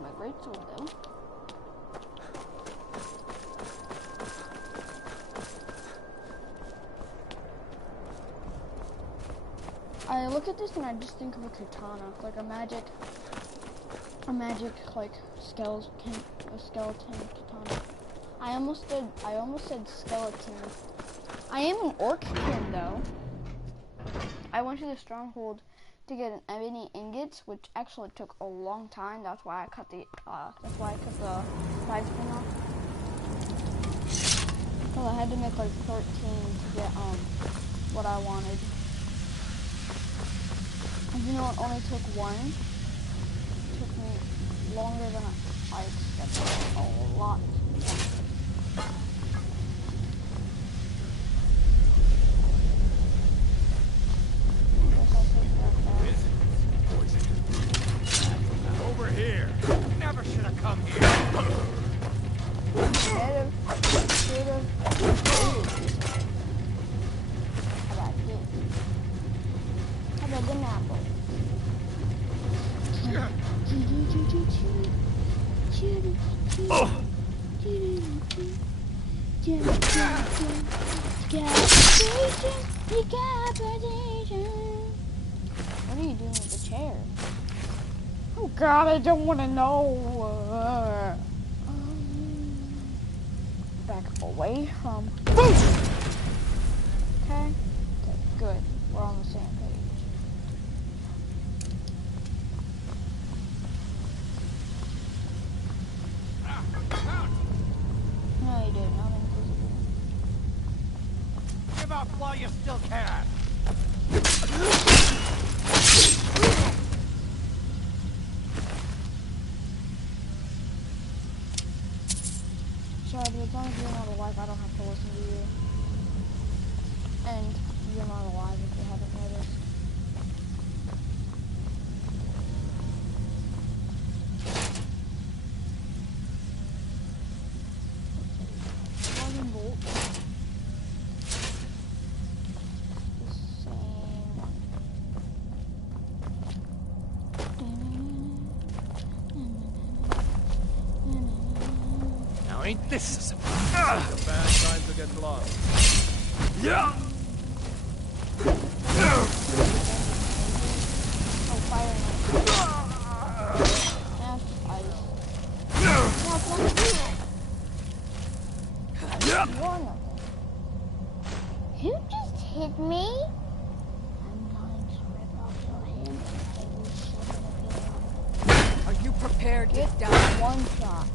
My greatsword though. I look at this and I just think of a katana, like a magic like skeleton katana. I almost said skeleton. I am an orc kin though. I went to the stronghold to get an ebony ingots, which actually took a long time. That's why I cut the side spin off. Well, I had to make like 13 to get what I wanted. And you know, it only took one. It took me longer than I expected. A lot. Over here. Never should have come here. How about an apple? What are you doing with the chair? Oh God, I don't want to know. Back away from. Okay, good. We're on the same page. No, you didn't. I'm invisible. Give up while you still can. Sorry, but as long as you're not alive, I don't have to listen to you. And you're not alive if you haven't noticed. Lightning bolt. The same. Now ain't this a bad time to get lost? Yeah. Oh, fire Who just hit me? I'm going to rip off your hand and I will shove it up. Are you prepared? Get down one shot.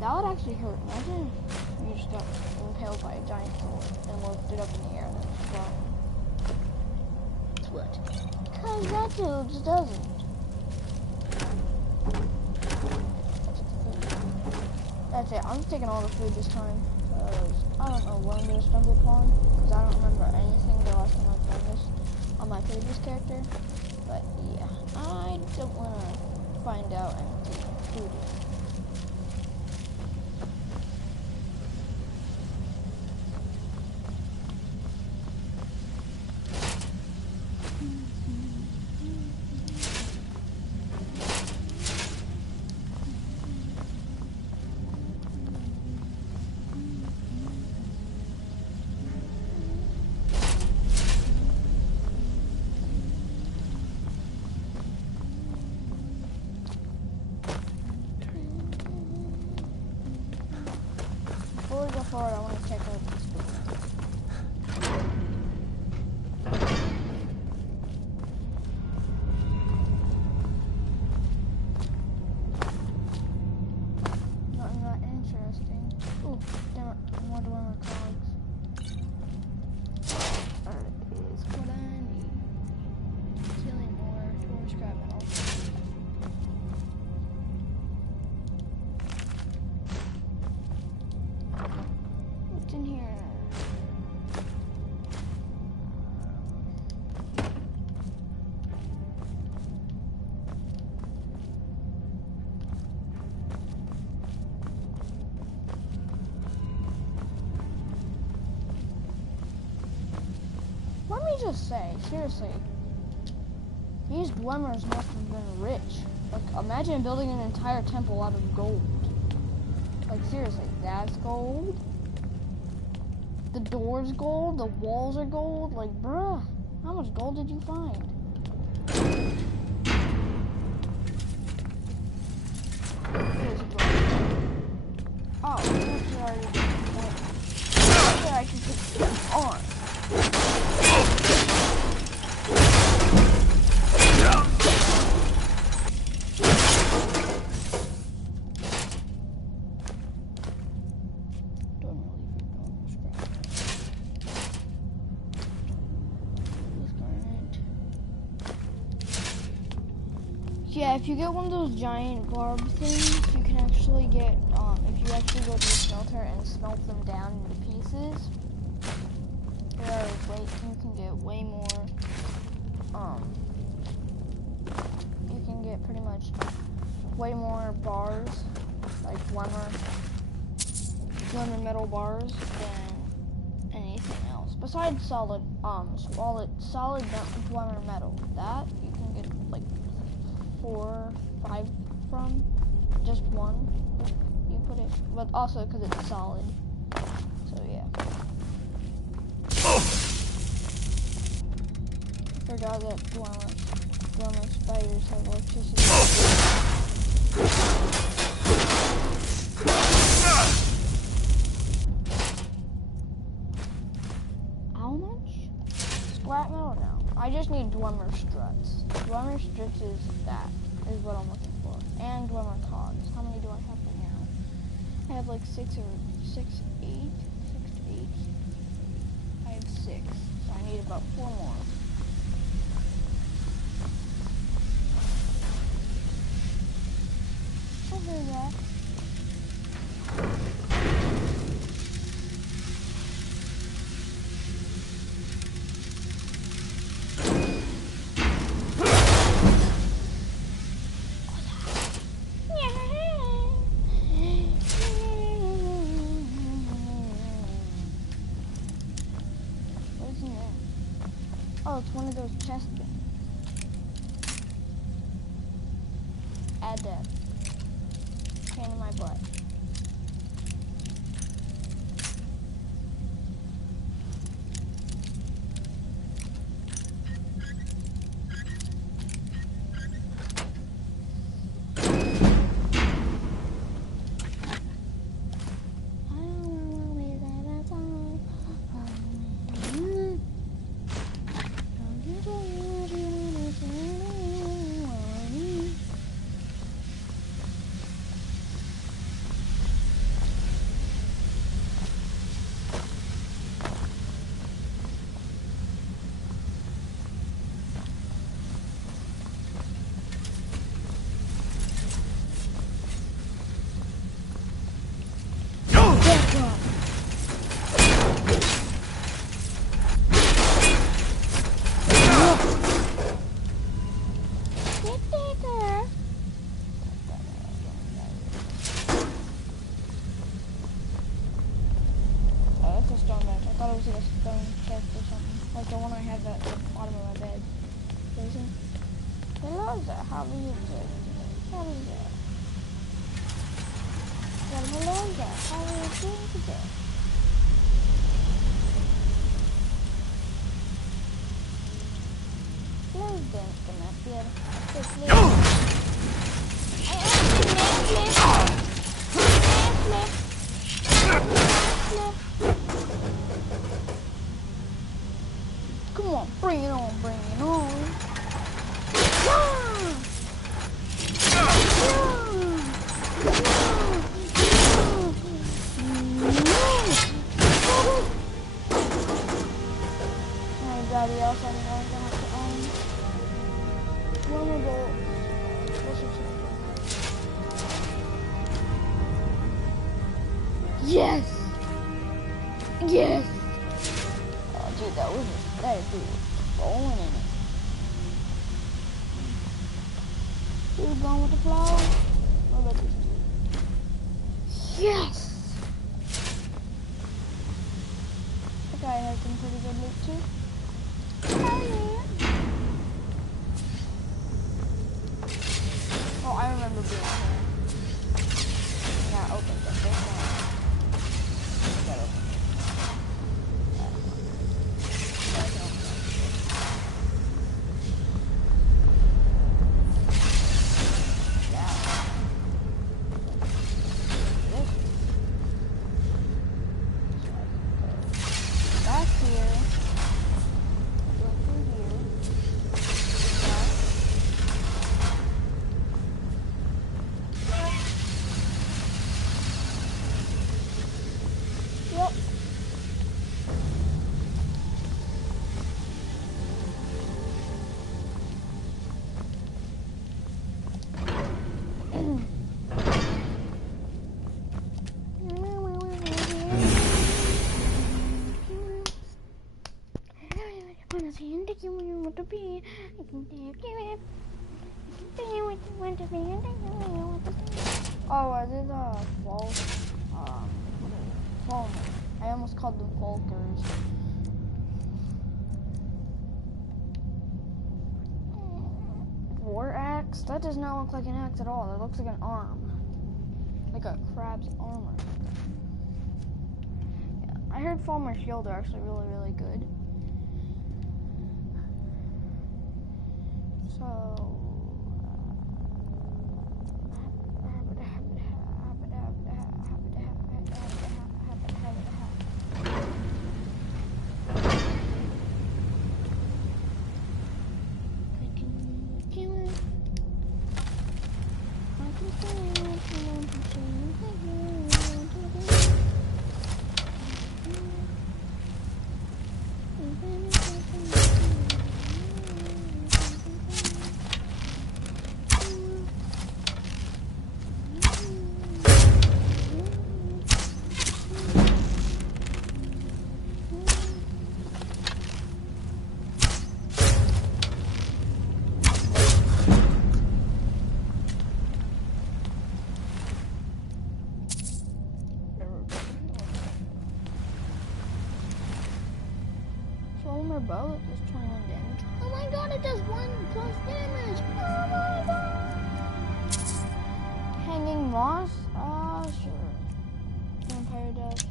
That would actually hurt. Imagine if you just got impaled by a giant sword and lifted up in the air and then just what? Because that dude just doesn't. That's it. I'm taking all the food this time. I don't know what I'm going to stumble upon. Because I don't remember anything the last time I've done this on my previous character. But yeah, I don't want to find out and take food yet. Before we go forward, I want to check out this book. Not interesting. Ooh, damn it, more dwemer cogs. That is what I need. Killing more for scrap metal. What's in here? Let me just say, seriously, these dwellers must have been rich. Like, imagine building an entire temple out of gold. Like, seriously, that's gold? The door's gold, the walls are gold, like, bruh, how much gold did you find? Oh, that's already done. After I can put it on. Yeah, if you get one of those giant barb things, you can actually get, if you actually go to the smelter and smelt them down into pieces, you can get way more, you can get pretty much way more bars, like dwemer metal bars than anything else. Besides solid dwemer metal, that you can get like 4, 5 from just one. You put it, but also because it's solid. So yeah. Forgot that dwemer spiders have electricity. How much? Scrap metal? No. I just need dwemer struts. Dwemer struts is what I'm looking for. And dwemer cogs. How many do I have right now? I have like 6 to 8. I have 6. So I need about 4 more. I heard that. Oh, it's one of those chest things. Add that. Pain in my butt. thought it was like a stone chest or something. Like the one I have at the bottom of my bed. Isn't? Hello there, how are you doing? Hello there. Well, hello there, how are you doing today? Hello there, Mr. Matthew. Come on, bring it on, bring it on. Everybody else I'm going to have to own. Vulnerable. Yes! Yes! Oh, dude, that dude was rolling in it. Dude, going with the flow. What about this dude? Yes! That guy had some pretty good loot too. Oh, yeah. Oh, I remember being here. Not open, but this one. Got open. Oh, is it Folk? Folk. I almost called them Folkers. War axe? That does not look like an axe at all. That looks like an arm. Like a crab's armor. Yeah, I heard Falmer Shield are actually really, really good. So... Bow, it does 21 damage. Oh my god, it does 1+ damage! Oh my god! Hanging Moss? Sure. Vampire Dust.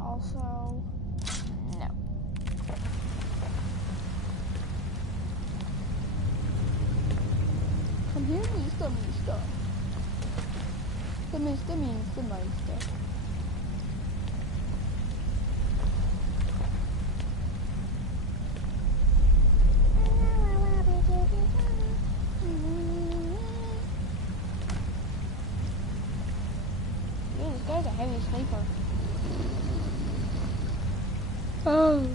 Also, no. Come here, Mr. Mister. The Mr. means the Meister. Yeah, this guy's a heavy sleeper. Oh.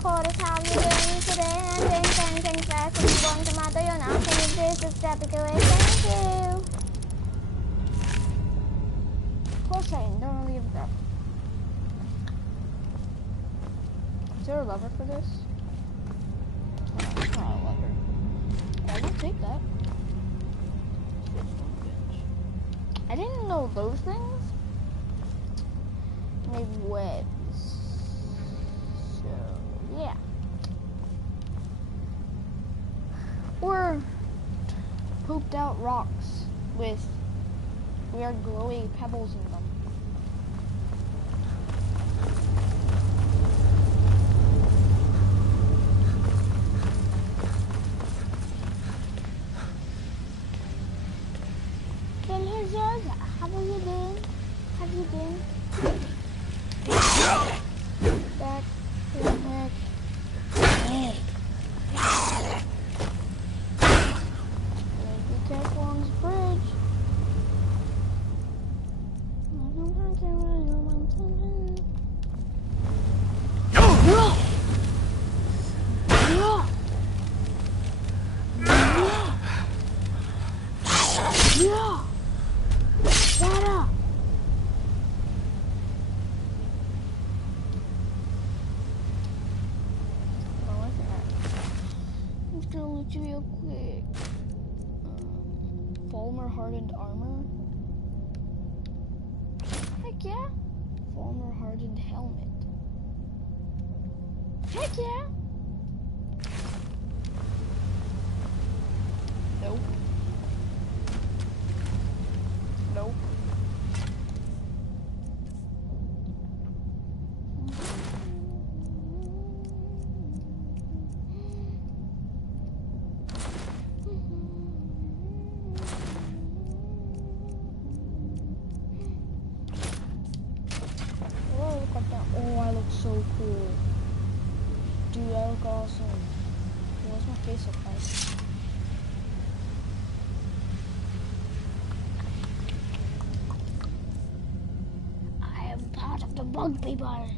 Quarters, how you doing today? I'm doing something fast and I'm going to mother you now. Can you please just step it away? Thank you. Close train, don't really give a crap. Is there a lever for this? No, it's not a lever. I will take that. I didn't know those things made webs. So, yeah. Or pooped out rocks with weird glowy pebbles in them. Then here's yours. How have you been? Have you been? Back to the heck. Be careful on this bridge. Real quick. Polymer hardened armor. Heck yeah. Polymer hardened helmet. Heck yeah. Nope. Nope. Oh, I look so cool. Dude, I look awesome. What does my face look like? I am part of the bug people.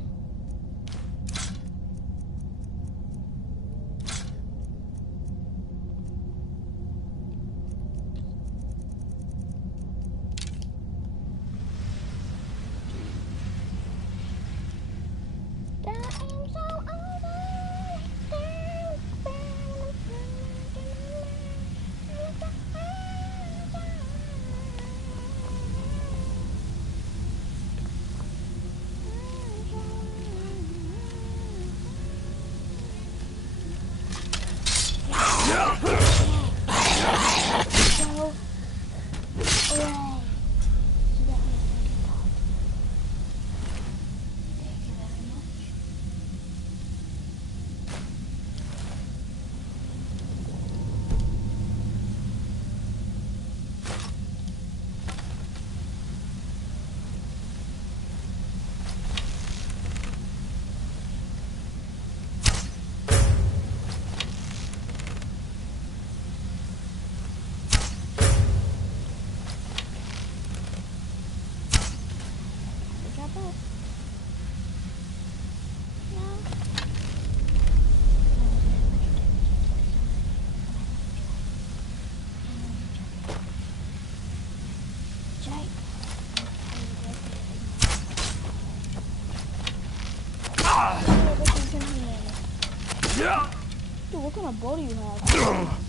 Dude, what kind of bow do you have?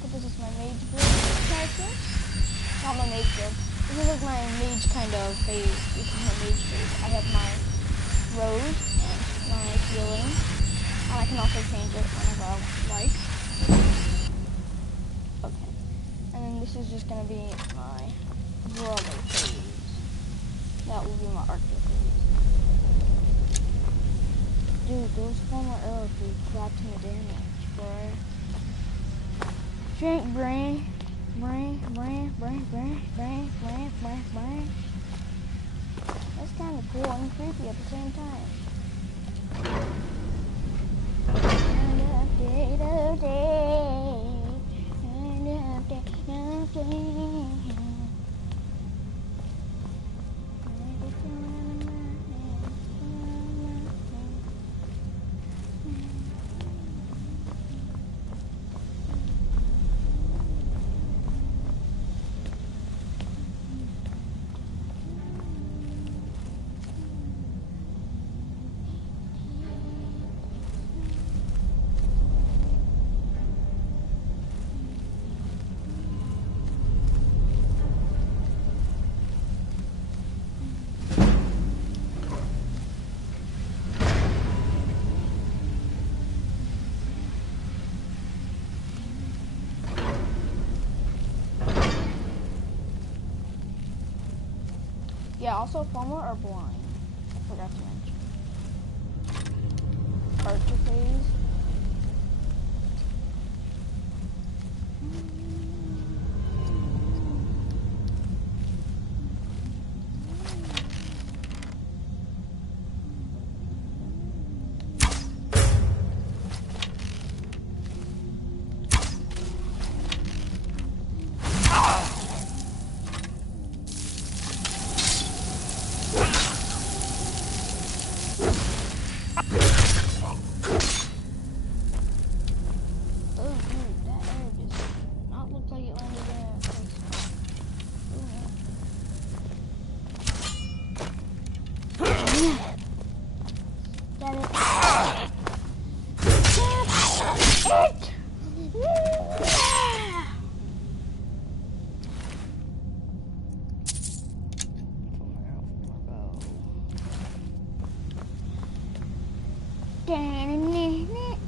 put this as my mage build character. Not my mage build. This is like my mage kind of phase. This is my mage phase. I have my rose and my healing. And I can also change it whenever I like. Okay. And then this is just gonna be my brother phase. That will be my Arctic phase. Dude, those former arrows do crap to my damage, bro. Drink, brain. That's kind of cool and creepy at the same time. Yeah, also former or blind. Forgot to mention. Archer phase.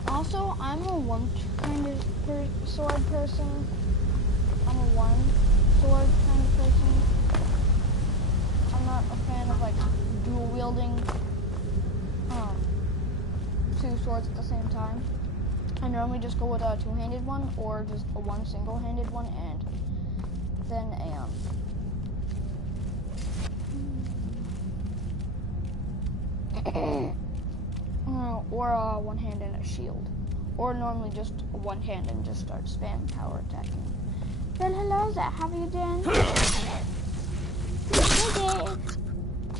Also, I'm a one kind of sword person. I'm a one sword kind of person. I'm not a fan of like dual wielding two swords at the same time. I normally just go with a two-handed one or just a one single-handed one, and then or a one hand and a shield, or normally just a one hand and just start spam power attacking. Well, hello there. How are you doing?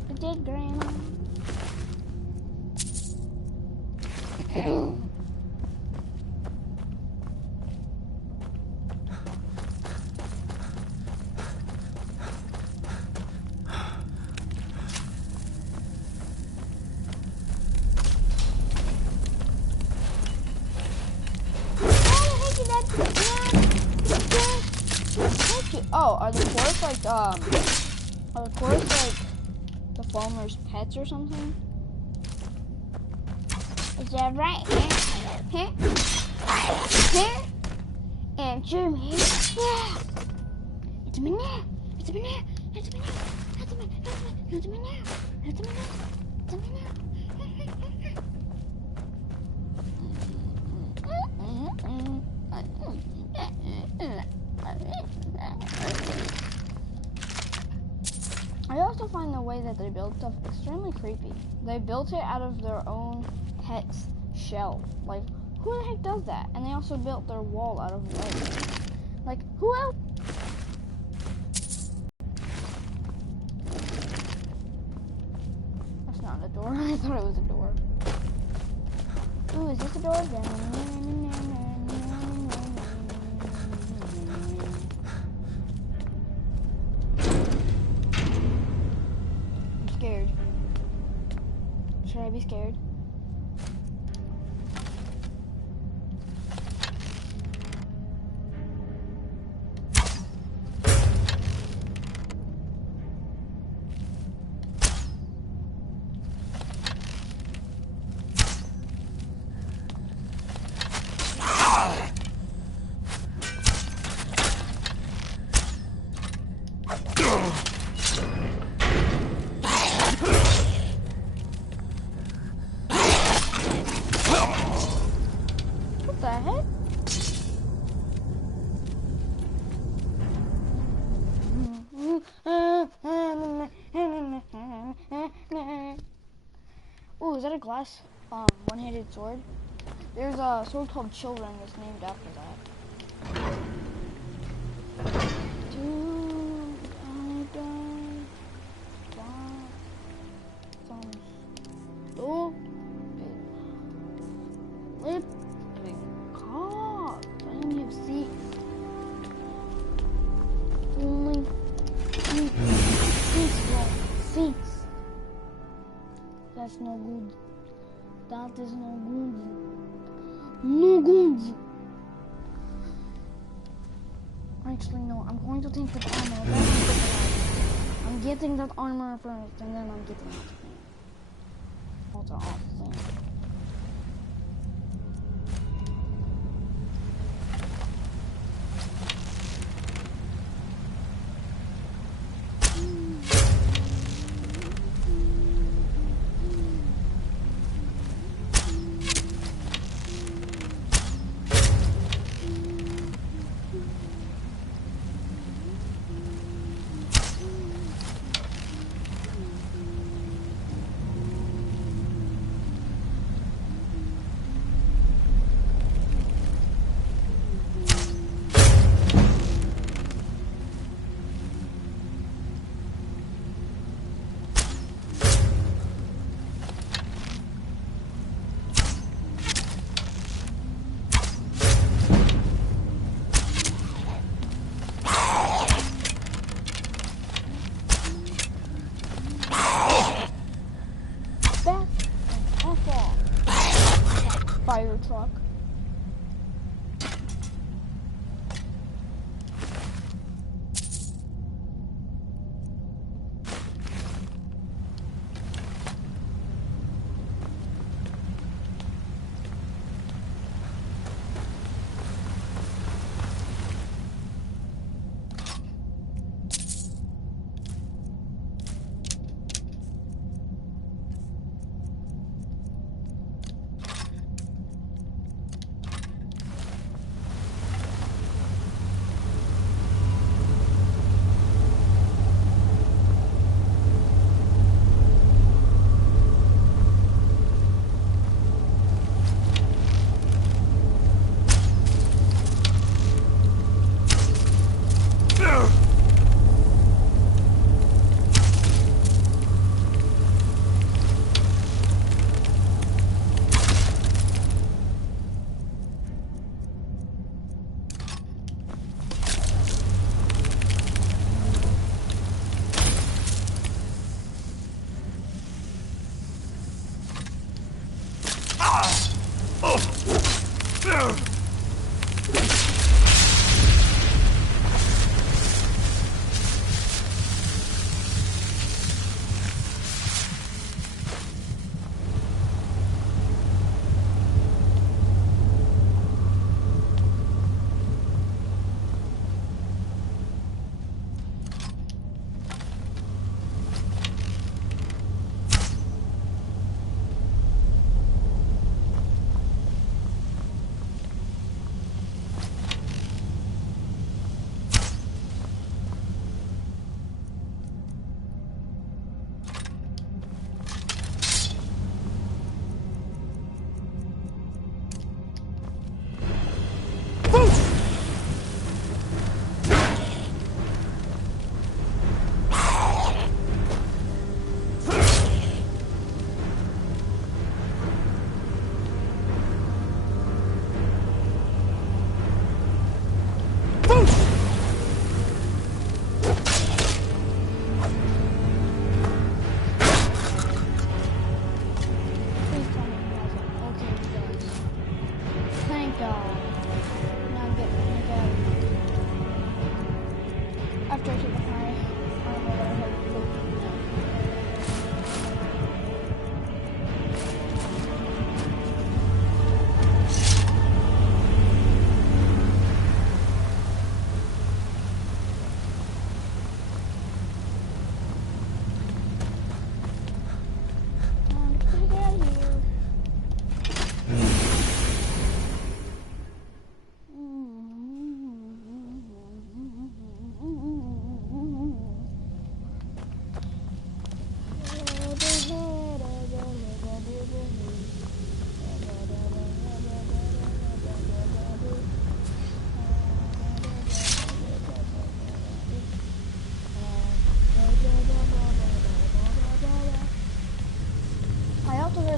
You did, Grandma. Oh, are the Chorus like the farmer's pets or something? Is that right? Answer me. It's a banana. It's a banana. It's a banana. It's a banana. It's a banana. It's a banana. It's a banana. I also find the way that they build stuff extremely creepy. They built it out of their own pet's shell. Like, who the heck does that? And they also built their wall out of lead. Like, who else? That's not a door. I thought it was a door. Ooh, is this a door? Scared. Should I be scared? the heck? Ooh, is that a glass one-handed sword? There's a sword called Children that's named after that. Dude, I died. Stupid. Flipping cops. I only have six. Only six. That's no good. That is no good. No good. Actually, no. I'm going to take that armor. I'm getting that armor first, and then I'm getting that thing. That's an awesome thing. Fire truck.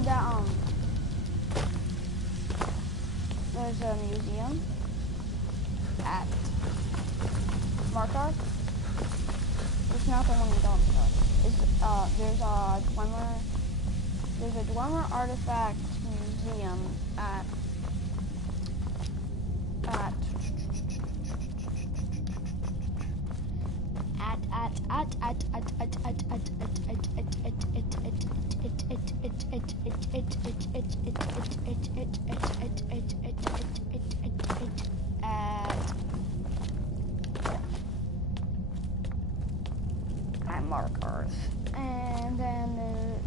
that there's a museum at Markarth. It's not the one you don't know. It's there's a Dwemer artifact museum at Markarth, and then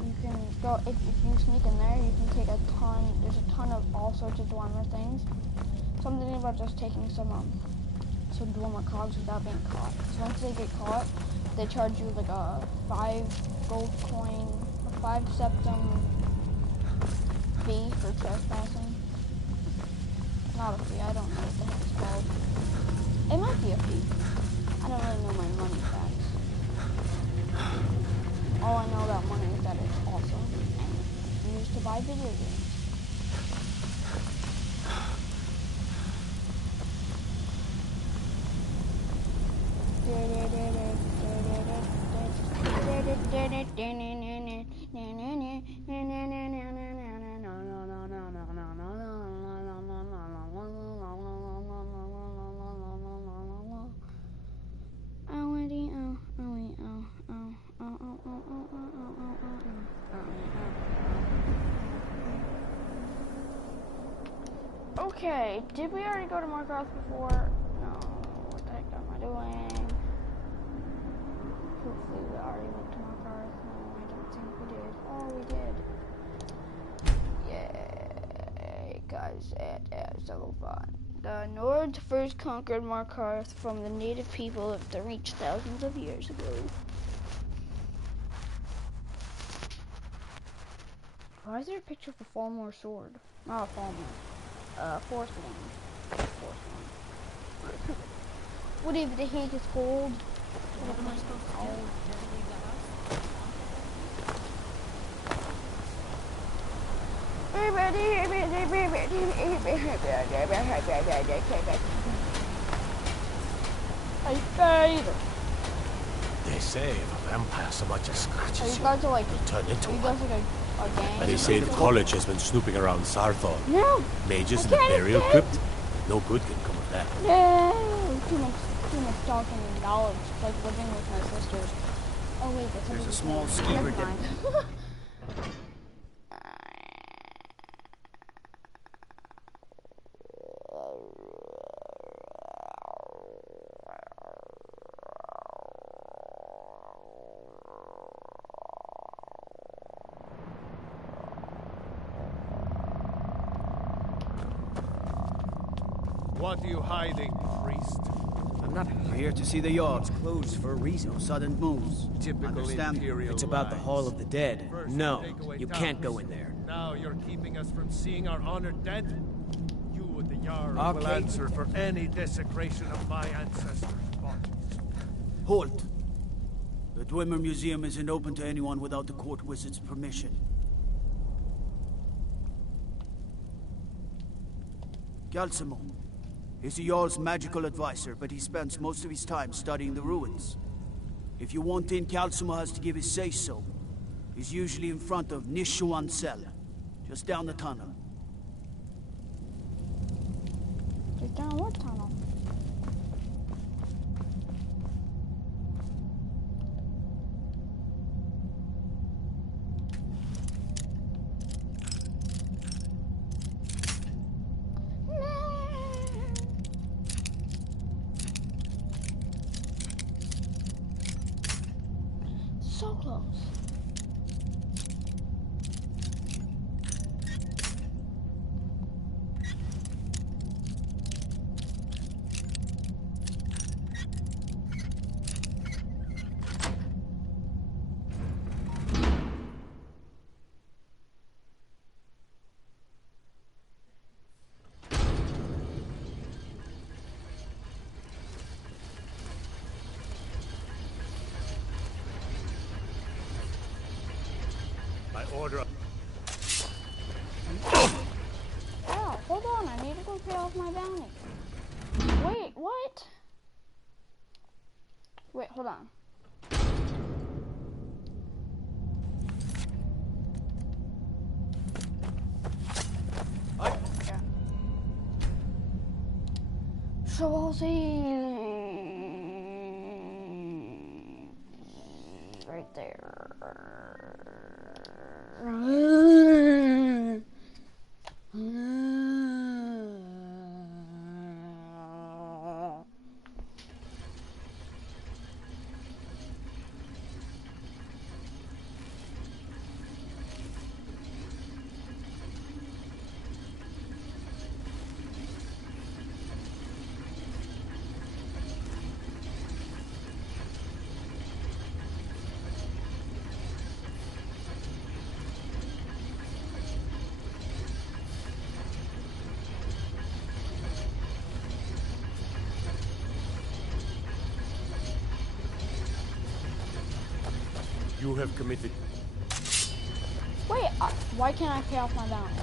you can go if you sneak in there. You can take a ton. There's a ton of all sorts of Dwemer things. So I'm thinking about just taking some Dwemer cogs without being caught. So once they get caught, they charge you like a 5 gold coin, a 5 septum fee for trespassing. Not a fee. I don't know what the heck it's called. It might be a fee. I don't really know my money facts. All I know about money is that it's awesome and used to buy video games. Okay, did we already go to Markarth before? No, what the heck am I doing? Hopefully we already went to Markarth. No, I don't think we did. Oh, we did. Yay, guys, it was so fun. The Nords first conquered Markarth from the native people of the Reach thousands of years ago. Why is there a picture of a Falmor sword? Not a Falmor. Forest one. Whatever the heck it's called. What am I supposed to call it? I failed. They say if a vampire so much as scratches you guys are like, you turn into one. A gang? And they say the college has been snooping around Sarthon. No. Mages in the burial crypt? No good can come of that. No. Too much talking and knowledge, like living with my sisters. Oh wait, there's a small skeever down. What are you hiding, priest? I'm not here to see the yard's closed for a reason. No sudden moves. Typical Imperial. It's about the Hall of the Dead. First, no, you can't go in there. Now you're keeping us from seeing our honored dead? You and the Jarl will answer for any desecration of my ancestors' bodies. Halt! The Dwemer Museum isn't open to anyone without the court wizard's permission. Galsimo. He's the Jarl's magical advisor, but he spends most of his time studying the ruins. If you want in, Galsimo has to give his say-so. He's usually in front of Nishuan Cell, just down the tunnel. Just down what tunnel? So close. Order. Wait, hold on. Yeah. So I'll see right there. You have committed. Wait, why can't I pay off my balance?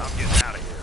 I'm getting out of here.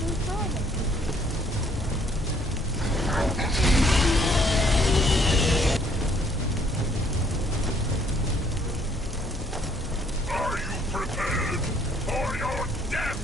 she's driving. Are you prepared for your death?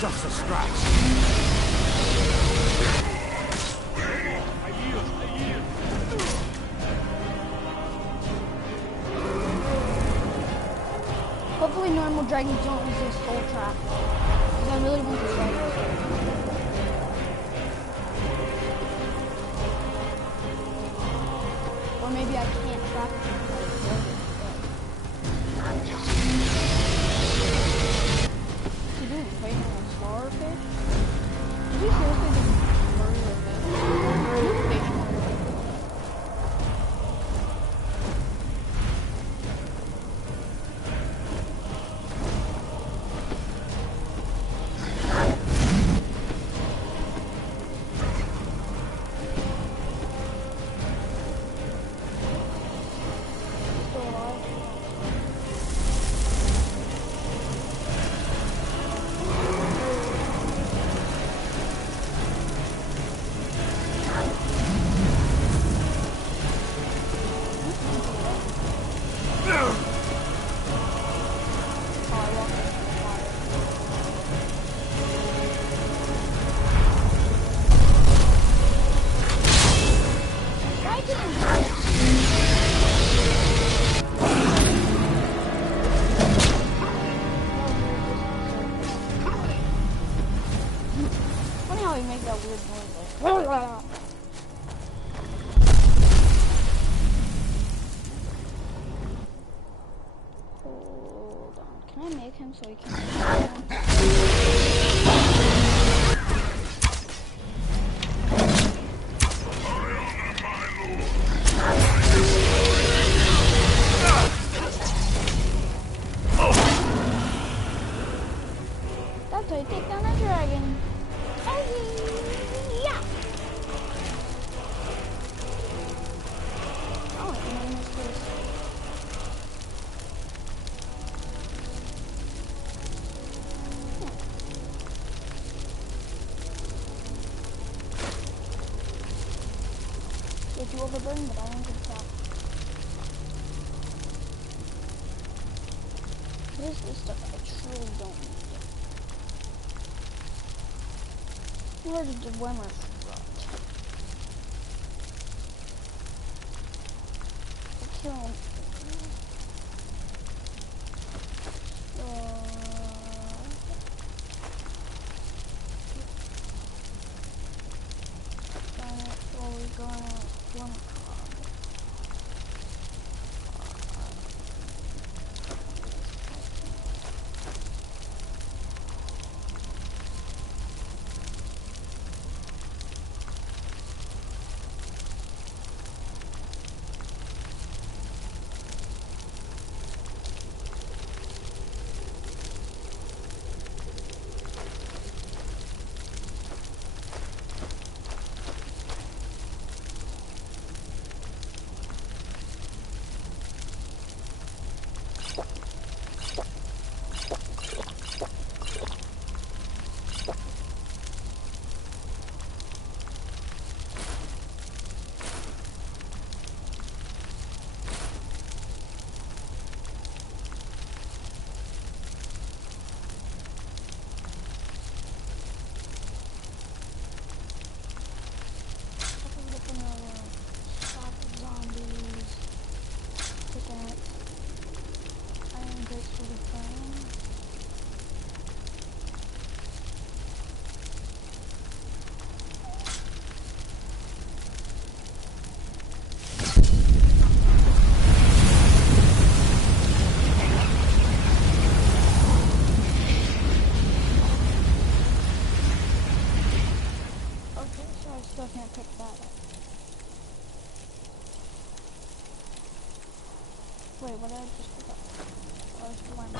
Just a scratch. Hopefully normal dragons don't resist soul trap. Because I really want to try this. Or maybe I can't trap it. Is he doing fighting on a starfish? Did he seriously just murder a fish? Funny how he makes that weird noise like hold on. Can I make him so he can That's how you take down a dragon. Yeah. Oh, I can name this place. Get you overburdened, but I don't think so. What is this stuff I truly don't need? Where did the Wemmer rot? Kill him. what did I just pick up? Oh, it's one.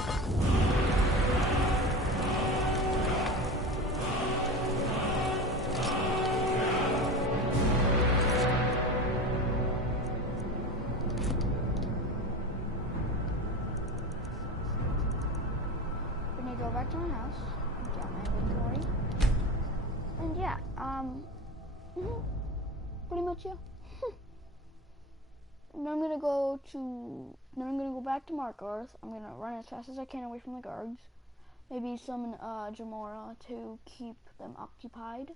We're gonna go back to my house, empty out my inventory, and yeah, pretty much yeah. Then I'm gonna go back to Markarth. I'm gonna run as fast as I can away from the guards. Maybe summon Jamora to keep them occupied.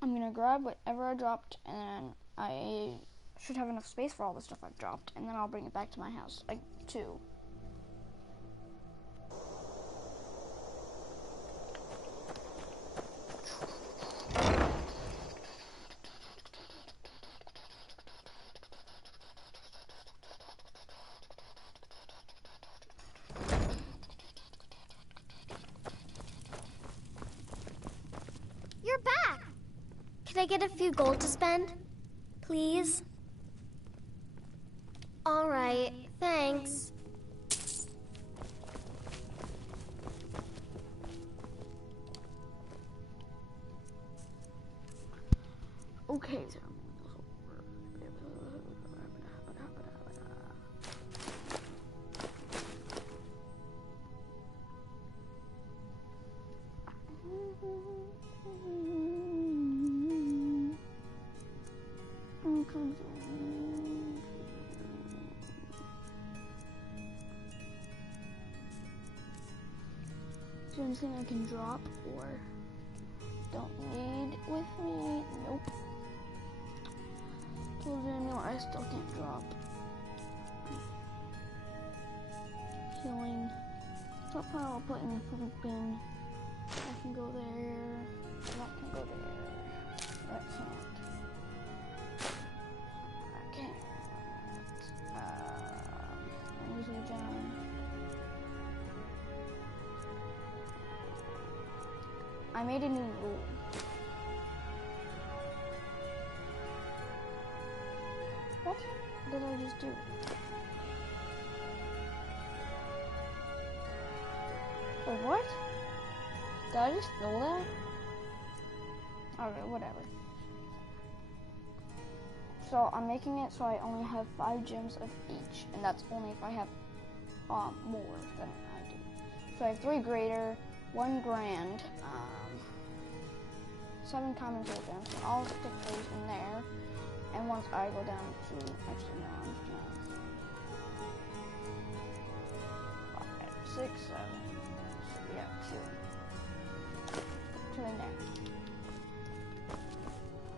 I'm gonna grab whatever I dropped, and then I should have enough space for all the stuff I've dropped, and then I'll bring it back to my house, like, too. You're back! Can I get a few gold to spend? Please? Alright, thanks. Okay. Is there anything I can drop or don't need with me? Nope. Tools anymore, I still can't drop. Healing. Top pile I'll put in the food bin. That can go there. That can go there. That can't. I can't. I'm using a gem. I made a new rule. What did I just do? Wait, what? Did I just steal that? Okay, whatever. So I'm making it so I only have 5 gems of each, and that's only if I have more than I do. So I have 3 greater, 1 grand, 7 common soul gems. I'll stick those in there. And once I go down to, actually no, I'm just gonna 5, 6, 7, yeah, 2 in there.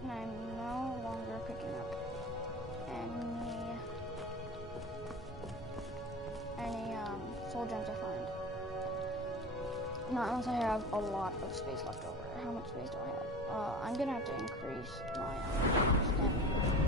And I'm no longer picking up any soul gems I find. Not unless I have a lot of space left over. How much space do I have? I'm gonna have to increase my stamina.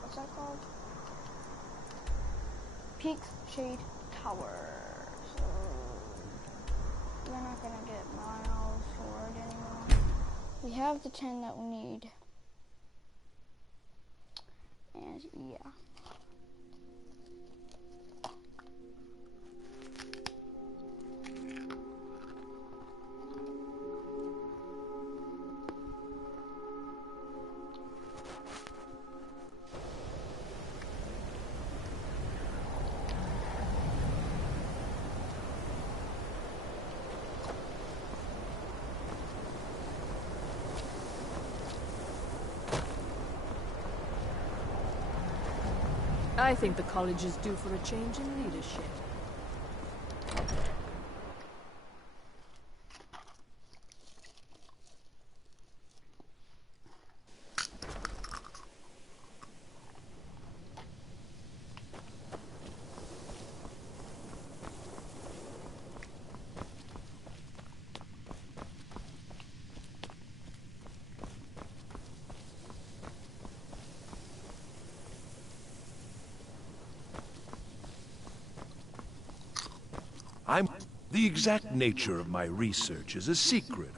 What's that called? Peaks Shade Tower. So we're not gonna get miles for it anymore. We have the 10 that we need. And yeah. I think the college is due for a change in leadership. The exact nature of my research is a secret.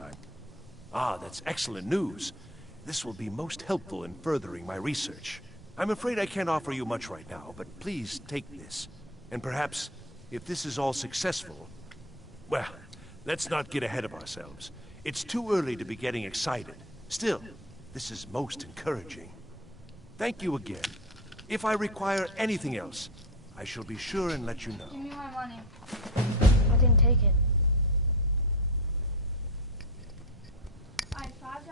That's excellent news. This will be most helpful in furthering my research. I'm afraid I can't offer you much right now, but please take this. And perhaps, if this is all successful... Well, let's not get ahead of ourselves. It's too early to be getting excited. Still, this is most encouraging. Thank you again. If I require anything else, I shall be sure and let you know. Give me my money. I didn't take it. I had $5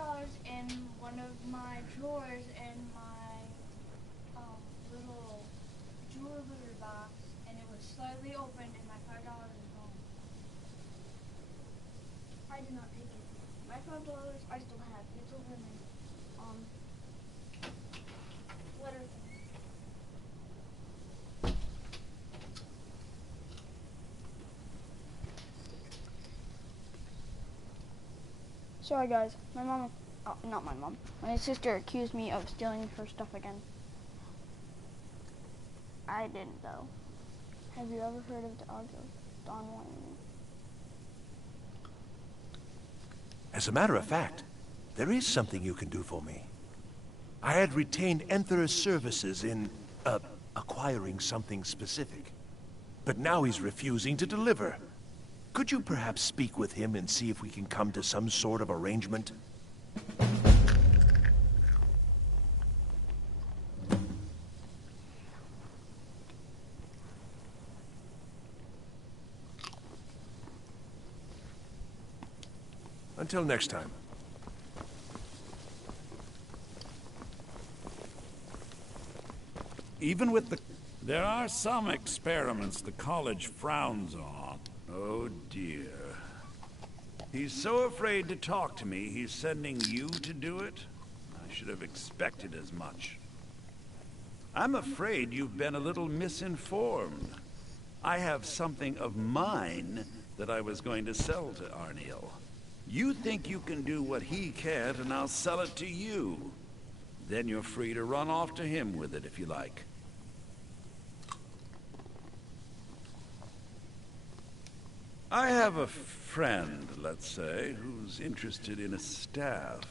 in one of my drawers in my little jewelry box, and it was slightly open, and my $5 is gone. I did not take it. My $5 I still have. It's over in my letter thing. Sorry guys, my mom, not my mom, my sister accused me of stealing her stuff again. I didn't though. Have you ever heard of the Don Wyoming? As a matter of fact, there is something you can do for me. I had retained Enther's services in, acquiring something specific. But now he's refusing to deliver. Could you perhaps speak with him and see if we can come to some sort of arrangement? Until next time. Even with the... There are some experiments the college frowns on. Oh dear. He's so afraid to talk to me, he's sending you to do it? I should have expected as much. I'm afraid you've been a little misinformed. I have something of mine that I was going to sell to Arniel. You think you can do what he can't, and I'll sell it to you. Then you're free to run off to him with it if you like. I have a friend, let's say, who's interested in a staff.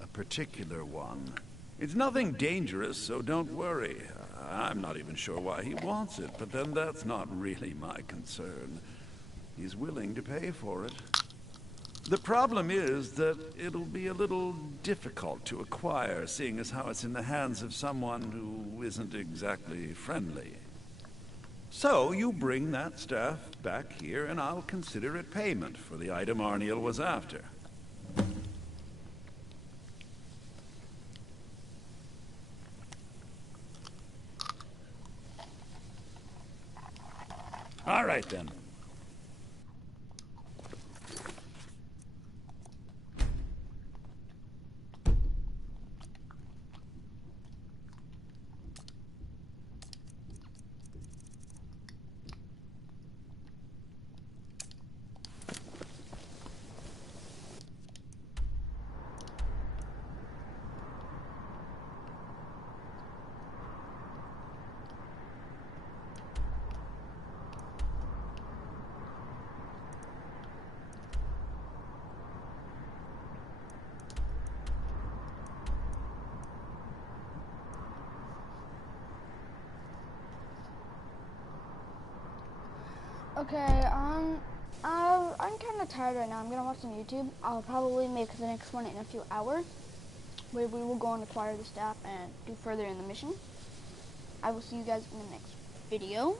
A particular one. It's nothing dangerous, so don't worry. I'm not even sure why he wants it, but then that's not really my concern. He's willing to pay for it. The problem is that it'll be a little difficult to acquire, seeing as how it's in the hands of someone who isn't exactly friendly. So, you bring that staff back here, and I'll consider it payment for the item Arniel was after. All right, then. Okay, I'm kind of tired right now. I'm gonna watch some YouTube. I'll probably make the next one in a few hours, where we will go and acquire the staff and do further in the mission. I will see you guys in the next video.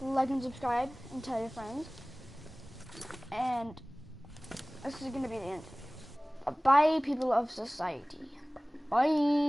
Like and subscribe and tell your friends. And this is gonna be the end. Bye, people of society. Bye.